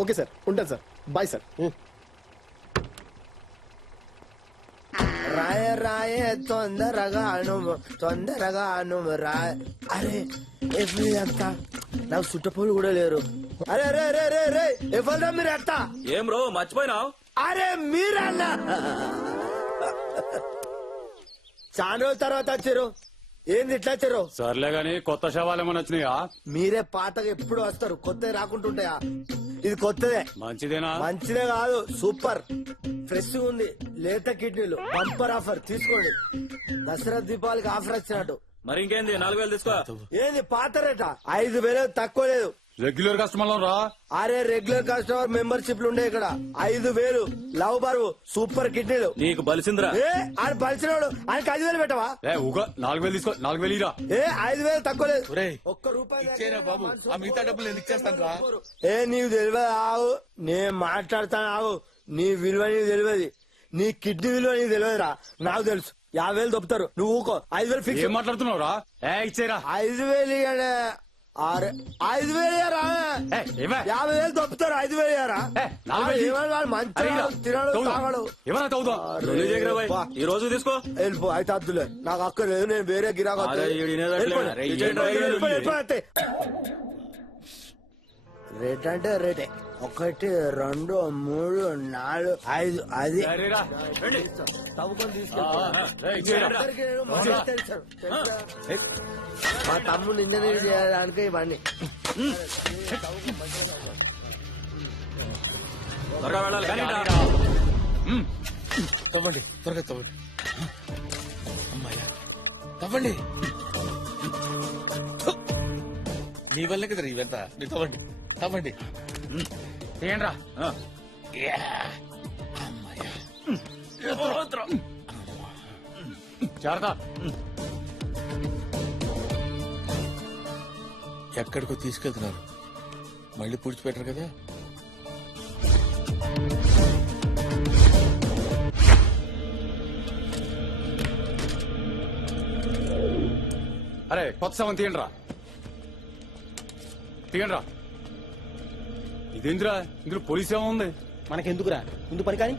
ఓకే సార్, ఉంటాను సార్. Bye sir. రాయ రాయ తొందరగా నువ్వు అరే ఎవ్రీ అంతా నాకు చుట్టపోలు కూడా లేరు. అరే రే రే రే రే ఎవరా మీరు అంతా? ఏం రో మర్చిపోయినావు? అరే మీరన్నా చాలా రోజుల తర్వాత వచ్చారు. ఏంది ఇట్లా వచ్చారు? సర్లే గాని కొత్త శవాలు ఏమైనా వచ్చినాయా? మీరే పాతగా ఎప్పుడు వస్తారు, కొత్తవి రాకుంటుంటాయా? ఇది కొత్తదే. మంచిదేనా? మంచిదే కాదు, సూపర్ ఫ్రెష్ ఉంది. లేత కిడ్నీలు బంపర్ ఆఫర్ తీసుకోండి. దసరా దీపావళికి ఆఫర్ వచ్చినట్టు. మరి ఇంకేంది 4000 తీసుకో. ఏంది పాత రేట? 5000 తక్కువ లేదు. రెగ్యులర్ కస్టమర్ రా. అరే రెగ్యులర్ కస్టమర్ మెంబర్షిప్లు ఉండే ఇక్కడ. 5000 లవ్ బరువు సూపర్ కిడ్నీలు. నీకు బలిసిందిరా. ఆడు బలిసినాడు, ఆయనకి 5000 పెట్టవా? 4000 తీసుకో. 4000 ఇరా. 5000 తక్కువ లేదు. ఒక్క ఇచ్చేరా బాబు, ఆ మిగతా డబ్బులు నేను ఇచ్చేస్తాను రా. నీవు తెలియదు ఆవు, నేను మాట్లాడతాను ఆవు. నీ విలువ నీకు తెలియదు, నీ కిడ్నీ విలువ నీకు తెలియదురా, నాకు తెలుసు. 50,000 దొప్పుతారు నువ్వు ఊకో 5,000 ఫిక్స్. ఏం మాట్లాడుతున్నావు రా? ఇచ్చేరా 5,000 ఇయ్యడే. 5,000 ఇయ్యరా? 50,000 దొప్పుతారు 5,000 ఇయ్యరా? మంచిగా తినడు తాగడు. ఈ రోజు తీసుకో. వెళ్ళిపో అయితే అద్దులే నాకు అక్కర్లేదు, నేను వేరే గిరాకు రేట్ అంటే రేటే 1 2 3 4 5 అది తవ్వుకొని తీసుకెళ్ళి మా తమ్ముడు ఇంజనీర్ చేయడానికి ఇవన్నీ. తవ్వండి త్వరగా తవ్వండి. అమ్మాయ్యా తవ్వండి. మీ వల్లే కదా ఇవంతా. మీరు తవ్వండి తవ్వండి. తీయండి రా. ఎక్కడికో తీసుకెళ్తున్నారు, మళ్ళీ పూడ్చిపెట్టరు కదా. అరే కొత్త సవం తీయండి రా. తీయండి రా. ఇదేంద్రా ఇందులో పోలీస్ ఏమో ఉంది. మనకెందుకురా, ముందు పని కానీ.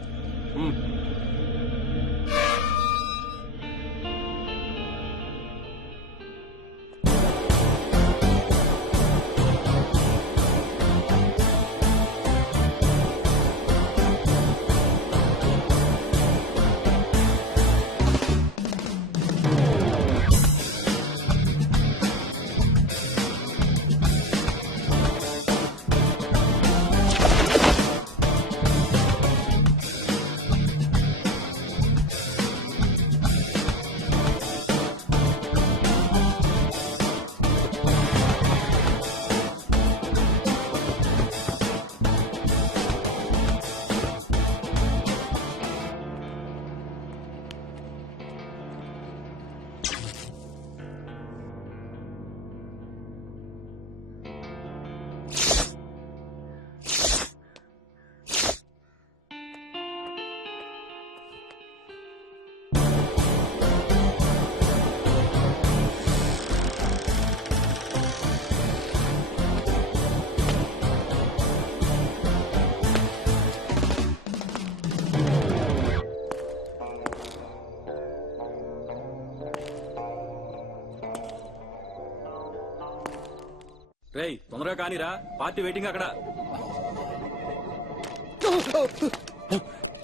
రేయ్ తొందరగా కానీరా, పార్టీ వెయిటింగ్ అక్కడ.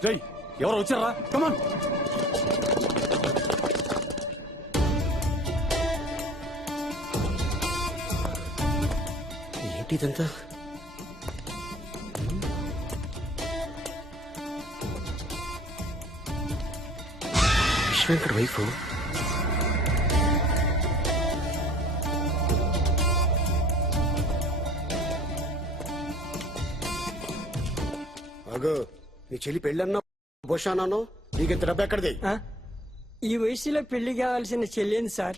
రేయ్ ఎవరు వచ్చారా? కమాన్. ఏంటి ఇదంతా? విశ్వెంకట్ వైఫ్. నీ చెల్లి పెళ్ళన్నా భోషానానో నీకెంత డబ్బు ఎక్కడిది? ఈ వయసులో పెళ్లి కావాల్సిన చెల్లింది సార్.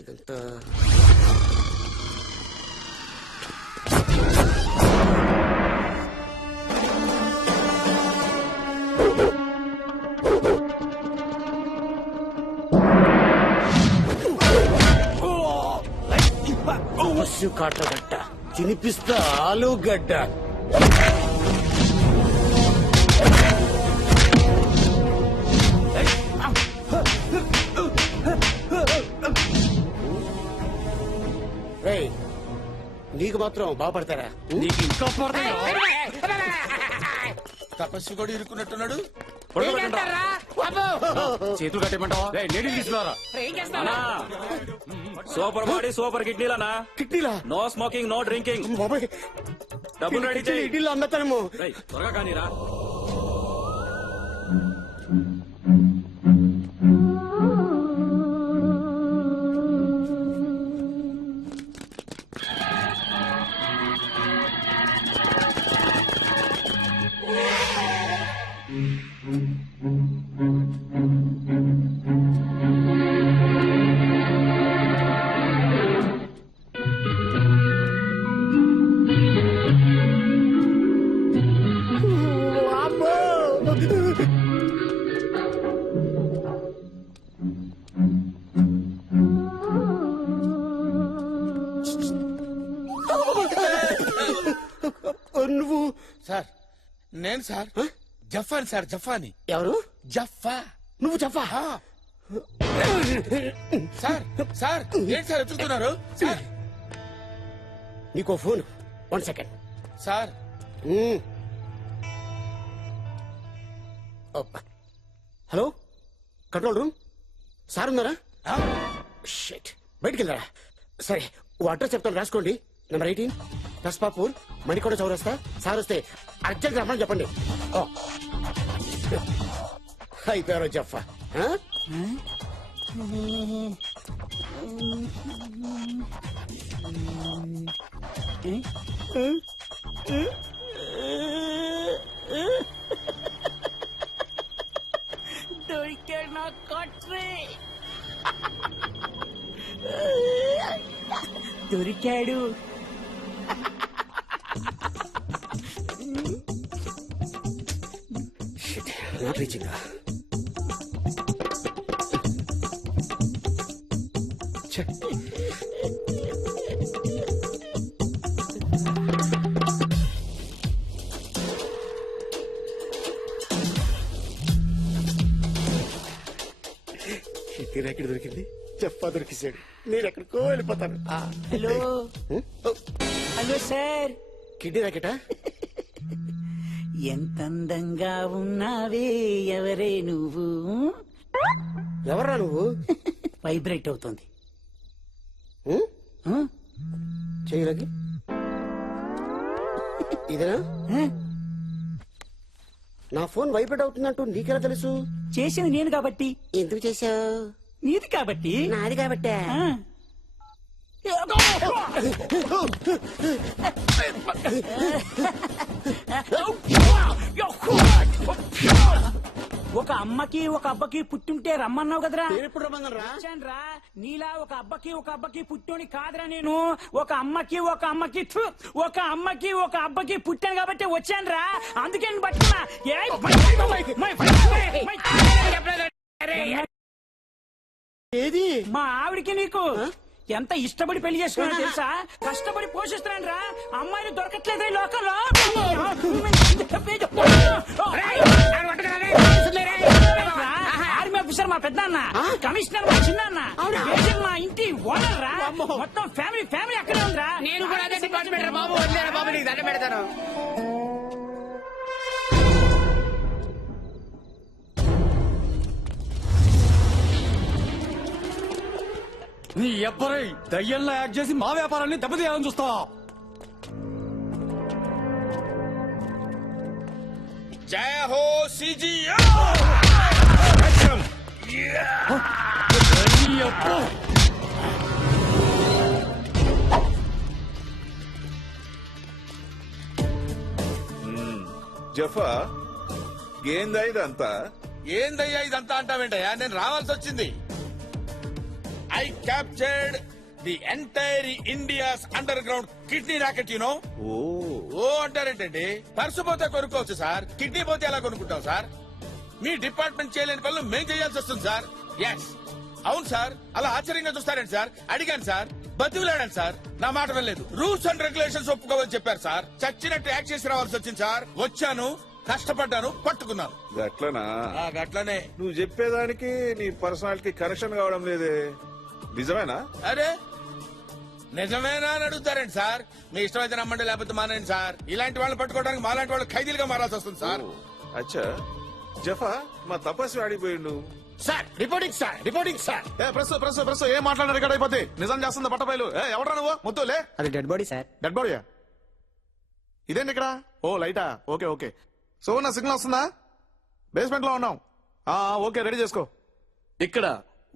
ఇదంతా పశు కాటగడ్డ తినిపిస్తా ఆలుగడ్డ. నీకు మాత్రం బాగుపడతారా? నీకు ఇంకా తపస్సు కూడా ఇరుక్కున్నట్టున్నాడు. చేతులు కట్టేమంటావా? నేడి తీసుకున్నారా? సూపర్ బాడీ సూపర్ కిడ్నీలనా? కిడ్నీలా? No smoking no drinking. డబ్బులు రెడీ చేయి. ఇడ్లీలో అమ్మతానేమో. త్వరగా కానీరా. సార్ నేను సార్ జఫాని సార్ జఫాని. ఎవరు? జఫా. నువ్వు జఫా? సార్ సార్ ఏంటి సార్ ఎత్తుతున్నారు సార్? నీకో phone. 1 second sir. Hello, control room. Sir ఉన్నారా? షిట్, బయటికి వెళ్ళారా? సరే, ఓ అడ్రస్ చెప్తాను, రాసుకోండి. నెంబర్ 18 కస్పాపూర్, మణికొండ చౌరస్తా. సార్ వస్తే అర్జెంట్ రమ్మని చెప్పండి. అయిపోయారో జఫా. దొరికాడు నా కొట్రే. దొరికాడు. Not reaching. గిరాకీ దొరికింది, చెప్పా దొరికిసాడు. నేను ఎక్కడికో వెళ్ళిపోతాను. Hello hello sir. కిడ్నీ ర్యాకెటా? ఎంత అందంగా ఉన్నావే, ఎవరే నువ్వు? ఎవరా నువ్వు? వైబ్రేట్ అవుతుంది. చేయలకి ఇదేనా? నా ఫోన్ వైబ్రేట్ అవుతుందంటూ నీకెలా తెలుసు? చేసింది నేను కాబట్టి. ఎందుకు చేశావు? నీది కాబట్టి. నాది కాబట్టి. ఒక అమ్మకి ఒక అబ్బకి పుట్టుంటే రమ్మన్నావు కదరా. ఎప్పుడు రమ్మన్నారా? రా, నీలా ఒక అబ్బకి పుట్టోని కాదురా నేను. ఒక అమ్మకి ఒక అబ్బకి పుట్టాను కాబట్టి వచ్చాను రా. అందుకే నేను పట్టుకున్నా. ఏది? మా ఆవిడికి నీకు ఎంత ఇష్టపడి పెళ్లి చేసుకున్నా తెలుసా? కష్టపడి పోషిస్తున్నాను రా. అమ్మాయిని దొరకట్లేదు ఈ లోకంలో. ఆర్మీ ఆఫీసర్ మా పెద్దన్న, కమిషనర్ మా చిన్న, మా ఇంటి ఓనర్ రా. మొత్తం ఫ్యామిలీ అక్కడే ఉందిరా. నేను కూడా అదే డిపార్ట్మెంట్ రా బాబు. వదిలేరా బాబు, నీకు దండం పెడతాను. నీ ఎవ్వరై దయ్యంలో యాక్ట్ చేసి మా వ్యాపారాన్ని దెబ్బతీయాలని చూస్తావా? జయ హో సిజిఓ. జఫా, ఏందా ఇదంతా? ఏందయ్యా ఇదంతా అంటావేంటయ్యా? నేను రావాల్సి వచ్చింది. I captured the entire India's underground kidney racket. You know. Oh అంటారేంటండి? పర్సు పోతే కొనుక్కోవచ్చు సార్, కిడ్నీ పోతే ఎలా కొనుక్కుంటాం సార్? మీ డిపార్ట్మెంట్ చేయలేని పనులు మేం చేయాల్సి వస్తుంది సార్. ఎస్, అవును సార్. అలా ఆశ్చర్యంగా చూస్తారేంటి సార్? అడిగాను సార్, బతిలాడాను సార్, నా మాట వెళ్ళలేదు. రూల్స్ అండ్ రెగ్యులేషన్స్ ఒప్పుకోవని చెప్పారు సార్. చచ్చినట్టు యాక్ట్ చేసి రావాల్సి వచ్చింది సార్. వచ్చాను, కష్టపడ్డాను, పట్టుకున్నాను. గట్లనా? గట్లనే. నువ్వు చెప్పేదానికి నీ పర్సనాలిటీ కరెక్షన్ కావడం లేదే. నిజమేనా? అరే నిజమేనా అని అడుగుతారండి సార్. మీ ఇష్టమైతే నమ్మండి, లేకపోతే మానండి సార్. ఇలాంటి వాళ్ళని పట్టుకోవడానికి మాలాంటి వాళ్ళు ఖైదీలుగా మారాల్సి వస్తుంది సార్. అచ్చా, జఫా మా తపస్సు ఆడిపోయిండు sir. Reporting sir, reporting sir. Press ఏం మాట్లాడారు? ఇక్కడ అయిపోతే నిజం చేస్తుంది పట్టబయలు. ఎవరా నువ్వు? ముద్దులే. అది డెడ్ బాడీ సార్. డెడ్ బాడీయా? ఇదేంటి ఇక్కడ? ఓ లైటా. ఓకే. సో నా సిగ్నల్ వస్తుందా? బేస్మెంట్ లో ఉన్నాం. ఓకే, రెడీ చేసుకో. ఇక్కడ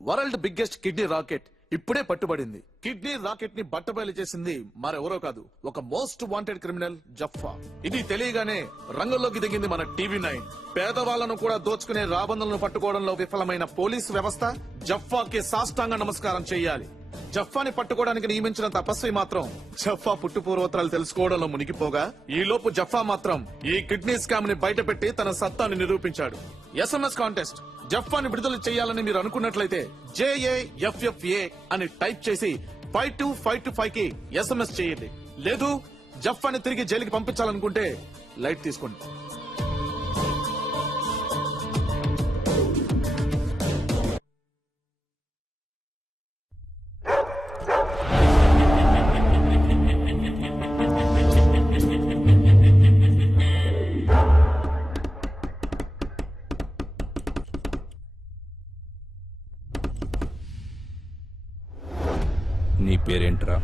వరల్డ్ బిగ్గెస్ట్ కిడ్నీ రాకెట్ ఇప్పుడే పట్టుబడింది. కిడ్నీ రాకెట్ ని బట్టబయలు చేసింది మరెవరో కాదు, ఒక మోస్ట్ వాంటెడ్ క్రిమినల్ జఫా. ఇది తెలియగానే రంగంలోకి దిగింది మన టీవీ9. పేదవాళ్లను కూడా దోచుకునే రాబందులను పట్టుకోవడంలో విఫలమైన పోలీసు వ్యవస్థ జఫాకి సాష్టాంగ నమస్కారం చెయ్యాలి. జఫాని పట్టుకోవడానికి నియమించిన తపస్వి మాత్రం జఫా పుట్టు పూర్వోత్తరాలు తెలుసుకోవడంలో మునిగిపోగా, ఈ లోపు జఫా మాత్రం ఈ కిడ్నీ స్కామ్ ని బయటపెట్టి తన సత్తాన్ని నిరూపించాడు. SMS contest. జఫాని విడుదల చేయాలని మీరు అనుకున్నట్లయితే JAFFA అని టైప్ చేసి 52525 కి SMS చేయండి. లేదు జఫాని తిరిగి జైలుకి పంపించాలనుకుంటే లైట్ తీసుకోండి. నీ పేరేంట్రా?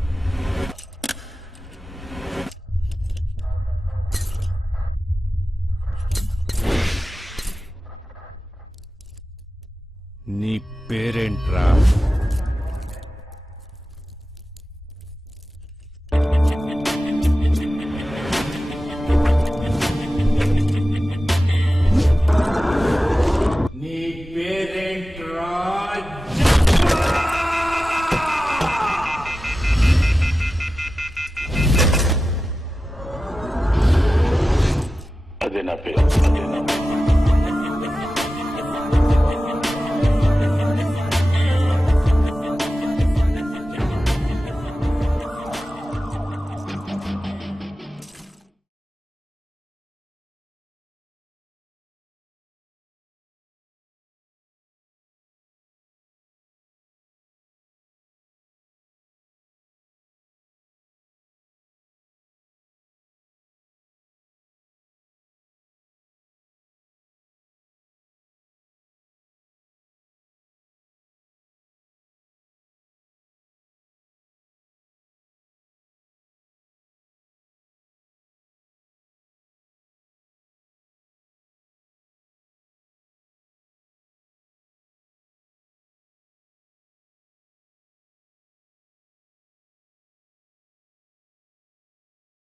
నీ పేరేంట్రా?